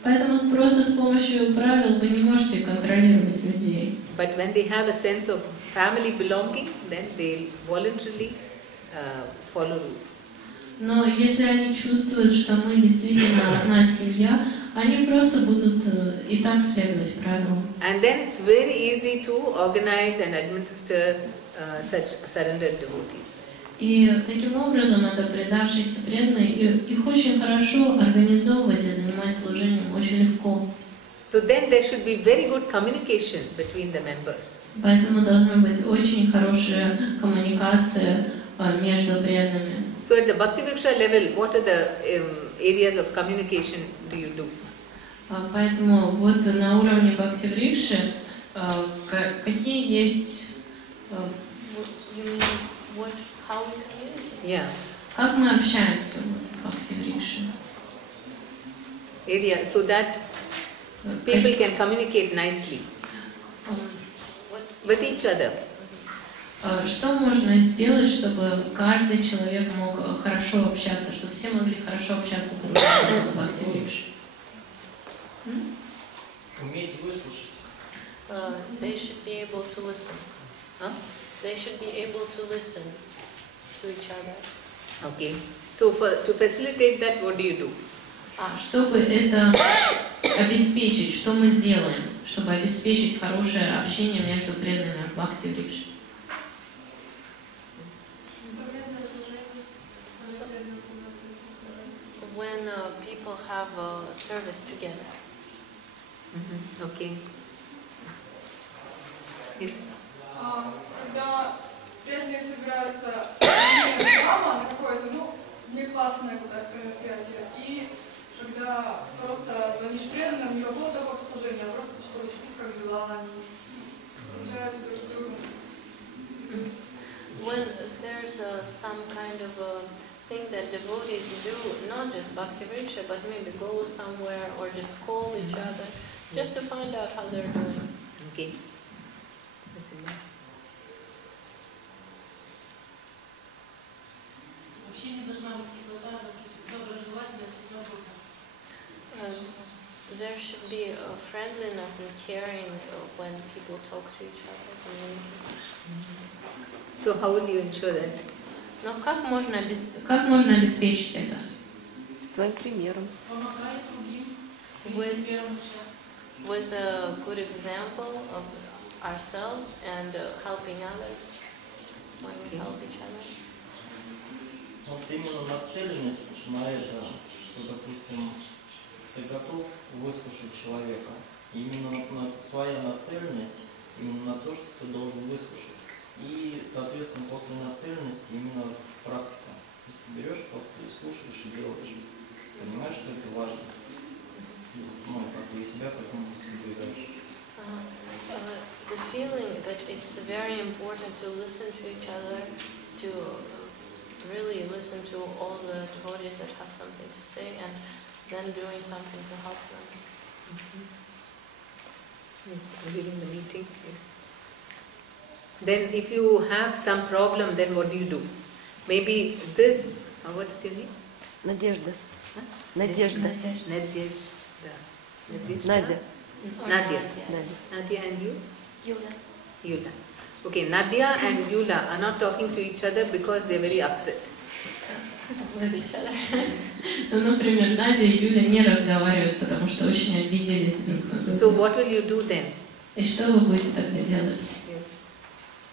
Поэтому просто с помощью правил вы не можете контролировать людей. But when they have a sense of family belonging, then they'll voluntarily follow rules. Но если они чувствуют, что мы действительно одна семья, они просто будут и так следовать правилам. And then it's very easy to organize and administer such surrendered devotees. И таким образом это предавшиеся преданные, их очень хорошо организовывать и занимать служением очень легко. So then there should be very good communication between the members. Поэтому должна быть очень хорошая коммуникация между преданными. So at the Bhakti-Vriksha level, what are the areas of communication do you do? Поэтому вот на уровне Бхакти-Врикши какие есть... How we communicate? Yeah. Как мы общаемся в Бхакти-Врикши? Area, so that people can communicate nicely with each other. Что можно сделать, чтобы каждый человек мог хорошо общаться, чтобы все могли хорошо общаться друг с другом в Бхакти-Врикши? Уметь выслушать. They should be able to listen. They should be able to listen to each other. Okay. So to facilitate that, what do you do? Чтобы это обеспечить, что мы делаем, чтобы обеспечить хорошее общение между преданными в Бхакти-Врикши? When people have a service together. Okay. Yes. Когда преданные собираются на какое-то, неклассное мероприятие, и когда просто звонишь преданным, не по поводу такого служения, а просто чтобы спросить, как дела, они получаются друг с другом. When there's some kind of a thing that devotees do, not just Bhakti-Vriksha, but maybe go somewhere or just call each other, just to find out how they're doing. Okay. общении должна быть теплота, доброжелательность и забота. There should be friendliness and caring when people talk to each other. So how will you ensure that? Но как можно обеспечить это? Своим примером. Помогает другим, With- первым шагом. With a good example of ourselves and helping others when we help each other. Вот именно нацеленность на это, что, допустим, ты готов выслушать человека. Именно своя нацеленность именно на то, что ты должен выслушать. И, соответственно, после нацеленности именно практика. То есть ты берешь просто и слушаешь и делаешь. Понимаешь, что это важно. Ну, как бы и себя к этому соблюдаешь. The feeling that it's very important to listen to each other, to really listen to all the devotees that have something to say, and then doing something to help them. Yes, leaving the meeting. Yes. Then if you have some problem, then what do? Maybe this, what is your name? Надежда. Huh? Надежда. Nadezhda. Надя. Nadia. Надя. Nadia and you? Yula. Yula. Okay, Nadia and Yula are not talking to each other because they are very upset. With each other. Ну, например, Надя и Юля не разговаривают, потому что очень обиделись друг на друга. So what will you do then? И что вы будете тогда делать? Yes.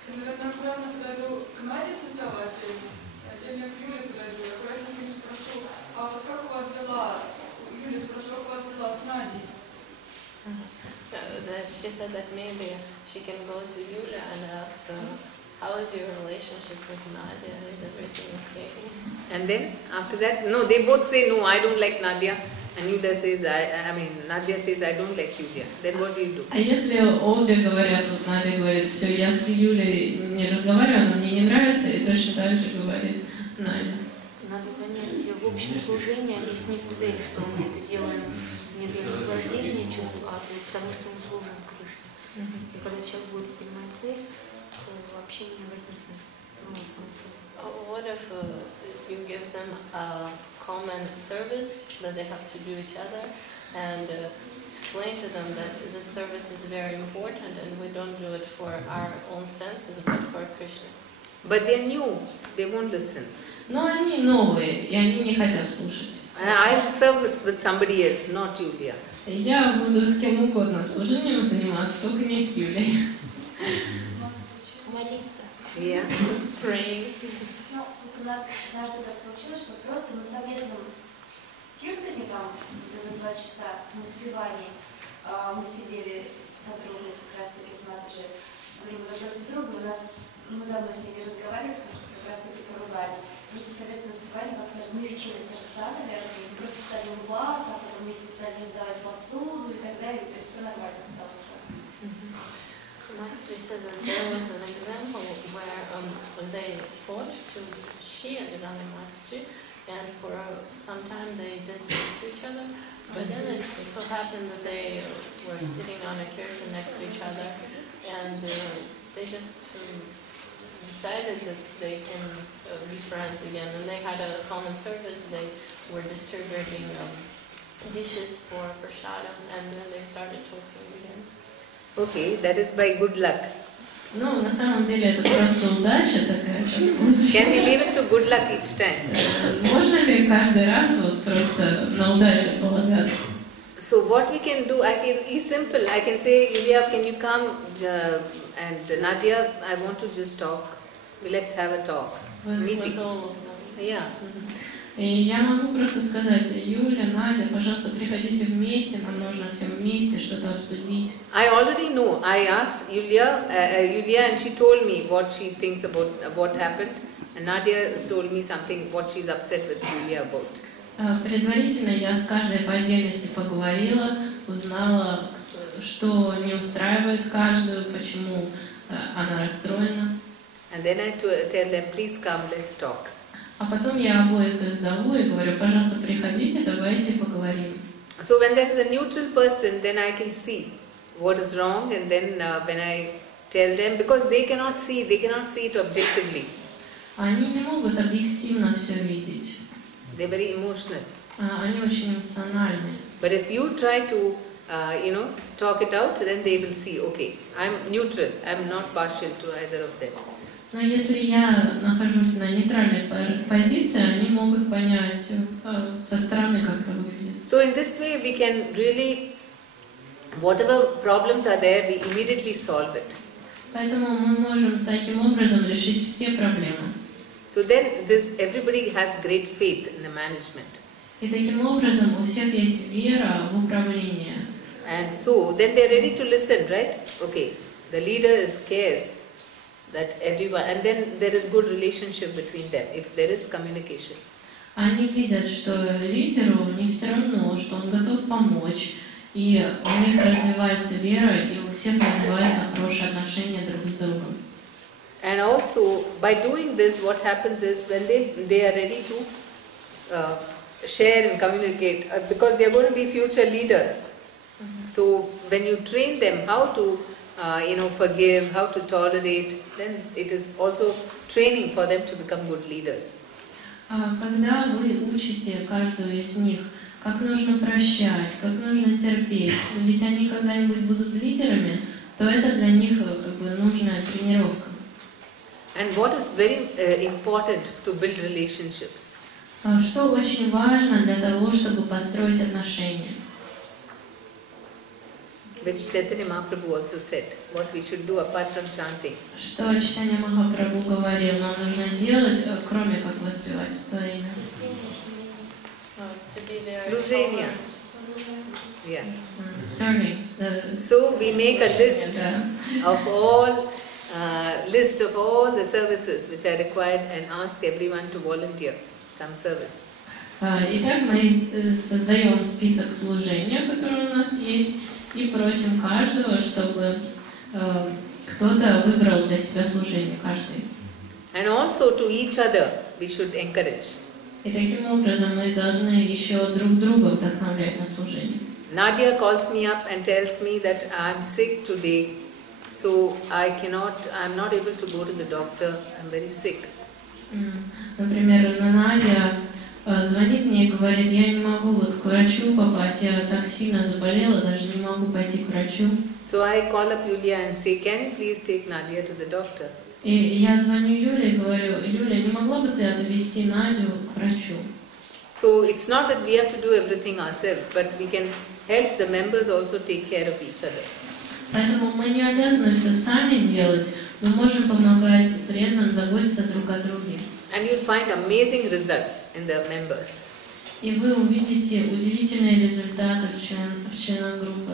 Я, наверное, аккуратно подойду к Наде сначала отдельно к Юле подойду, аккуратно к ним спрошу, а вот как у вас дела? У Юли спрошу, как у вас дела с Надей? She said that maybe she can go to Yula and ask, how is your relationship with Nadia? Is everything okay? And then after that, no, they both say no, I don't like Nadia. And Yulia says, Nadia says, I don't like Yulia. Then what do? А если обе говорят, вот Надя говорит, все, я с Юлей не разговариваю, она мне не нравится, и точно так же говорит Надя. Надо занять в общем служении, объяснив цель, что мы это делаем не для наслаждения чувств, а потому что мы служим Кришне. И когда человек будет понимать цель, то общение возникнет само собой. What if you give them a common service that they have to do each other and explain to them that this service is very important and we don't do it for our own senses but for Krishna. But they are new, they won't listen. Но они новые, и они не хотят слушать. I serve with somebody else, not Yulia. Я буду с кем угодно служением заниматься, только не с Юлей. Молиться. Yeah. Praying. Ну, вот у нас однажды так получилось, что просто на совместном киртане, там, где-то 2 часа на успевании, мы сидели с подругой, как раз таки с Матаджи, друг напротив друга, у нас, мы давно с ними разговаривали, потому что как раз таки поругались. Просто совместное успевание как-то размягчило сердца, наверное, мы просто стали улыбаться, а потом вместе стали сдавать посуду и так далее, то есть все нормально стало сразу. Mataji said that there was an example where they fought, she and another Mataji, and for some time they didn't speak to each other, but then it so happened that they were sitting on a kirtan next to each other, and they just decided that they can be friends again, and they had a common service. They were distributing dishes for prasadam, and then they started talking again. Okay, that is by good luck. Ну, на самом деле это просто удача такая. Can we leave it to good luck each time? Можно ли каждый раз вот просто на удачу полагаться? So what we can do, is simple. I can say, Yulia, can you come? And Nadia, I want to just talk. Let's have a talk. Meeting. Yeah. И я могу просто сказать, Юля, Надя, пожалуйста, приходите вместе, нам нужно всем вместе что-то обсудить. I already know. I asked Yulia, and she told me what she thinks about what happened. And Nadia has told me something, what she's upset with Yulia about. Предварительно я с каждой по отдельности поговорила, узнала, что не устраивает каждую, почему она расстроена. And then I tell them, please come, let's talk. А потом я обоих их зову и говорю, пожалуйста, приходите, давайте поговорим. So when there is a neutral person, then I can see what is wrong, and then when I tell them, because they cannot see it objectively. Они не могут объективно все видеть. They're very emotional. Они очень эмоциональны. But if you try to, talk it out, then they will see, okay, I'm neutral, I'm not partial to either of them. Но если я нахожусь на нейтральной позиции, они могут понять со стороны, как это выглядит. So in this way we can really, whatever problems are there, we immediately solve it. Поэтому мы можем таким образом решить все проблемы. So then everybody has great faith in the management. И таким образом у всех есть вера в управление. And so then they're ready to listen, right? Okay, the leader cares that everyone, and then there is good relationship between them if there is communication. Они видят, что лидеру не все равно, что он готов помочь, и у них развивается вера, и у всех развиваются хорошие отношения друг с другом. And also by doing this, what happens is when they are ready to share and communicate, because they are going to be future leaders. So when you train them how to forgive, how to tolerate, then it is also training for them to become good leaders. Когда вы учите каждого из них, как нужно прощать, как нужно терпеть, ведь они когда-нибудь будут лидерами, то это для них как бы нужная тренировка. And what is very important to build relationships? Что очень важно для того, чтобы построить отношения? Which Chaitanya Mahaprabhu also said, what we should do apart from chanting. Что Чайтанья Махапрабху говорил, нам нужно делать, кроме как воспевать свое имя. Sluzenia. Yeah. Serving. So we make a list of all the services which are required and ask everyone to volunteer some service. Итак, мы создаем список служения, которые у нас есть, и просим каждого, чтобы кто-то выбрал для себя служение, каждый. And also to each other we should encourage. И таким образом мы должны еще друг друга вдохновлять на служение. Nadia calls me up and tells me that I'm sick today, so I'm not able to go to the doctor, I'm very sick. Например, Надя звонит мне и говорит, я не могу к врачу попасть, я так сильно заболела, даже не могу пойти к врачу. So I call up Yulia and say, can you please take Nadia to the doctor? И я звоню Юле и говорю, Юля, не могла бы ты отвезти Надю к врачу? So it's not that we have to do everything ourselves, but we can help the members also take care of each other. Поэтому мы не обязаны все сами делать, мы можем помогать преданным заботиться друг о друге. And you'll find amazing results in the members. И вы увидите удивительные результаты в членах группы.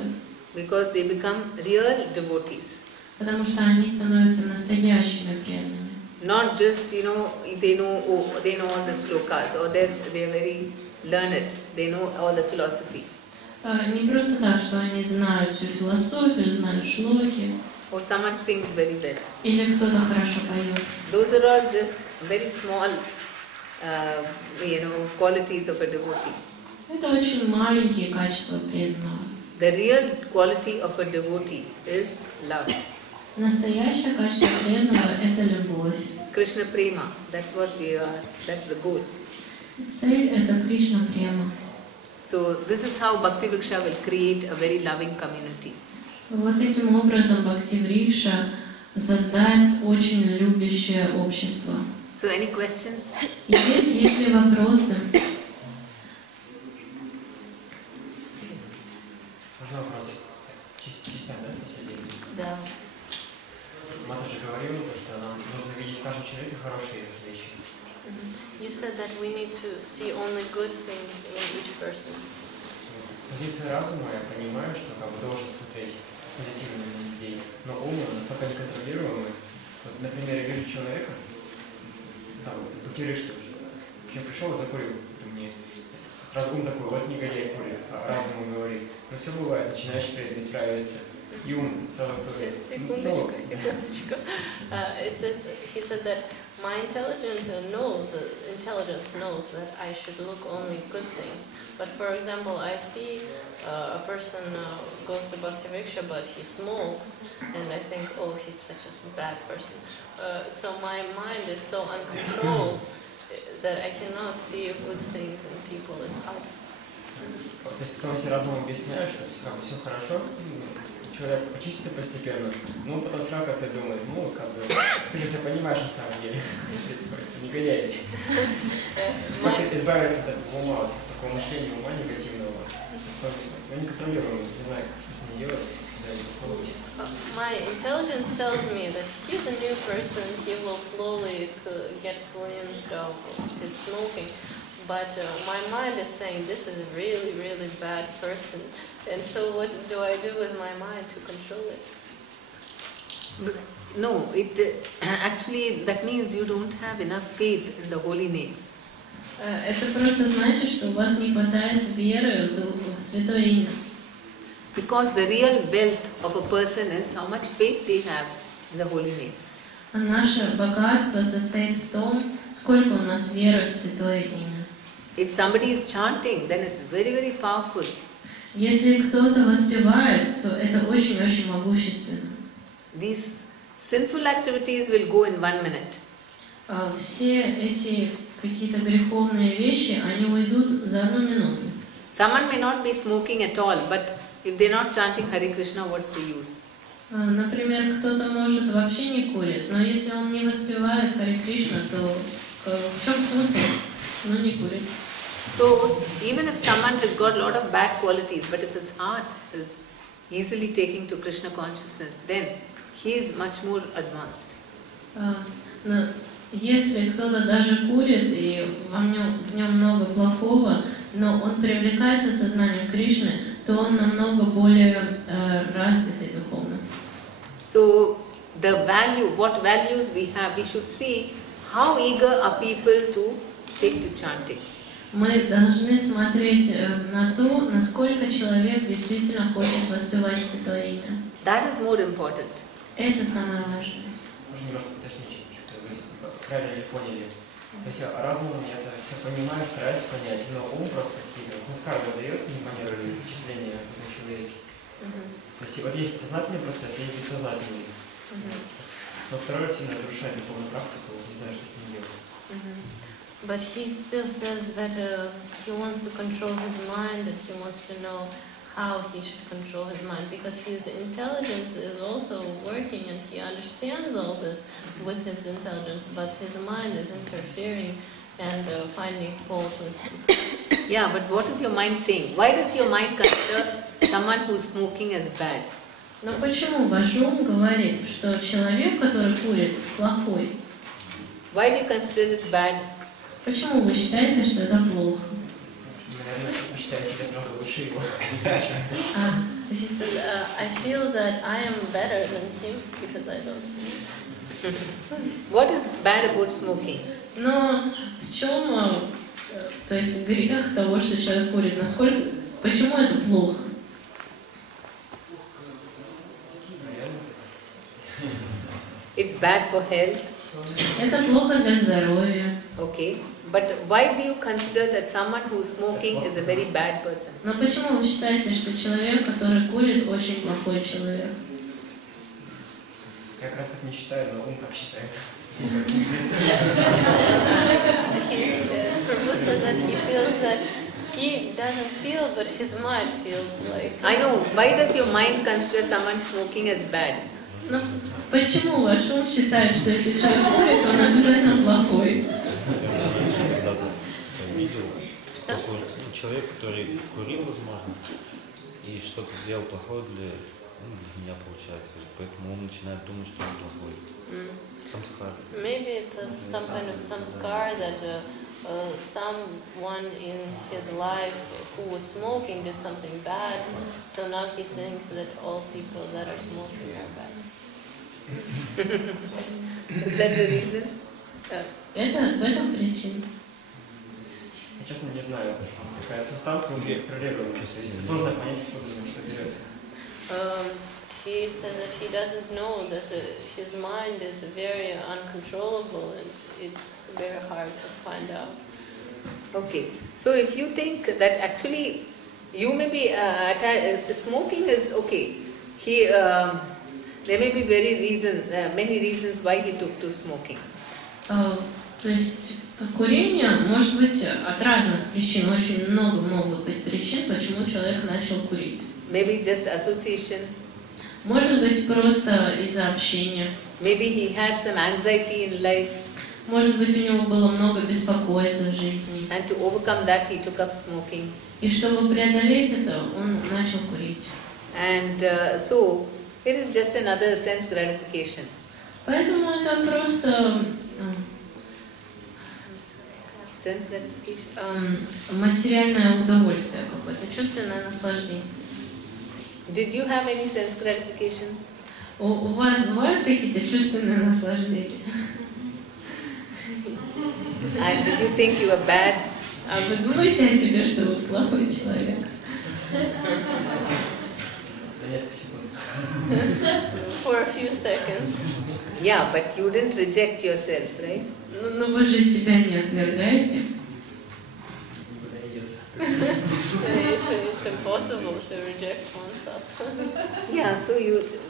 Because they become real devotees. Потому что они становятся настоящими преданными. Not just, they know all the slokas, or they're very learned, they know all the philosophy. Не просто так, что они знают всю философию, знают шлоки. Or someone sings very well. Или кто-то хорошо поет. Those are all just very small, qualities of a devotee. Это очень маленькие качества преданного. The real quality of a devotee is love. Настоящее качество преданного – это любовь. Krishna Prema, that's what we are, that's the goal. Цель – это Кришна Према. So this is how Bhakti Vriksha will create a very loving community. Вот таким образом Бхакти Врикша создаст очень любящее общество. So any questions? Есть ли вопросы? Можно вопрос? Честно, да, последний? Да. Мата же говорила, что нам нужно видеть в каждом человеке хорошие вещи. You said that we need to see only good things in each person. С позиции разума я понимаю, что должен смотреть позитивно на людей, но ум настолько неконтролируемый. Вот, например, я вижу человека, закуришь, я пришел и закурил, мне сразу ум такой, вот негодяй курит, а разум говорит, ну все бывает, начинаешь исправиться. и ум золотой. Секундочку. He said that my intelligence knows that I should look only good things. But for example, I see a person goes to Bhakti Vriksha, but he smokes, and I think, oh, he's such a bad person. So my mind is so uncontrolled that I cannot see good things in people. It's hard. То есть, когда все разумом объясняют, что как бы все хорошо, человек очистится постепенно, но потом сразу думает, ну, как бы, ты же все понимаешь на самом деле, не гоняете. Как избавиться от этого ума, от такого мышления ума негативного? Мы не контролируем, не знаю, что с ним делать, когда это слушать. My intelligence tells me that he's a new person, he will slowly get cleansed of his smoking. But my mind is saying this is a really, really bad person. And so what do I do with my mind to control it? No, it actually that means you don't have enough faith in the holy names. Это просто значит, что у вас не хватает веры в Святое Имя. Because the real wealth of a person is how much faith they have in the holy names. А наше богатство состоит в том, сколько у нас веры в Святое Имя. If somebody is chanting, then it's very, very powerful. Если кто-то воспевает, то это очень-очень могущественно. These sinful activities will go in 1 minute. Все эти какие-то греховные вещи, они уйдут за 1 минуту. Someone may not be smoking at all, but if they're not chanting Hare Krishna, what's the use? Например, кто-то может вообще не курит, но если он не воспевает Харе Кришна, то в чем смысл? Ну, не курит. So, even if someone has got a lot of bad qualities, but if his heart is easily taking to Krishna consciousness, then he is much more advanced. Но если кто-то даже курит, и в нем много плохого, но он привлекается сознанием Кришны, то он намного более развитый духовно. So, the value, what values we have, we should see how eager are people to take to chanting. Мы должны смотреть на то, насколько человек действительно хочет воспевать Святое Имя. That is more important. Это самое важное. Можно немножко уточнить, чтобы вы правильно поняли. То есть разумом я это все понимаю, стараюсь понять, но ум просто какие-то санскары выдает непонятные впечатления на человеке. То есть вот есть сознательный процесс, есть бессознательный. Но второе сильно нарушает духовную практику, не знаю, что с ним делать. But he still says that he wants to control his mind, and he wants to know how he should control his mind, because his intelligence is also working and he understands all this with his intelligence, but his mind is interfering and finding fault with him. Yeah, but what is your mind saying? Why does your mind consider someone who is smoking as bad? Но почему ваш ум говорит, что человек, который курит, плохой? Why do you consider it bad? Почему вы считаете, что это плохо? Наверное, считаю себя сразу лучше его. He said, I feel that I am better than him because I don't smoke. What is bad about smoking? Но в чем, то есть грех того, что человек курит, насколько, почему это плохо? It's bad for health. Это плохо для здоровья. Okay. But why do you consider that someone who is smoking is a very bad person? Но почему вы считаете, что человек, который курит, очень плохой человек? Я как раз так не считаю, но ум так считает. Prabhu that he feels that he doesn't feel, but his mind feels like. I know. Why does your mind consider someone smoking as bad? Но почему ваш ум считает, что если человек курит, он обязательно плохой? Видел человек, который курил, возможно, и что-то сделал плохое для меня, получается. Поэтому он начинает думать, что он плохой. Самскар. Maybe it's some kind of samskar that someone in his life who was smoking did something bad, so now he thinks that all people that are smoking are bad. Is that the reason? Это в этом причина. Я честно не знаю, такая субстанция контролируемая, сложно понять, что берется. he said that he doesn't know that his mind is very uncontrollable and it's very hard to find out. Okay, so if you think that actually you may be smoking is okay. There may be many reasons why he took to smoking. То есть курение может быть от разных причин, очень много могут быть причин, почему человек начал курить. Maybe just association. Может быть просто из-за общения. Maybe he had some anxiety in life. Может быть у него было много беспокойства в жизни. And to overcome that he took up smoking. И чтобы преодолеть это, он начал курить. And so it is just another sense gratification. Поэтому это просто sense gratification. Материальное удовольствие какое-то, чувственное наслаждение. Did you have any sense gratifications? У вас бывают какие-то чувственные наслаждения? And did you think you were bad? А вы думаете о себе, что вы плохой человек? Несколько секунд. For a few seconds. Yeah, but you didn't reject yourself, right? Но вы же себя не отвергаете. It's impossible to reject oneself. Yeah, so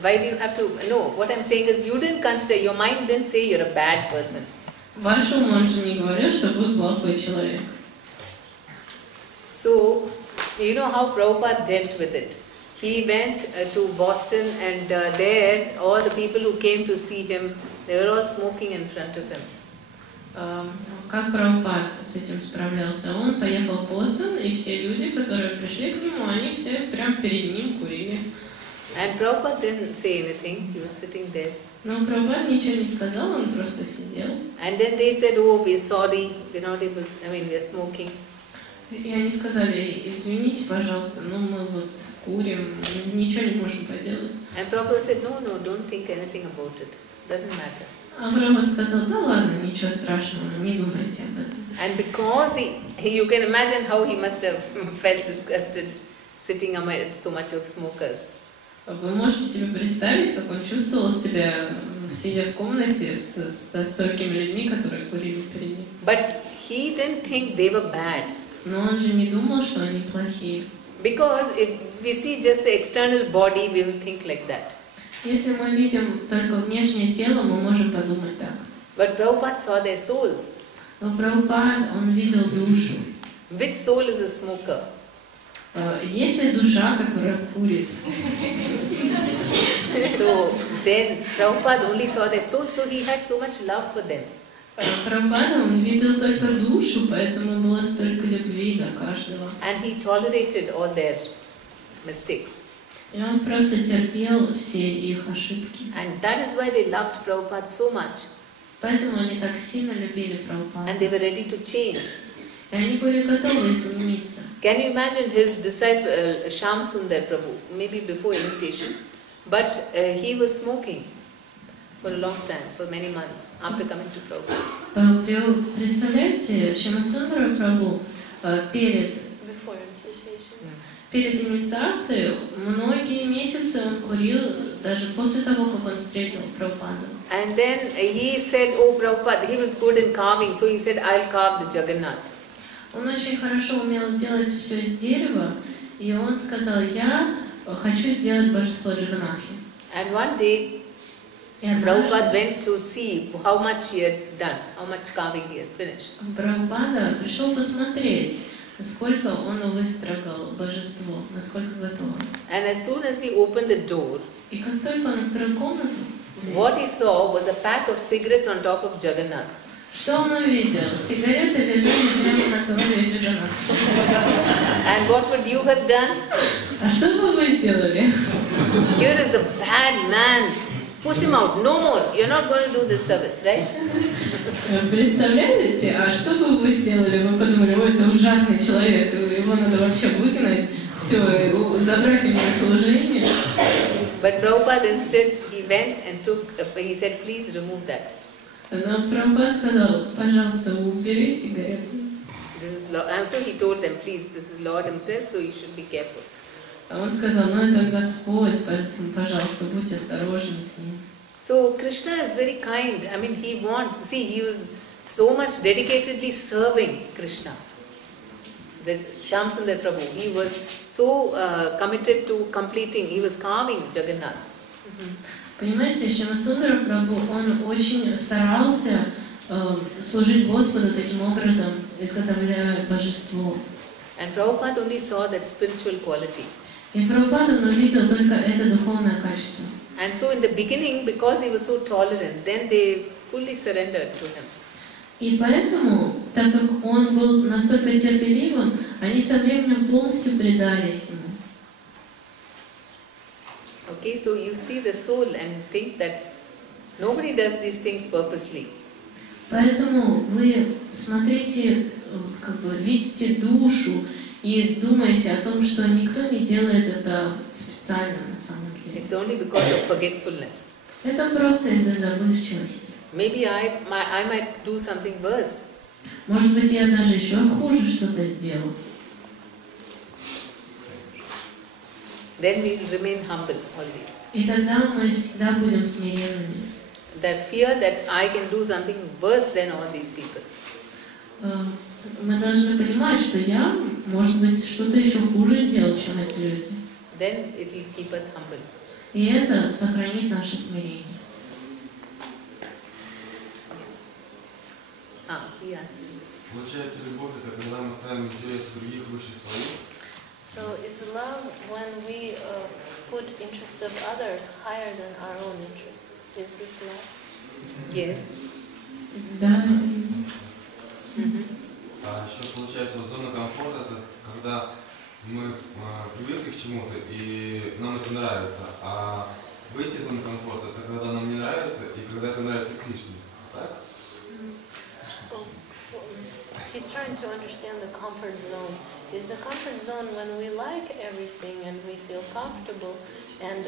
why do you have to? No, what I'm saying is you didn't consider, your mind didn't say you're a bad person. Ваш ум, он же не говорит, что вы плохой человек. So, you know how Prabhupada dealt with it. He went to Boston and there all the people who came to see him, they were all smoking in front of him. Как Прабхупад с этим справлялся? Он поехал в Бостон, и все люди, которые пришли к нему, они все прямо перед ним курили. And Prabhupada didn't say anything, he was sitting there. Но Прабхупад ничего не сказал, он просто сидел. And then they said, oh, we're sorry, we're not able, we're smoking. И они сказали, извините, пожалуйста, но мы вот курим, ничего не можем поделать. And Prabhupada said, no, don't think anything about it, doesn't matter. А Прабхупад сказал, да ладно, ничего страшного, не думайте об этом. And because you can imagine how he must have felt disgusted sitting amid so much of smokers. Вы можете себе представить, как он чувствовал себя, сидя в комнате со столькими людьми, которые курили перед ним. But he didn't think they were bad. Но он же не думал, что они плохие. Because if we see just the external body, we will think like that. Если мы видим только внешнее тело, мы можем подумать так. But Prabhupada saw their souls. Но Прабхупад, он видел душу. Which soul is a smoker? Есть ли душа, которая курит? So then Prabhupada only saw their soul, so he had so much love for them. Прабхупада, он видел только душу, поэтому было столько любви до каждого. And he tolerated all their mistakes. И он просто терпел все их ошибки. And that is why they loved Prabhupada so much. Поэтому они так сильно любили Прабхупада. And they were ready to change. И они были готовы измениться. Can you imagine his disciple Shyam Sundar Prabhu, maybe before initiation, but he was smoking for a long time, for many months after coming to Prabhupada. Представляете, Шьямасундара Прабху перед инициацией многие месяцы он курил, даже после того, как он встретил Прабхупаду. And then he said, oh Prabhupada, he was good in carving, so he said, I'll carve the Jagannath. Он очень хорошо умел делать все из дерева, и он сказал, я хочу сделать божество Джаганнатхи. And one day, Prabhupada went to see how much he had done, how much carving he had finished. Прабхупада пришел посмотреть, насколько он выстрогал божество, насколько готово. And as soon as he opened the door, и как только он открыл комнату, what he saw was a pack of cigarettes on top of Jagannath. Что он увидел? Сигареты лежали прямо на голове Джаганнатха. And what would you have done? А что бы вы сделали? Here is a bad man. Push him out. No more. You're not going to do this service, right? Представляете? А что бы вы сделали? Вы подумали, ой, это ужасный человек, его надо вообще выгнать, все, забрать у него служение. But Prabhupada instead, he went and he said, please remove that. Но Прабхупад сказал, пожалуйста, убери сигареты. This is Lord. And so he told them, please, this is Lord himself, so you should be careful. А он сказал, ну это Господь, поэтому, пожалуйста, будьте осторожны с ним. So Krishna is very kind. I mean, he wants, see, he was so much dedicatedly serving Krishna. The Shyamsundar Prabhu, he was so committed to completing, he was calming Jagannath. Понимаете, Шьямасундара Прабху, он очень старался служить Господу таким образом, изготовляя божество. And Prabhupada only saw that spiritual quality. И Прабхупада увидел только это духовное качество. And so in the beginning, because he was so tolerant, then they fully surrendered to him. И поэтому, так как он был настолько терпеливым, они со временем полностью предались ему. Okay, so you see the soul and think that nobody does these things purposely. Поэтому вы смотрите, как бы видите душу и думаете о том, что никто не делает это специально на самом деле. It's only because of forgetfulness. Это просто из-за забывчивости. Maybe I might do something worse. Может быть, я даже еще хуже что-то делал. Then we will remain humble always. И тогда мы всегда будем смиренными. That fear that I can do something worse than all these people. Мы должны понимать, что я, может быть, что-то еще хуже делал, чем эти люди. Then it will keep us humble. И это сохранит наше смирение. Получается, любовь — это когда мы ставим интерес других выше своих. So is love when we put interests of others higher than our own interests? Is this love? Yes. Да. А еще получается, вот зона комфорта — это когда мы привыкли к чему-то и нам это нравится, а выйти из зоны комфорта — это когда нам не нравится и когда это нравится Кришне. Так? He's trying to understand the comfort zone. Is the comfort zone when we like everything and we feel comfortable, and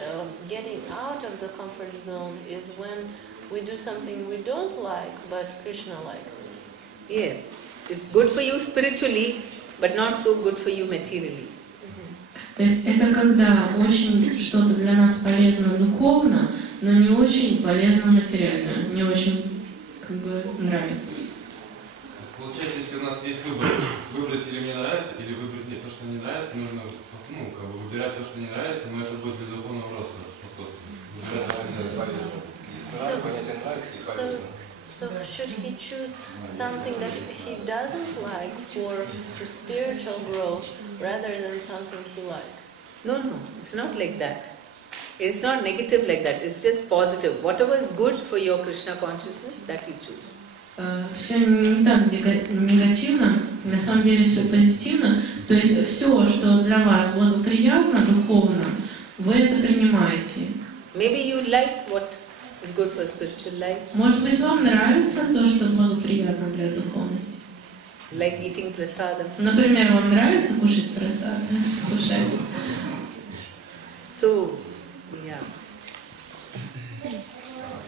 getting out of the comfort zone is when we do something we don't like, but Krishna likes it? Yes. It's good for you spiritually, but not so good for you materially. То есть это когда очень что-то для нас полезно духовно, но не очень полезно материально, не очень как бы нравится. Получается, если у нас есть выбор, выбрать или мне нравится, или выбрать не то, что не нравится, нужно выбирать то, что не нравится, но это будет для духовного роста способствовать. So should he choose something that he doesn't like for spiritual growth rather than something he likes? No, it's not like that. It's not negative like that. It's just positive. Whatever is good for your Krishna consciousness, that you choose. Все не так негативно, на самом деле все позитивно. То есть все, что для вас благоприятно духовно, вы это принимаете. Maybe you like what is good for spiritual life. Может быть, вам нравится то, что благоприятно для духовности. Like eating prasadam. Например, вам нравится кушать прасад? So, yeah.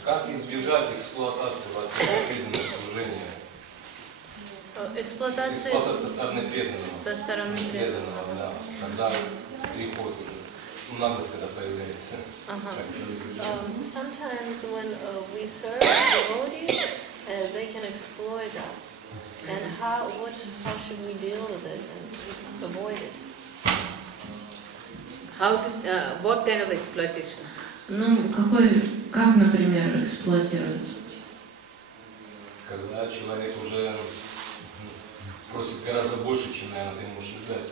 Как избежать эксплуатации в преданного служения? Эксплуатация со стороны преданного. Со стороны преданного, да. Когда переход уже, наглость когда появляется. Sometimes when we serve devotees, they can exploit us. And how should we deal with it and avoid it? What kind of exploitation? Ну, как, например, эксплуатируют? Когда человек уже просит гораздо больше, чем, наверное, ты можешь ждать.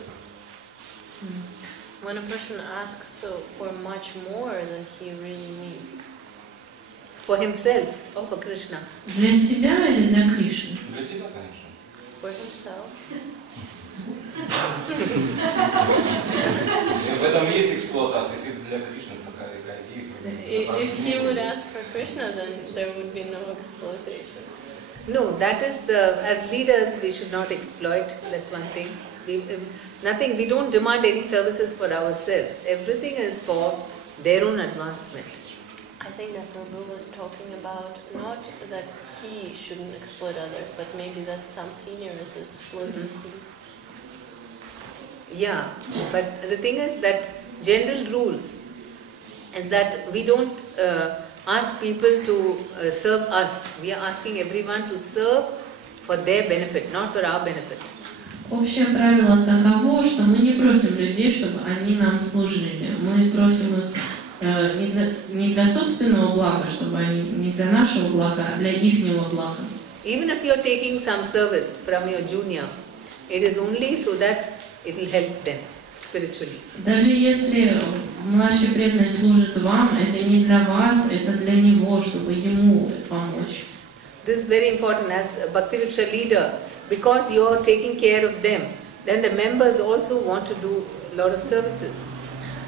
When a person asks for much more than he really needs. For himself or for Krishna? Для себя или для Кришны? Для себя, конечно. For himself. В этом есть эксплуатация, если для Кришны такая. If he would ask for Krishna, then there would be no exploitation. No, that is, as leaders, we should not exploit. That's one thing. We don't demand any services for ourselves. Everything is for their own advancement. I think that Prabhu was talking about not that he shouldn't exploit others, but maybe that some senior is exploiting him. Yeah, but the thing is that general rule is that we don't ask people to serve us. We are asking everyone to serve for their benefit, not for our benefit. Общее правило таково, что мы не просим людей, чтобы они нам служили. Мы просим их не для собственного блага, чтобы они не для нашего блага, а для ихнего блага. Even if you are taking some service from your junior, it is only so that it will help them spiritually. Даже если младший преданный служит вам, это не для вас, это для него, чтобы ему помочь. This is very important as a Bhakti-Vriksha leader, because you are taking care of them, then the members also want to do a lot of services.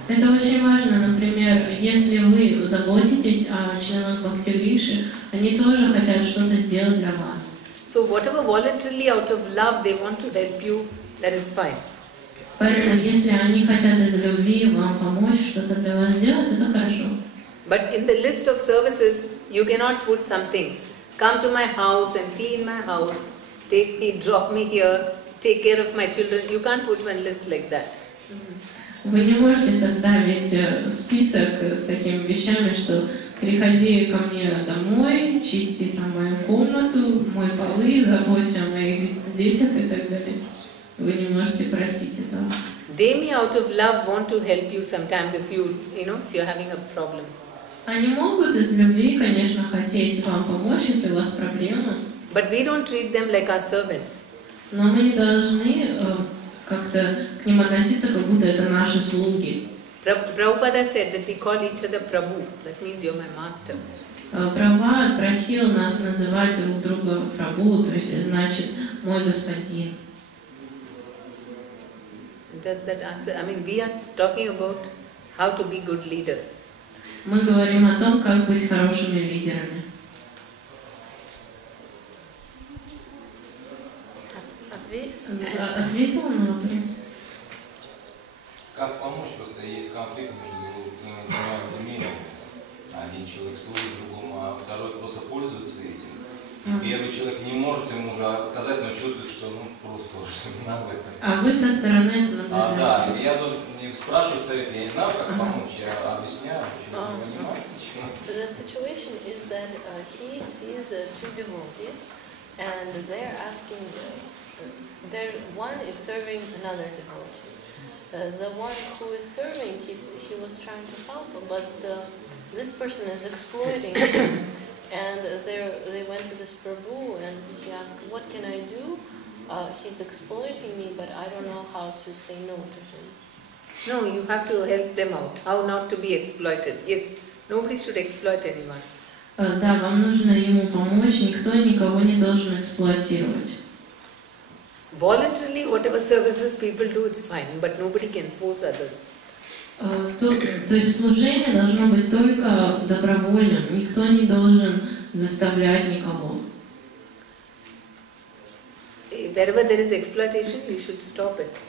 Это очень важно, например, если вы заботитесь о членах Бхакти-Врикши, они тоже хотят что-то сделать для вас. So whatever voluntarily out of love they want to help you, that is fine. Поэтому, если они хотят из любви вам помочь, что-то для вас сделать, это хорошо. But in the list of services, you cannot put some things. Come to my house and clean my house, take me, drop me here, take care of my children. You can't put one list like that. Вы не можете составить список с такими вещами, что приходи ко мне домой, чисти там мою комнату, мой полы, заботься о моих детях и так далее. Вы не можете просить этого. They may out of love want to help you sometimes if if you're having a problem. Они могут из любви, конечно, хотеть вам помочь, если у вас проблема. But we don't treat them like our servants. Но мы не должны как-то к ним относиться, как будто это наши слуги. Prabhupada said that we call each other Prabhu. That means you're my master. Прабхупада просил нас называть друг друга Прабху, то есть значит мой господин. Does that answer? I mean, we are talking about how to be good leaders. Мы говорим о том, как быть хорошими лидерами. Ответила на вопрос? Как помочь? Просто есть конфликт между двумя людьми. Один человек служит другому, а второй просто пользуется этим. И первый человек не может ему уже отказать, но чувствует, что просто наглость. А вы со стороны это наблюдаете? Да, я тут спрашиваю совет, я не знаю, как помочь, я объясняю, почему не понимаю. The situation is that he sees two devotees, and they're asking. One is serving another devotee. The one who is serving, he was trying to help, but this person is exploiting him. And they went to this Prabhu and he asked, what can I do? He's exploiting me, but I don't know how to say no to him. No, you have to help them out. How not to be exploited. Yes, nobody should exploit anyone. Да, вам нужно ему помочь, никто никого не должен эксплуатировать. Voluntarily, whatever services people do, it's fine, but nobody can force others. То есть служение должно быть только добровольным, никто не должен заставлять никого. Wherever there is exploitation, you should stop it.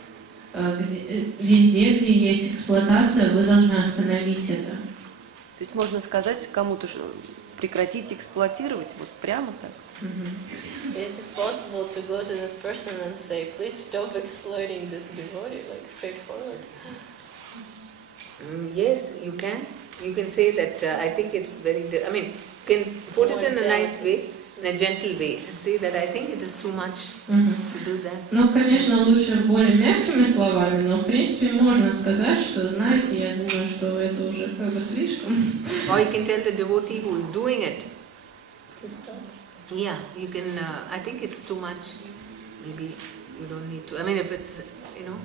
Везде, где есть эксплуатация, вы должны остановить это. То есть можно сказать кому-то, что прекратите эксплуатировать, вот прямо так. Is it possible to go to this person and say, please stop exploiting this devotee, like straightforward? Yes, you can. You can say that I think it's very, I mean, you can put it in a nice way, in a gentle way, and say that I think it is too much to do that. Ну, конечно, лучше более мягкими словами, но в принципе можно сказать, что, знаете, я думаю, что это уже как бы слишком. Or you can tell the devotee who is doing it. Yeah, you can, I think it's too much. Maybe you don't need to. I mean, if it's,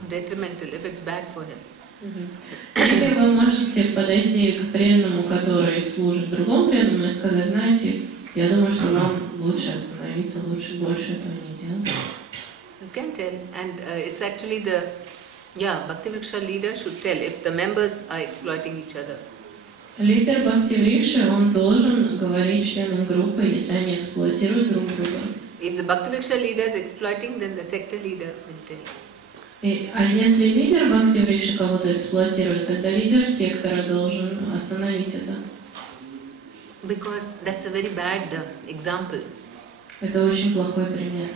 detrimental, if it's bad for him. Или вы можете подойти к преданному, который служит другому преданному, и сказать, знаете, я думаю, что вам лучше остановиться, лучше больше этого не делать. You can tell, and it's actually Bhakti-Vriksha leader should tell if the members are exploiting each other. Лидер Бхакти-Врикши, он должен говорить членам группы, если они эксплуатируют друг друга. If the Bhakti-Vriksha leader is exploiting, then the sector leader will tell. А если лидер Бхакти-Врикши кого-то эксплуатирует, тогда лидер сектора должен остановить это. Because that's a very bad example. Это очень плохой пример.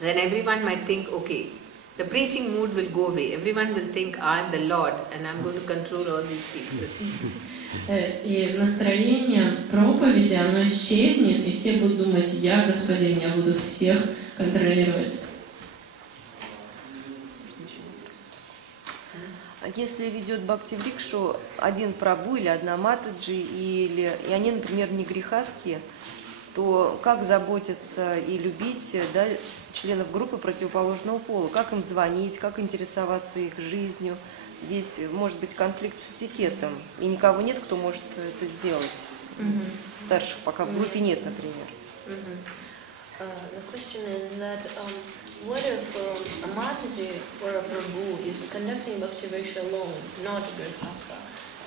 Then everyone might think, okay, the preaching mood will go away. Everyone will think I am the Lord and I am going to control all these people. И настроение проповеди, оно исчезнет, и все будут думать, я господин, я буду всех контролировать. Если ведет бхакти-врикшу один прабху или одна матаджи, и они, например, не грехастки, то как заботиться и любить, да, членов группы противоположного пола? Как им звонить, как интересоваться их жизнью? Здесь может быть конфликт с этикетом, и никого нет, кто может это сделать. Старших пока в группе нет, например. The question is that what if a Mataji or a Prabhu is conducting Bhakti-vriksha alone, not a Grihastha,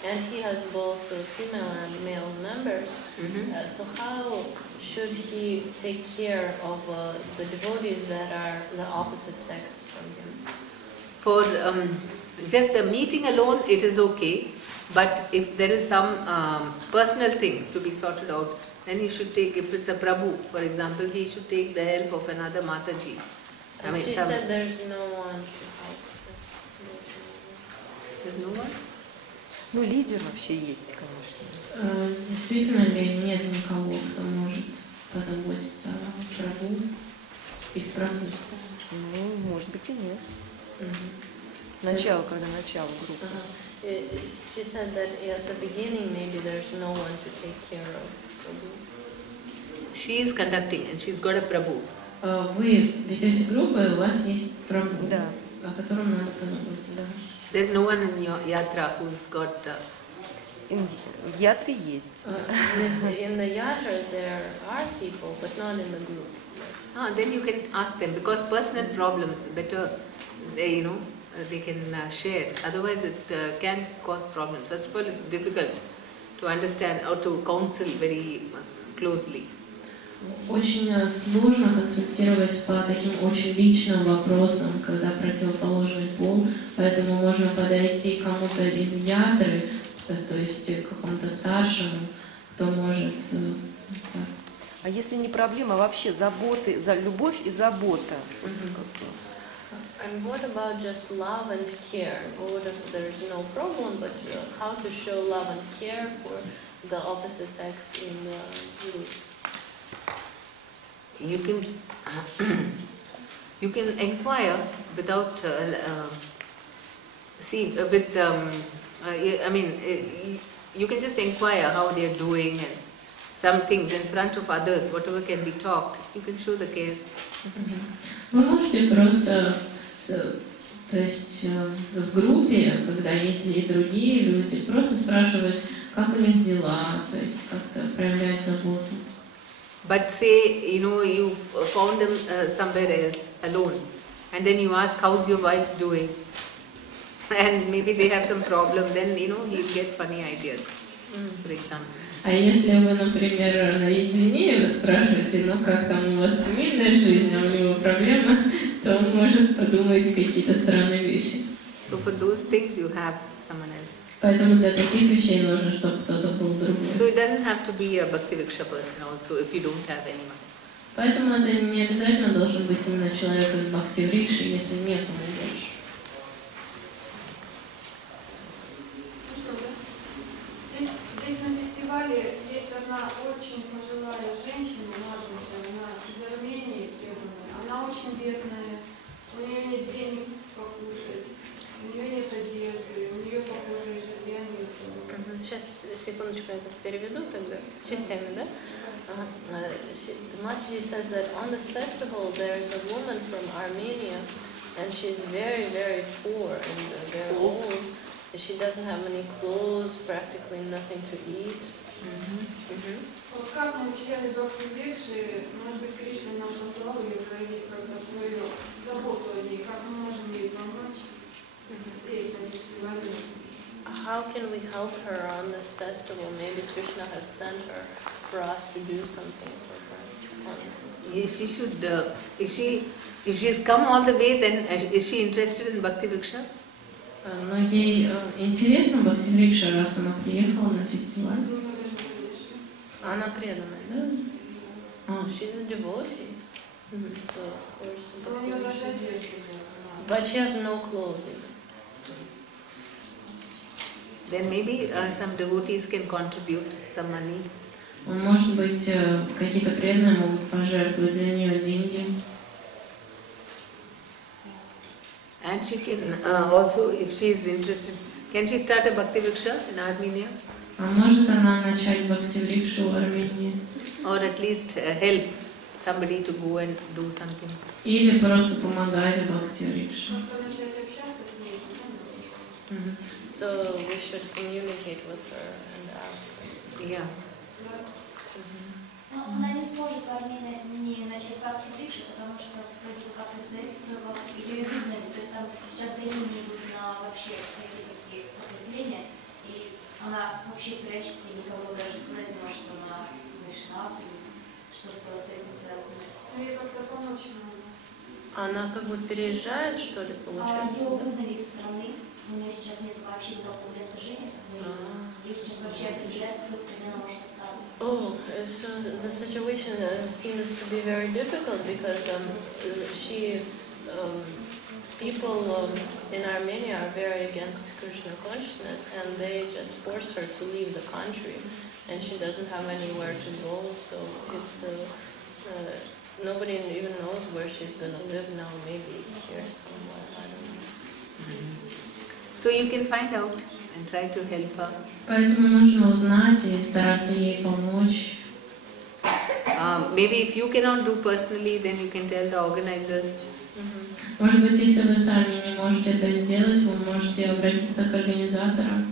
and he has both female and male members, so how should he take care of the devotees that are the opposite sex from him? For just the meeting alone, it is okay, but if there is some personal things to be sorted out, then he should take, if it's a Prabhu, for example, he should take the help of another Mataji. And she said there's no one to help. There's no one? Ну, лидер вообще есть, конечно. Действительно ли нет никого, кто может позаботиться о Прабху из Прабху? Ну, может быть и нет. Начало, когда начало группы. She said that at the beginning maybe there's no one to take care of Prabhu. She is conducting and she's got a Prabhu. Вы ведете группу, и у вас есть Прабху, да, о котором надо позаботиться. There's no one in your yatra who's got... В ятре есть. In the yatra there are people, but not in the group. Then you can ask them, because personal problems, better, they can share. Otherwise it can cause problems. First of all, it's difficult to understand or to counsel very closely. Очень сложно консультировать по таким очень личным вопросам, когда противоположный пол, поэтому можно подойти к кому-то из ятры, то есть к какому-то старшему, кто может... А если не проблема, а вообще заботы, любовь и забота? And what about just love and care? What if there's no problem, but how to show love and care for the opposite sex in the group? You can inquire without you can just inquire how they are doing, and some things in front of others, whatever can be talked, you can show the care. Вы можете просто, то есть в группе, когда есть и другие люди, просто спрашивать, как у них дела, то есть как-то проявлять заботу. But say, you found him somewhere else alone, and then you ask, how's your wife doing? And maybe they have some problem, then, he'll get funny ideas, for example. А если вы, например, наедине вы спрашиваете, как там у вас семейная жизнь, а у него проблема, то он может подумать какие-то странные вещи. So for those things you have someone else. Поэтому для таких вещей нужно, чтобы кто-то был другой. So it doesn't have to be a Bhakti-vriksha person also if you don't have anyone. Поэтому это не обязательно должен быть именно человек из Бхакти-врикши, если нет больше. Здесь на фестивале есть одна очень пожилая женщина, матушка, она из Армении преданная. Она очень бедная, у нее нет денег покушать, у нее нет одежды, у нее похожее жилья нет. Сейчас, секундочку, я это переведу тогда, частями, да? Mataji says that on this festival there is a woman from Armenia and she's very, very poor and very old. She doesn't have any clothes, practically nothing to eat. Как мы, члены Бхакти-врикши, может быть, Кришна нам послал ее проявить как-то свою заботу о ней, как мы можем ей помочь здесь, на фестивале? How can we help her on this festival? Maybe Krishna has sent her for us to do something for her. Yes, she should, if she's come all the way, then is she interested in Bhakti-vriksha? Но ей интересно Бхакти-врикша, раз она приехала на фестиваль. Она преданная, да? Oh, she's a devotee. So, of course, But she has no clothes even. Then maybe some devotees can contribute some money. Может быть, какие-то преданные могут пожертвовать для нее деньги. And she can also, if she is interested, can she start a Bhakti Vriksha in Armenia? А может она начать бхакти-врикшу в Армении? Or at least help somebody to go and do something. Или просто помогать в бхакти-врикше. So we should communicate with her and ask her. Yeah. Но она не сможет в Армении начать бхакти-врикшу, потому что вроде бы как из-за этого ее выгнали. То есть там сейчас гонения идут на вообще всякие такие потребления, и она вообще прячется и никому даже сказать не может, что она вайшнав или что-то с этим связано. Ну ей как-то помочь надо. Она как бы переезжает, что ли, получается? Ее выгнали из страны, у нее сейчас нет вообще никакого места жительства, и ее сейчас вообще определяют, кто примерно может остаться. Oh, so the situation seems to be very difficult because people in Armenia are very against Krishna consciousness, and they just force her to leave the country, and she doesn't have anywhere to go. So it's nobody even knows where she's gonna live now. Maybe here somewhere. I don't know. So you can find out and try to help her. Поэтому нужно узнать и стараться ей помочь. Maybe if you cannot do personally, then you can tell the organizers. Может быть, если вы сами не можете это сделать, вы можете обратиться к организаторам.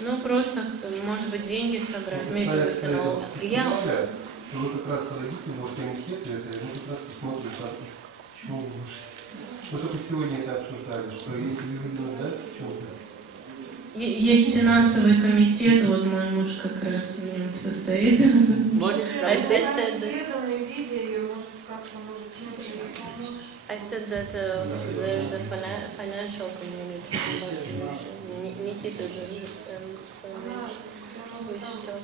Ну, просто, может быть, деньги собрать. Вы как раз подойдите в комитет, и это мы как раз посмотрим, почему вы можете. Мы только сегодня это обсуждали, что если вы нуждаетесь в чем-то. Есть финансовый комитет, вот мой муж как раз в нем состоит. I said that there's a financial community. Nikita just we should talk.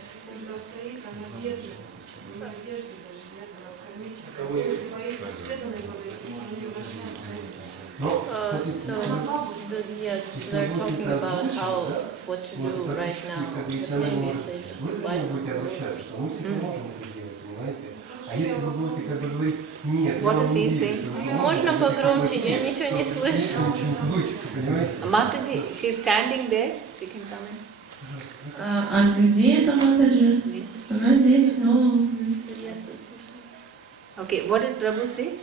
They're talking about what to do right now. Maybe if they just buy What does he say? Можно погромче, я ничего не слышу. Mataji, she's standing there. She can come in. А где эта Матаджи? Она здесь, но... Okay, what did Prabhu say?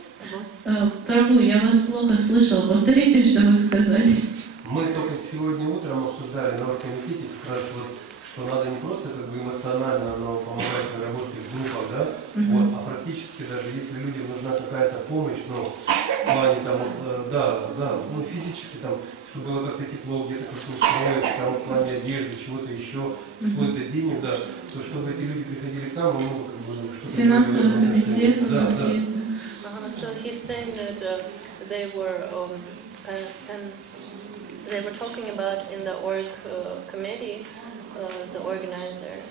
Прабhu, я вас плохо слышал. Повторите, что вы сказали. Мы только сегодня утром обсуждали на оргкомитете как раз вот, что надо не просто как бы эмоционально, но помогать на работе в группах, да? Вот, а практически даже если людям нужна какая-то помощь, ну, в плане там, ну, физически там, чтобы было как-то тепло, где-то как-то устроиться, там, в плане одежды, чего-то еще, вплоть до денег, да, то чтобы эти люди приходили к нам, ну, как бы, что-то... Финансовый комитет, So he's saying that they were talking about in the org committee, the organizers,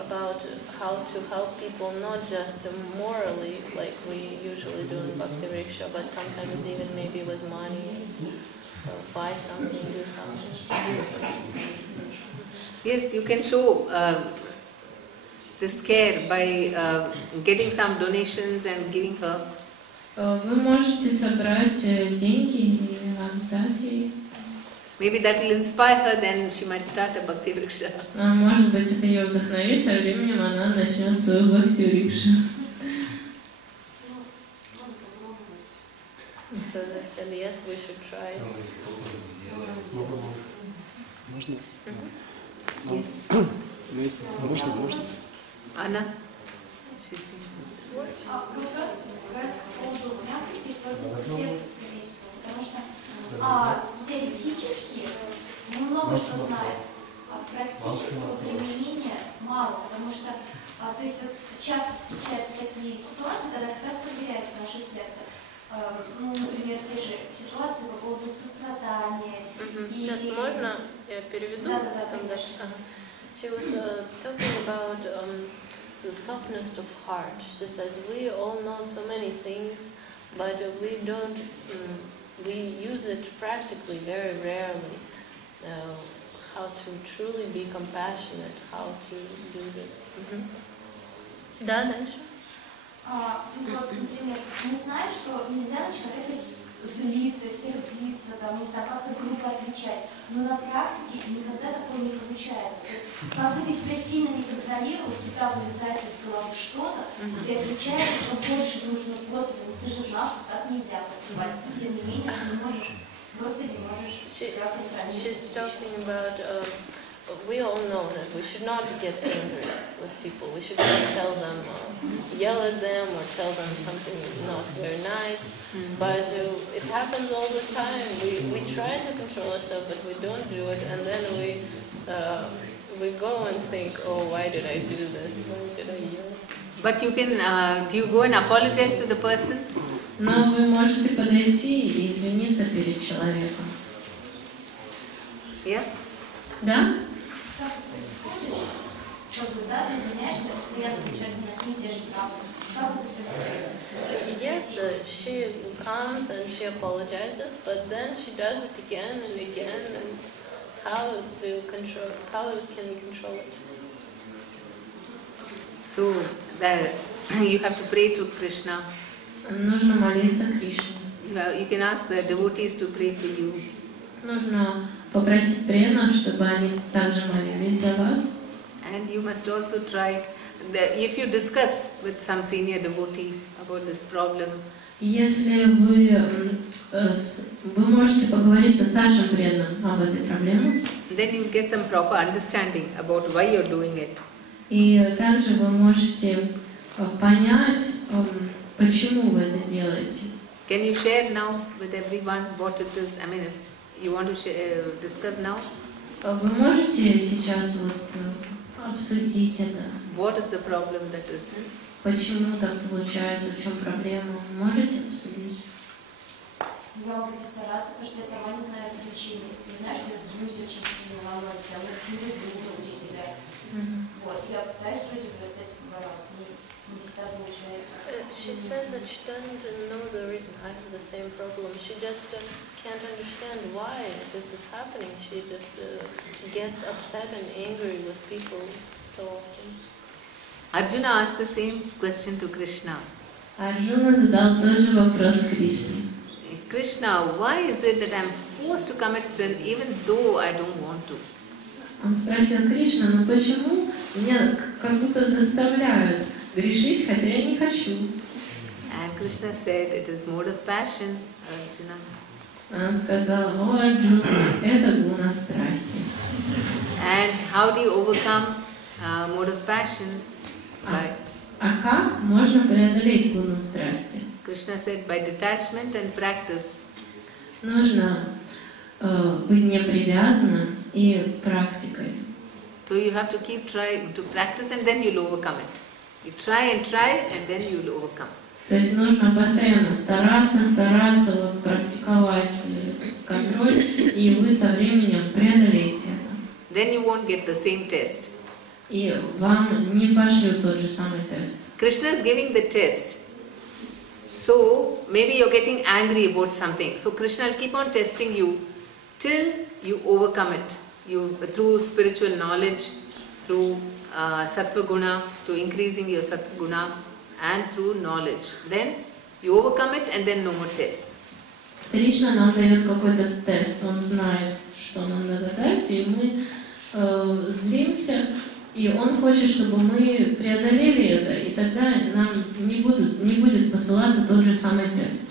about how to help people not just morally like we usually do in Bhakti Vriksha, but sometimes even maybe with money, buy something, do something. Yes, you can show this care by getting some donations and giving her. Вы можете собрать деньги и отдать ей. Maybe that will inspire her, then she might start a Bhakti Vriksha. Может быть, это ее вдохновит, со временем она начнет свою Бхакти-врикшу. So they said yes, we should try. Можно? Yes. Можно? Anna? Вопрос как раз по поводу мягкости и твердости сердца, скорее всего, потому что теоретически мы много что знаем, а практического применения мало, потому что то есть вот часто встречаются такие ситуации, когда как раз проверяют наше сердце. Ну, например, те же ситуации по поводу сострадания. Сейчас можно? Я переведу? Да, там дальше. She was talking about softness of heart. She says, we all know so many things, but we don't, we use it practically very rarely. How to truly be compassionate, how to do this. Да, дальше. Вот, например, мы знаем, что нельзя на человека злиться, сердиться, там, не знаю, как-то грубо отвечать, но на практике никогда такого не получается. То есть, как бы ты себя сильно не контролировал, всегда вылезает из головы что-то, ты отвечаешь, но больше думаешь, ну, Господи, ну ты же знал, что так нельзя поступать, и тем не менее ты не можешь, просто не можешь себя контролировать. She's talking about, we all know that we should not get angry with people. We should not tell them, yell at them or tell them something not very nice. But it happens all the time. We try to control ourselves, but we don't do it, and then we go and think, oh, why did I do this? Why did I yell? But you can, do you go and apologize to the person? Но вы можете подойти и извиниться перед человеком. Yeah? Да? Как это происходит? Как бы, да, ты извиняешься, постоянно включаются на одни и те же травмы. Как это все происходит? Yes, she comes and she apologizes, but then she does it again and again. And how do you control? How can you control it? So you have to pray to Krishna. Нужно молиться Кришне. You can ask the devotees to pray for you. Нужно попросить преданных, чтобы они также молились за вас. And you must also try, if you discuss with some senior devotee about this problem. Если вы можете поговорить со старшим преданным об этой проблеме. Then you will get some proper understanding about why you are doing it. И также вы можете понять, почему вы это делаете. Can you share now with everyone what it is? I mean, if you want to discuss now? Вы можете сейчас вот обсудить это? What is the problem that is? Почему так получается? В чем проблема? Можете обсудить? Я могу постараться, потому что я сама не знаю причины. Не знаю, что я злюсь очень сильно во мной, я не люблю внутри себя. Вот, я пытаюсь вроде бы с этим бороться, не всегда получается. She says that she doesn't know the reason. I have the same problem. She just can't understand why this is happening. She just gets upset and angry with people so often. Arjuna asked the same question to Krishna. Арджуна задал тот же вопрос Кришне. Krishna, why is it that I am forced to commit sin even though I don't want to? Он спросил Кришна, ну почему меня как будто заставляют грешить, хотя я не хочу? And Krishna said, it is mode of passion, Arjuna. Он сказал, о, Арджуна, это гуна страсти. And how do you overcome mode of passion? А как можно преодолеть гуну страсти? Krishna said, by detachment and practice. Нужно быть непривязанным и практикой. So you have to keep trying to practice and then you'll overcome it. You try and then you'll overcome. То есть нужно постоянно стараться, вот, практиковать контроль, и вы со временем преодолеете это. Then you won't get the same test. И вам не пошлют тот же самый тест. Krishna is giving the test. So maybe you're getting angry about something. So Krishna will keep on testing you till you overcome it. You through spiritual knowledge, through sattva guna, to increasing your sattva guna, and through knowledge. Then you overcome it, and then no more tests. Кришна нам дает какой-то тест, он знает, что нам надо дать, и мы злимся, и он хочет, чтобы мы преодолели это, и тогда нам не будет посылаться тот же самый тест.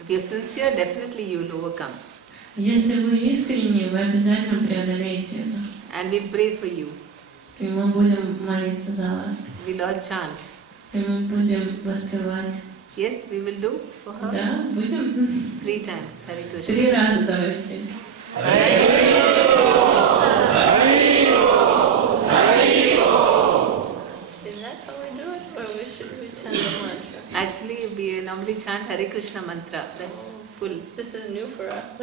If you're sincere, definitely you will overcome. Если вы искренне, вы обязательно преодолеете это. And we'll pray for you. И мы будем молиться за вас. We'll all chant. И мы будем воспевать. Yes, we will do for her. Да, будем. 3 times. Hare Krishna. 3 раза давайте. Is that how we do it, or should we chant the mantra? Actually, we normally chant Hare Krishna mantra. That's full. This is new for us.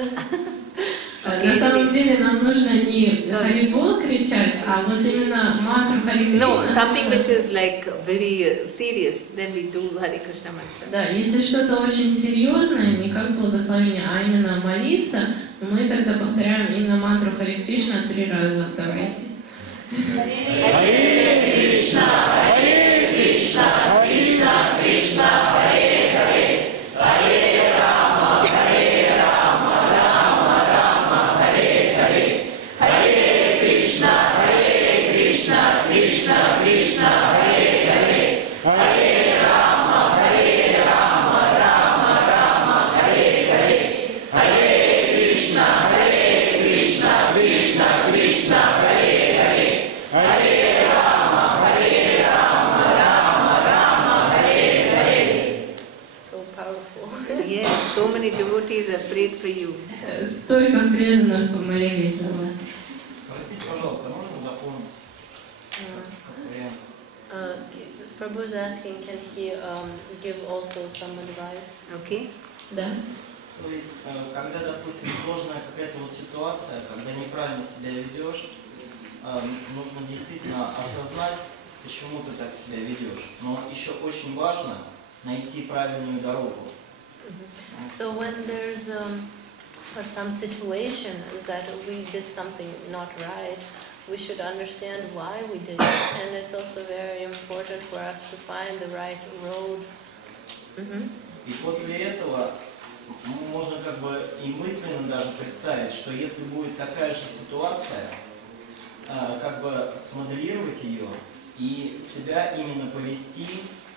На самом деле нам нужно не Харибол кричать, а вот именно мантру Хари Кришна. No, something which is like very serious, then we do Hare Krishna mantra. Да, если что-то очень серьезное, не как благословение, а именно молиться, мы тогда повторяем именно мантру Хари Кришна 3 раза. Давайте. Харе Кришна, Харе Кришна, Кришна Кришна, Харе Харе, Харе Рама, Харе Рама, Рама Рама, Харе Харе, Харе Кришна, Кришна Кришна, Харе Харе, Харе Рама, Рама Рама, Харе Харе, Харе Кришна, Кришна Кришна, Харе Харе, Харе Рама, Рама Рама, Харе Харе. So powerful. Yes, so many devotees have prayed for you. Столько преданных помолились за вас. Простите, пожалуйста, можно дополнить? Prabhu is asking, can he give also some advice? Okay. Да. То есть, когда, допустим, сложная какая-то вот ситуация, когда неправильно себя ведешь, нужно действительно осознать, почему ты так себя ведешь. Но еще очень важно найти правильную дорогу. So when there's some situation that we did something not right, we should understand why we did it, and it's also very important for us to find the right road. И после этого можно как бы и мысленно даже представить, что если будет такая же ситуация, как бы смоделировать ее и себя именно повести,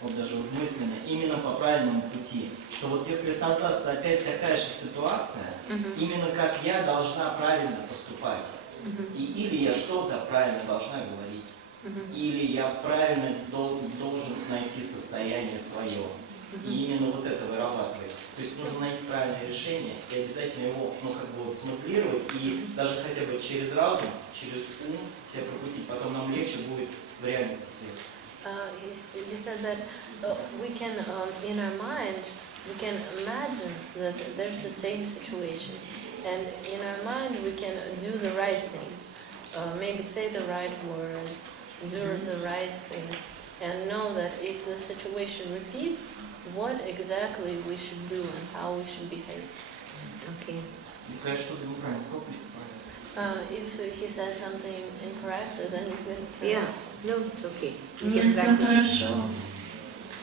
вот даже вот мысленно, именно по правильному пути. Что вот если создастся опять такая же ситуация, именно как я должна правильно поступать. Или я что-то правильно должна говорить, или я правильно должен найти состояние свое. И именно вот это вырабатывать. То есть нужно найти правильное решение и обязательно его, ну, как бы вот смоделировать и даже хотя бы через разум, через ум себя пропустить. Потом нам легче будет в реальности делать. He said that we can, in our mind, we can imagine that there's the same situation. And in our mind, we can do the right thing. Maybe say the right words, do the right thing, and know that if the situation repeats, what exactly we should do and how we should behave. Okay. Если я что-то неправильно сказал, if he said something incorrect, then you can... Yeah, no, it's okay. Нет, все хорошо.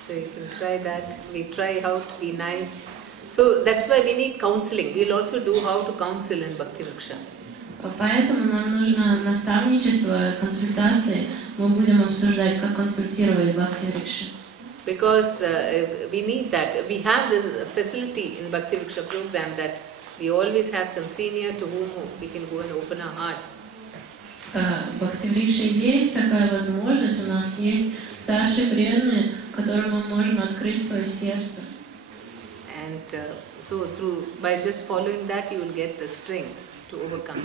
So you can try that. We try how to be nice. So that's why we need counseling. We'll also do how to counsel in Bhakti Vriksha. Поэтому нам нужно наставничество, консультации. Мы будем обсуждать, как консультировать Бхакти Vriksha. Because we need that. We have this facility in Bhakti Vriksha program that we always have some senior to whom we can go and open our hearts. В Бхакти Vrikше есть такая возможность, у нас есть старшие преданные, которым мы можем открыть свое сердце. And so by just following that, you will get the strength to overcome.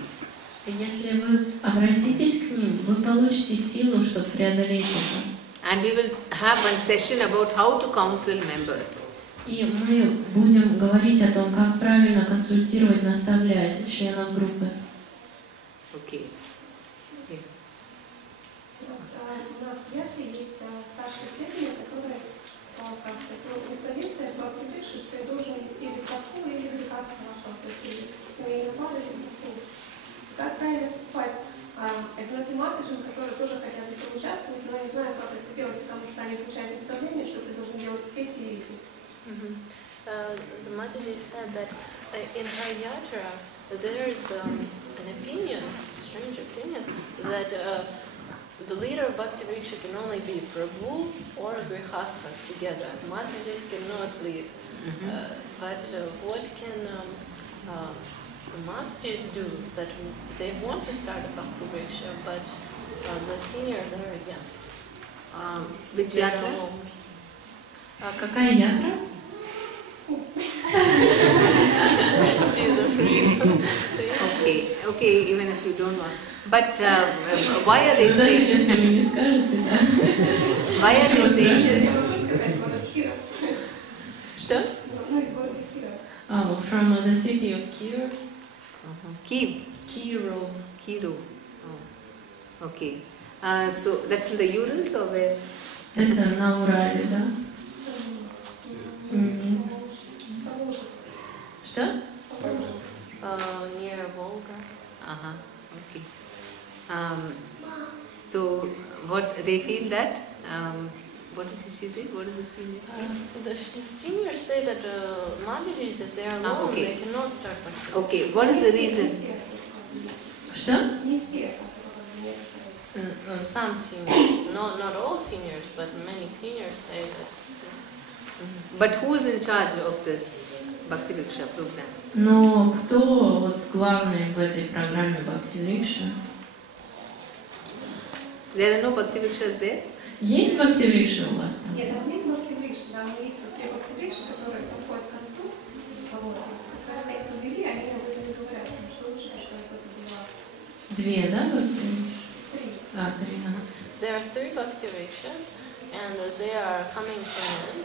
Если вы обратитесь к ним, вы получите силу, чтобы преодолеть это. And we will have one session about how to counsel members. И мы будем говорить о том, как правильно консультировать, наставлять членов группы. Okay. Yes. У нас в Яте есть старшие преданные, которые, как сказать, позиция в Бхакти Vrikше, что я должен вести или бхакту, или грехастху нашу, то есть семейную пару или бхакту. Как правильно поступать экономиматажам, которые тоже хотят в этом участвовать, но не знаю, как это делать, потому что они получают наставление, что ты должен делать эти и эти. The Mataji said that in her yatra there is an opinion, strange opinion, that the leader of Bhakti Vriksha can only be Prabhu or Grihasthas together. Matajis cannot lead. But what can the Matajis do? That they want to start a Bhakti Vriksha, but the seniors are against. Which yatra? Какая ятра? She's afraid. Okay, even if you don't want. But why are they saying? Why are they saying this? Что? From the city of Kiev. Key row. Oh. Okay. So that's in the Urals or where? Это на Урале, да? Нет. Что? Near Volga. Okay. So what they feel that? What did she say? What is the senior say? The seniors say that Madhujis, if they are alone, okay. they cannot start Bhakti. Okay. What is the reason? Что? Some seniors, not all seniors, but many seniors say that. But who is in charge of this Bhakti Vriksha program? Но кто вот главный в этой программе Бхакти Врикша? There are no Bhakti Vrikshas there? Есть Бхакти Врикша у вас там? Нет, там есть Бхакти Врикша, там есть вот те Бхакти Врикши, которые подходят к концу. Вот. Как раз те, кто вели, они об этом и говорят, что лучше, что это было. Две, да, Бхакти Врикши? Три. Три. There are 3 Bhakti Vrikshas, and they are coming to an end.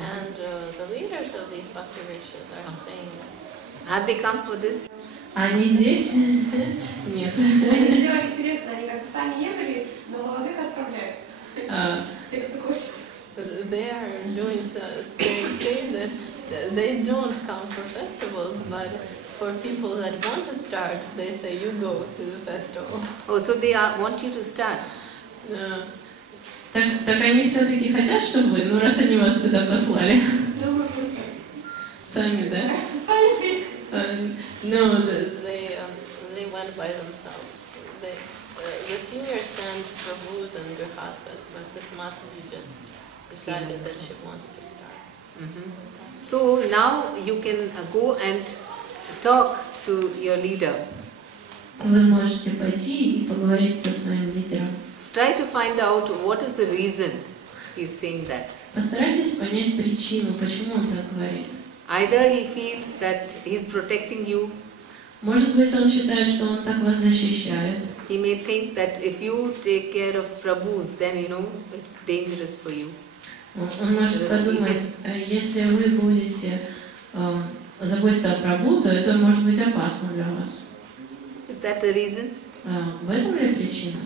And the leaders of these Bhakti Vrikshas are saying this. Have they come for this? Они здесь? Нет. Они сделали интересно, они как сами ехали, но молодых отправляют. Тех, кто хочет. They are doing strange things that they don't come for festivals, but for people that want to start, they say you go to the festival. Oh, so they want you to start? Так они все-таки хотят, чтобы вы, ну раз они вас сюда послали. Думаю, просто. Сами, да? Сами. No, they went by themselves. The seniors sent Prabhus and Grihastas, but this Mataji just decided that she wants to start. So now you can go and talk to your leader. Вы можете пойти и поговорить со своим лидером. Try to find out what is the reason he is saying that. Постарайтесь понять причину, почему он так говорит. Either he feels that he is protecting you. Может быть, он считает, что он так вас защищает. He may think that if you take care of Prabhus, then it's dangerous for you. Он может подумать, если вы будете заботиться о Прабху, то это может быть опасно для вас. Is that the reason? В этом ли причина?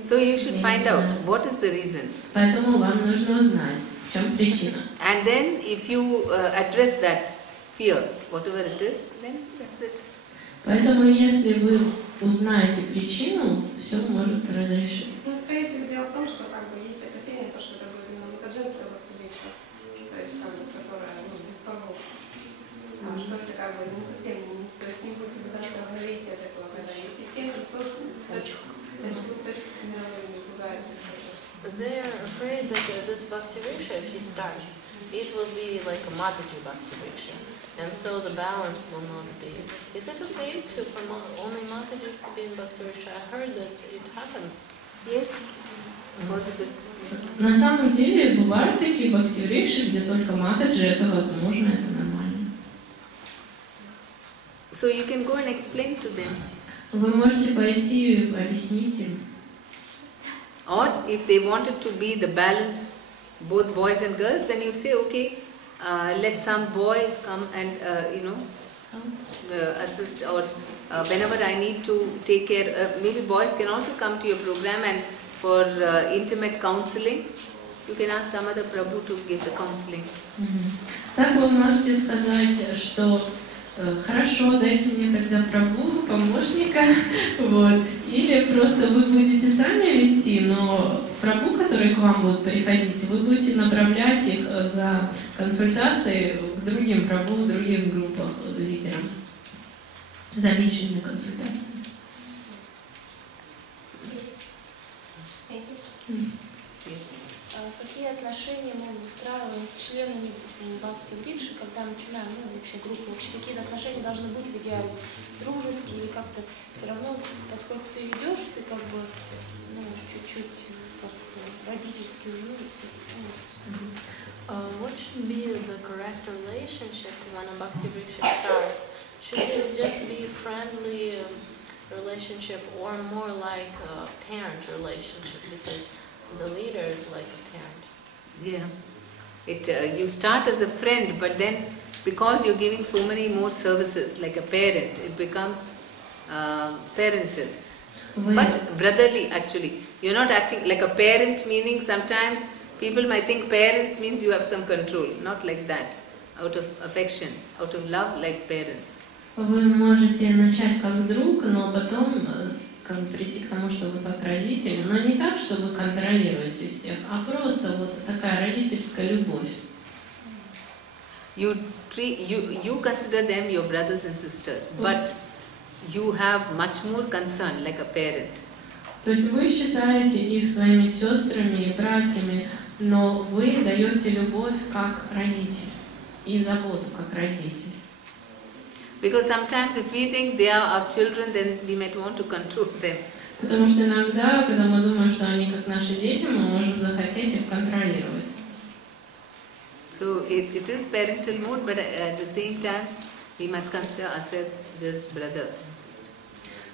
So you should find out what is the reason. Поэтому вам нужно узнать, в чем причина. And then if you address that fear, whatever it is, then that's it. Поэтому если вы узнаете причину, все может разрешиться. Ну, скорее всего, дело в том, что как бы есть опасения, что это будет именно женская Бхакти Врикша, то есть как бы, которая без Прабху. Что это как бы не совсем, то есть не будет соблюдаться равновесие такого, когда есть и те, кто точку мировой не пугаются. They are afraid that this Bhakti Vriksha, if she starts, it will be like a Mataji Bhakti Vriksha. And so the balance will not be. Is it okay to promote only Matajis to be in Bhakti Vriksha? I heard that it happens. Yes. Possible. На самом деле бывают такие Бхакти Врикши, где только Матаджи, это возможно, это нормально. So you can go and explain to them. Вы можете пойти объяснить им. Or if they wanted to be the balance, both boys and girls, then you say, okay, let some boy come and assist, or whenever I need to take care, maybe boys can also come to your program, and for intimate counseling, you can ask some other Prabhu to give the counseling. Так вы можете сказать, что хорошо, дайте мне тогда Прабху, помощника, вот. Или просто вы будете сами вести, но Прабху, которые к вам будут приходить, вы будете направлять их за консультацией к другим Прабху, в других группах, лидерам, за личными консультациями. Какие отношения могут выстраивать с членами Бхакти Врикши, когда начинаем, вообще группу, вообще какие отношения должны быть в идеале, дружеские или как-то все равно, поскольку ты ведешь, ты как бы, чуть-чуть как родительский уже, What should be the correct relationship when a Bhakti Vriksha starts? Should it just be friendly relationship or more like a parent relationship, because the leader is like a parent? Yeah. You start as a friend, but then because you're giving so many more services, like a parent, it becomes parental. But brotherly, actually. You're not acting like a parent, meaning sometimes people might think parents means you have some control. Not like that. Out of affection, out of love, like parents. Вы можете начать как друг, но потом как бы прийти к тому, что вы как родители, но не так, что вы контролируете всех, а просто вот такая родительская любовь. You consider them your brothers and sisters, but you have much more concern like a parent. То есть вы считаете их своими сестрами и братьями, но вы даете любовь как родитель и заботу как родитель. Because sometimes if we think they are our children, then we might want to control them. Потому что иногда, когда мы думаем, что они как наши дети, мы можем захотеть их контролировать. So it is parental mode, but at the same time, we must consider ourselves just brother and sister.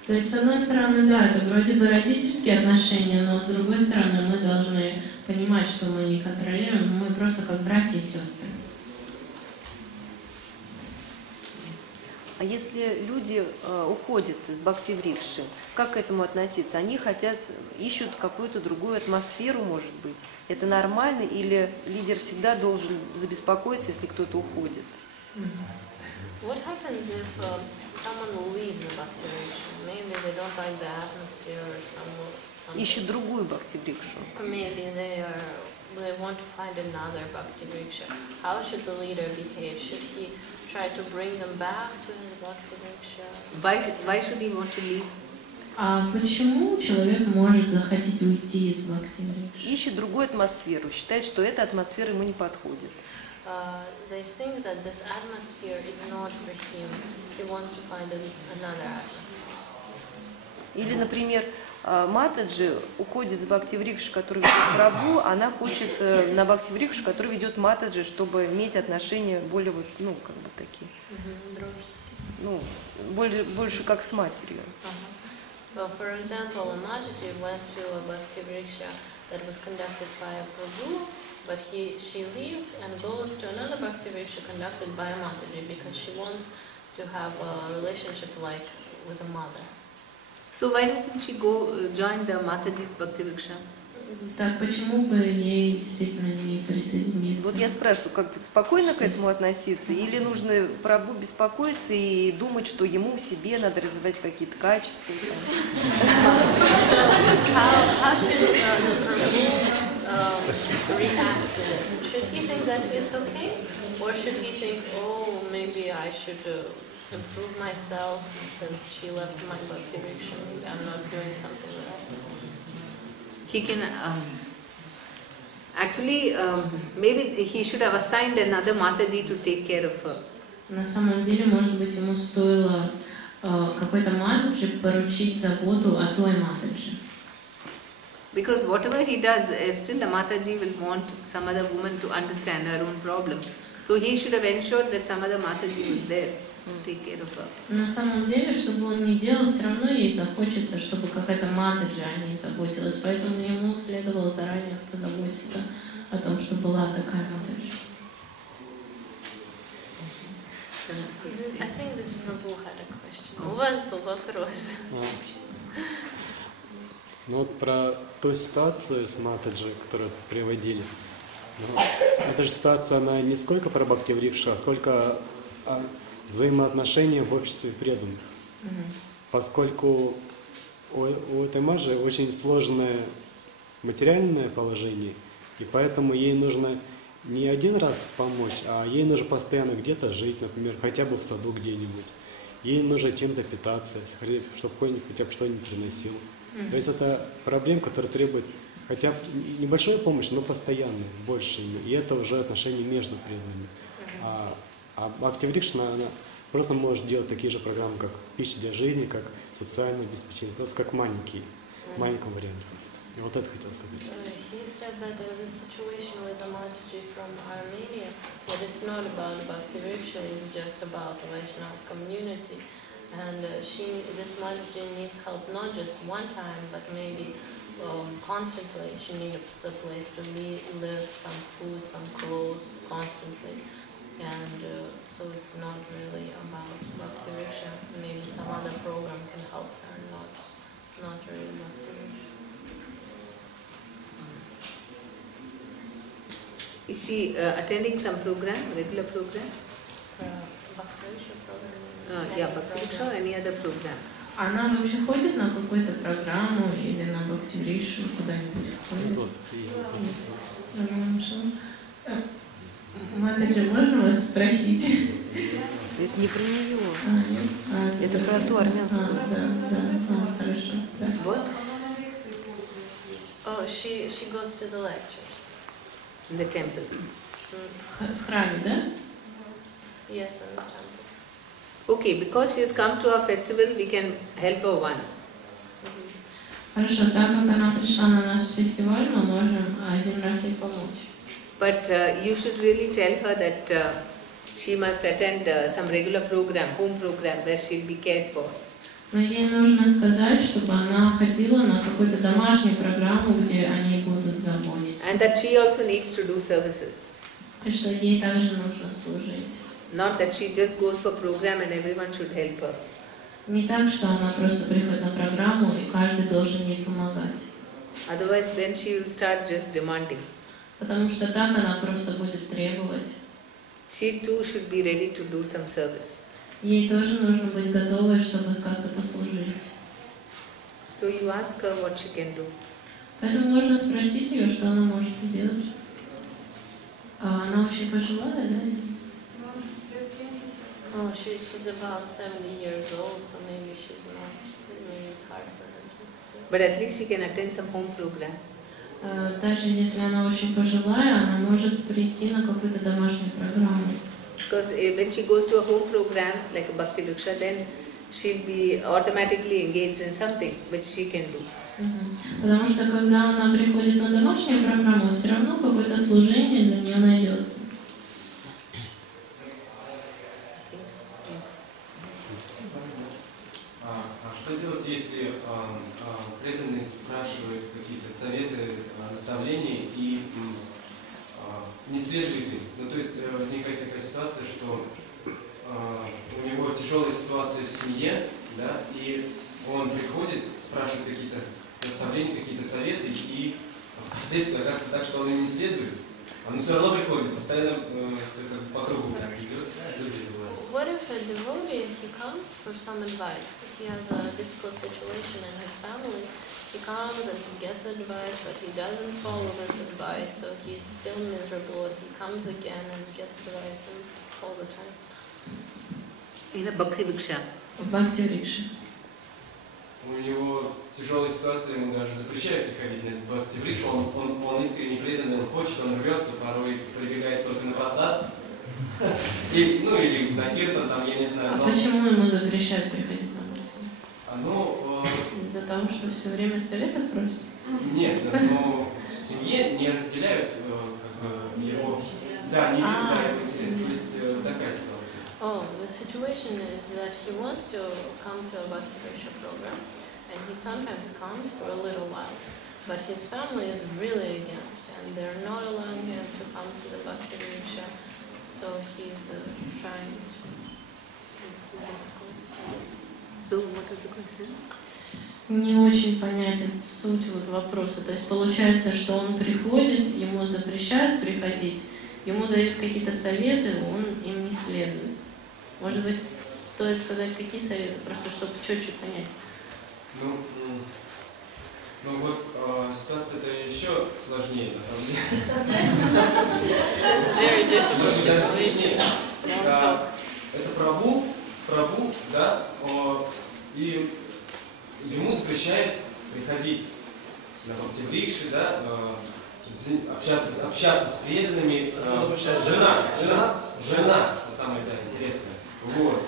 То есть, с одной стороны, да, это вроде бы родительские отношения, но с другой стороны, мы должны понимать, что мы не контролируем, мы просто как братья и сестры. А если люди уходят из бхакти-врикши, как к этому относиться? Они ищут какую-то другую атмосферу, может быть. Это нормально или лидер всегда должен забеспокоиться, если кто-то уходит? What happens if someone leaves the bhakti-vriksha? Maybe they don't like the atmosphere or something. Ищут другую бхакти-врикшу. Maybe they want to find another bhakti-vriksha. How should the leader behave? Should he try to bring them back to his bhakti-vriksha? Why should he want to leave? А почему человек может захотеть уйти из бхакти-врикши? Ищет другую атмосферу, считает, что эта атмосфера ему не подходит. They think that this atmosphere is not for him. He wants to find another atmosphere. Или, например, Матаджи уходит с бхакти-врикши, который ведет Прабху, она хочет на бхакти-врикшу, который ведет Матаджи, чтобы иметь отношения более вот, ну, как бы такие, ну, больше как с матерью. Well, for example, a Mataji went to a bhakti-vriksha that was conducted by a Prabhu, but she leaves and goes to another bhakti-vriksha conducted by a Mataji because she wants to have a relationship like with a mother. So why doesn't she go join the Mataji's bhakti-vriksha? Так почему бы ей действительно не присоединиться? Вот я спрашиваю, как спокойно к этому относиться, или нужно Прабху беспокоиться и думать, что ему в себе надо развивать какие-то качества? How should Prabhu react to this? Should he think that it's okay, or should he think, oh, maybe I should improve myself since she left my bhakti-vriksha? I'm not doing something right. He can actually maybe he should have assigned another Mataji to take care of her. На самом деле, может быть, ему стоило какой-то матаджи поручить заботу о той матаджи. Because whatever he does, still the Mataji will want some other woman to understand her own problems. So he should have ensured that some other Mataji was there to take care of her. На самом деле, чтобы он не делал, все равно ей захочется, чтобы какая-то матаджи о ней заботилась. Поэтому ему следовало заранее позаботиться о том, чтобы была такая матаджи. I think this Prabhu had a question. У вас был вопрос. Ну вот про ту ситуацию с Матаджи, которую приводили. Эта же ситуация, она не сколько про бхакти-врикшу, а сколько взаимоотношения в обществе преданных. Поскольку у этой Маджи очень сложное материальное положение, и поэтому ей нужно не один раз помочь, а ей нужно постоянно где-то жить, например, хотя бы в саду где-нибудь. Ей нужно чем-то питаться, чтобы хотя бы что-нибудь приносил. То есть это проблема, которая требует хотя бы небольшой помощи, но постоянной, больше. И это уже отношения между преданными. А бхакти-врикша, она просто может делать такие же программы, как пища для жизни, как социальное обеспечение, просто как маленьком варианте просто. И вот это хотел сказать. He said that there was a situation with the Mataji from Armenia, that it's not about bhakti-vriksha, it's just about Vaishnava community. And this Mataji needs help not just one time, but maybe constantly. She needs a place to live, some food, some clothes, constantly. and so it's not really about Bhakti Vriksha. Maybe some other program can help her, not really Bhakti Vriksha. Is she attending some program, regular program? Bhakti Vriksha program. Yeah, Bhakti Vriksha or any other program? Она вообще ходит на какую-то программу или на Бхакти Врикшу куда-нибудь ходит? Матаджи, можно вас спросить? Это не про нее. Нет? Это про ту армянскую. Да, хорошо. Да. What? Oh, she goes to the lectures. In the temple. В храме, да? Yes, in the temple. Okay, because she has come to our festival, we can help her once. Хорошо, так как она пришла на наш фестиваль, мы можем один раз ей помочь. But you should really tell her that she must attend some regular program, home program, where she'll be cared for. Но ей нужно сказать, чтобы она ходила на какую-то домашнюю программу, где они будут заботиться. And that she also needs to do services. И что ей также нужно служить. Not that she just goes for program and everyone should help her. Не так, что она просто приходит на программу и каждый должен ей помогать. Otherwise, then she will start just demanding. Потому что так она просто будет требовать. She too should be ready to do some service. Ей тоже нужно быть готовой, чтобы как-то послужить. So you ask her what she can do. Поэтому нужно спросить ее, что она может сделать. Она очень пожилая, да? Oh, she's about 70 years old, so maybe she's not. Maybe it's hard for her to. But at least she can attend some home program. Даже если она очень пожилая, она может прийти на какую-то домашнюю программу. Because when she goes to a home program like a Bhakti Vriksha, then she'll be automatically engaged in something which she can do. Потому что когда она приходит на домашнюю программу, все равно какое-то служение для нее найдется. Что делать, если преданные спрашивают какие-то советы, наставления и не следует им? Ну, то есть возникает такая ситуация, что у него тяжелая ситуация в семье, да, и он приходит, спрашивает какие-то наставления, какие-то советы, и впоследствии оказывается так, что он им не следует. Он все равно приходит, постоянно все как по кругу так идет. What if a devotee, he comes for some advice? He has a difficult situation in his family. He comes and he gets advice, but he doesn't follow this advice, so he's still miserable. He comes again and gets advice all the time. In a Bhakti Vriksha. В Бхакти Врикше. У него тяжелая ситуация, ему даже запрещают приходить на Бхакти Врикшу. Он искренне преданный, он хочет, он рвется, порой прибегает только на посад. Или на киртан, там, я не знаю. А почему ему запрещают приходить на Бхакти? Из-за того, что все время советов просят? Нет, но в семье не разделяют его. Да, не видят, то есть такая ситуация. Oh, the situation is that he wants to come to a Bhakti Vriksha program, and he sometimes comes for a little while, but his family is really against, and they're not allowing him to come to the Bhakti Vriksha, so he's trying. It's difficult. So, what is the question? Не очень понятен суть вопроса. То есть получается, что он приходит, ему запрещают приходить, ему дают какие-то советы, он им не следует. Может быть, стоит сказать, какие советы, просто чтобы чуть-чуть понять. Ну вот ситуация-то еще сложнее, на самом деле. Это Прабху, да, и ему запрещает приходить на Бхакти Врикши, да, общаться с преданными. Жена, что самое интересное. Вот.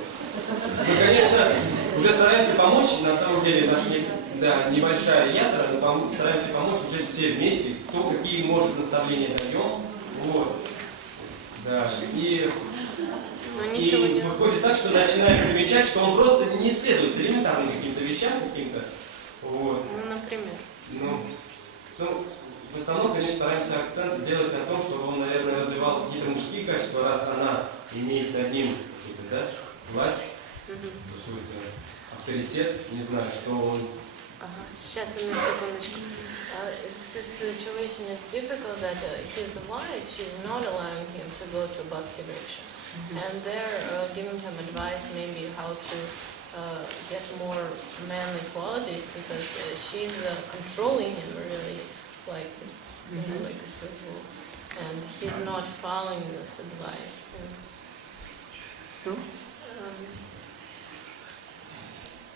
Мы, конечно, уже стараемся помочь, на самом деле, наша небольшая ятра, но стараемся помочь уже все вместе, кто какие может наставления даем. Вот. Да. И выходит так, что начинаем замечать, что он просто не следует элементарным каким-то вещам, каким-то. Вот. Ну, например. в основном, конечно, стараемся акцент делать на том, чтобы он, наверное, развивал какие-то мужские качества, раз она имеет над ним да, власть, какой-то авторитет, не знаю, что он... Сейчас, одну секундочку. This situation is difficult that his wife, she's not allowing him to go to Bhakti Vriksha. And they're giving him advice maybe how to get more manly qualities because she's controlling him really like, you know, like a fool. And he's not following this advice. And so?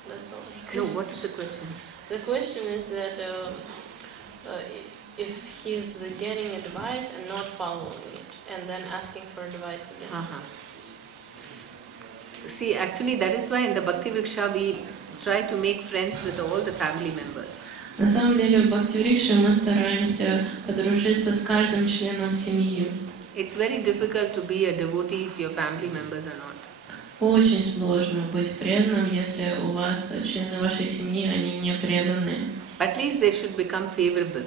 That's all. No, what is the question? The question is that if he's getting advice and not following it, and then asking for advice again. See, actually that is why in the Bhakti Vriksha we try to make friends with all the family members. На самом деле в Бхакти-врикше мы стараемся подружиться с каждым членом семьи. It's very difficult to be a devotee if your family members are not. Очень сложно быть преданным, если у вас члены вашей семьи, они не преданные. At least they should become favorable.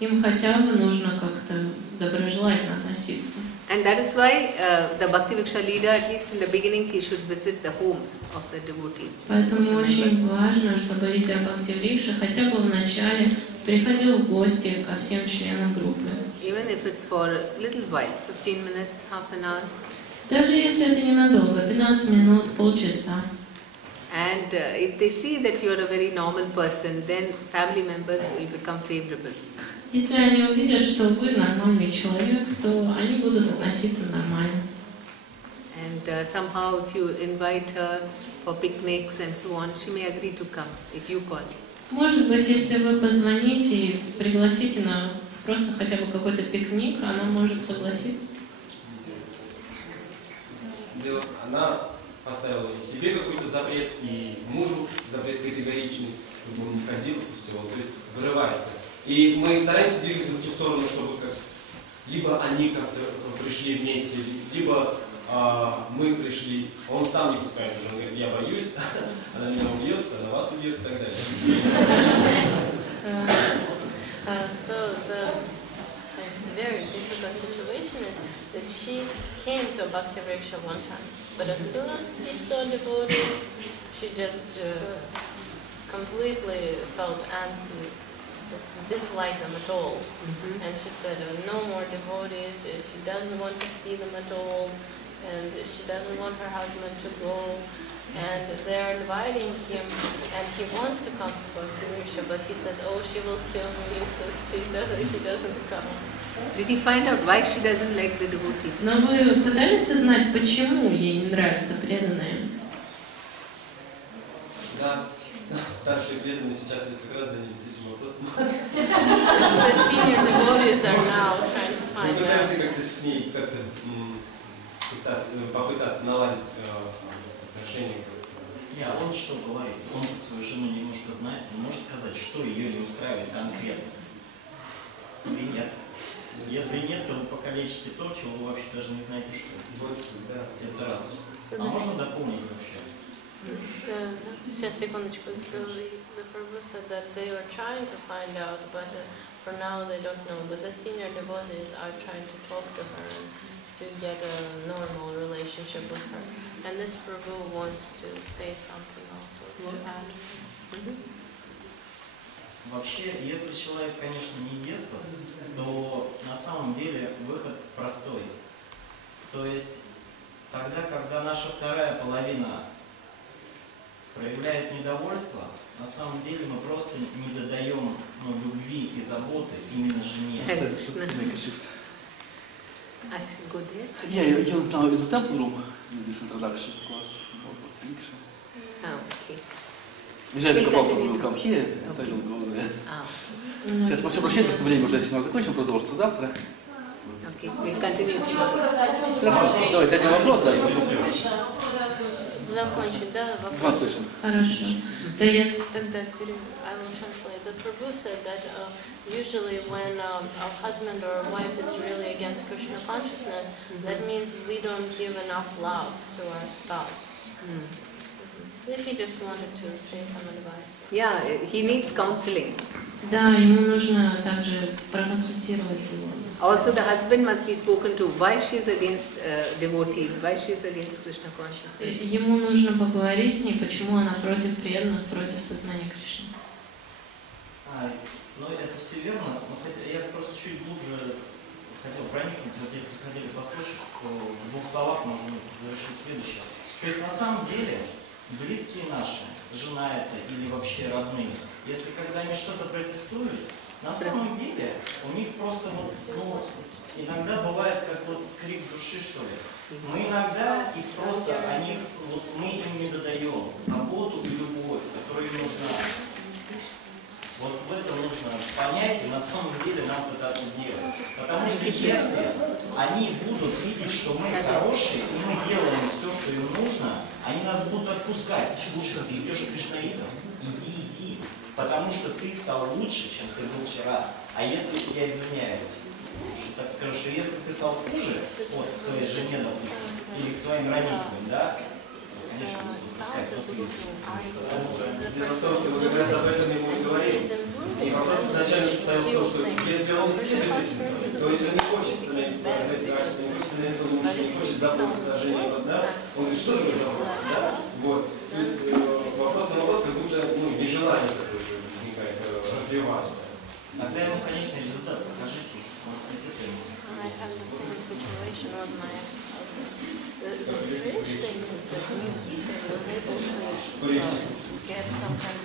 Им хотя бы нужно как-то доброжелательно относиться. And that is why the Bhakti Vriksha leader, at least in the beginning, he should visit the homes of the devotees. Поэтому очень важно, чтобы лидер Бхакти-врикши хотя бы в начале приходил в гости ко всем членам группы. Even if it's for a little while, 15 minutes, half an hour. Даже если это ненадолго, 15 минут, полчаса. And if they see that you are a very normal person, then family members will become favorable. Если они увидят, что вы нормальный человек, то они будут относиться нормально. And somehow if you invite her for picnics and so on, she may agree to come if you call. Может быть, если вы позвоните и пригласите на просто хотя бы какой-то пикник, она может согласиться. Она поставила и себе какой-то запрет, и мужу запрет категоричный, чтобы он не ходил, и все, то есть вырывается. И мы стараемся двигаться в ту сторону, чтобы как либо они как-то пришли вместе, либо мы пришли, он сам не пускает уже, он говорит, я боюсь, она меня убьет, она вас убьет и так далее. It's a very difficult situation that she came to a Bhakti Vriksha one time, but as soon as she saw devotees, she just completely felt just didn't like them at all. And she said no more devotees, she doesn't want to see them at all, and she doesn't want her husband to go. And they're inviting him, and he wants to come to Bhakti Vriksha, but he said, oh, she will kill me, so he doesn't come. Did you find out why she doesn't like the devotees? Но вы пытались узнать, почему ей не нравятся преданные? Да, старшие преданные сейчас как раз занялись этим вопросом. The senior devotees are now trying to find out. Мы пытаемся как-то с ней попытаться наладить отношения. Он что говорит? Он свою жену немножко знает, он может сказать, что ее не устраивает конкретно. Или нет? Если нет, то вы покалечите то, чего вы вообще даже не знаете, что. Вот, да. Это раз. А можно дополнить вообще? Сейчас, секундочку. So the Prabhu said that they were trying to find out, but for now they don't know. But the senior devotees are trying to talk to her and to get a normal relationship with her. And this Prabhu wants to say something also to add. Вообще, если человек, конечно, не деспот, то на самом деле выход простой. То есть тогда, когда наша вторая половина проявляет недовольство, на самом деле мы просто не додаем любви и заботы именно жене. Yeah, you now in the temple room in this introduction class about Bhakti Vriksha. Okay. Vijay will come here and I will go there. Сейчас, прошу прощения, просто время уже всегда закончим, продолжится завтра. Okay, we'll continue tomorrow. Хорошо, давайте один вопрос, да, и Закончить, да, вопрос. Хорошо. Тогда I will translate. The Prabhu said that usually when a husband or a wife is really against Krishna consciousness, that means we don't give enough love to our spouse. If he just wanted to say some advice. Yeah, he needs counseling. Да, ему нужно также проконсультировать его. Also, the husband must be spoken to why she is against devotees, why she is against Krishna consciousness. Ему нужно поговорить с ней, почему она против преданных, против сознания Кришны. Ну, это все верно, но я просто чуть глубже хотел проникнуть, вот если хотели послушать, то в двух словах можно завершить следующее. То есть на самом деле близкие наши, жена это или вообще родные, если когда они что-то протестуют, на самом деле у них просто вот, ну, иногда бывает как вот крик души, что ли. Мы иногда их просто, вот мы им не додаем заботу и любовь, которая им нужна. Вот в этом нужно понять, и на самом деле нам пытаться делать. Потому что если они будут видеть, что мы хорошие, и мы делаем все, что им нужно, они нас будут отпускать. Слушай, ты идешь к кришнаитам? Иди. Потому что ты стал лучше, чем ты был вчера. А если, я извиняюсь, что так скажу, что если ты стал хуже, вот, к своей жене, допустим, или к своим родителям, да, конечно, дело в том, что мы как раз об этом и будем говорить. И вопрос изначально состоял в том, что если он следует этим самым, то есть он не хочет становиться качественным, не хочет становиться лучше, не хочет заботиться о жене, да? Он говорит, что такое заботиться, да? Вот. То есть вопрос на вопрос, как будто нежелание такое возникает развиваться. Тогда ему, конечно, результат покажите. Может быть, это ему. The situation is that you keep and you're able to get some kind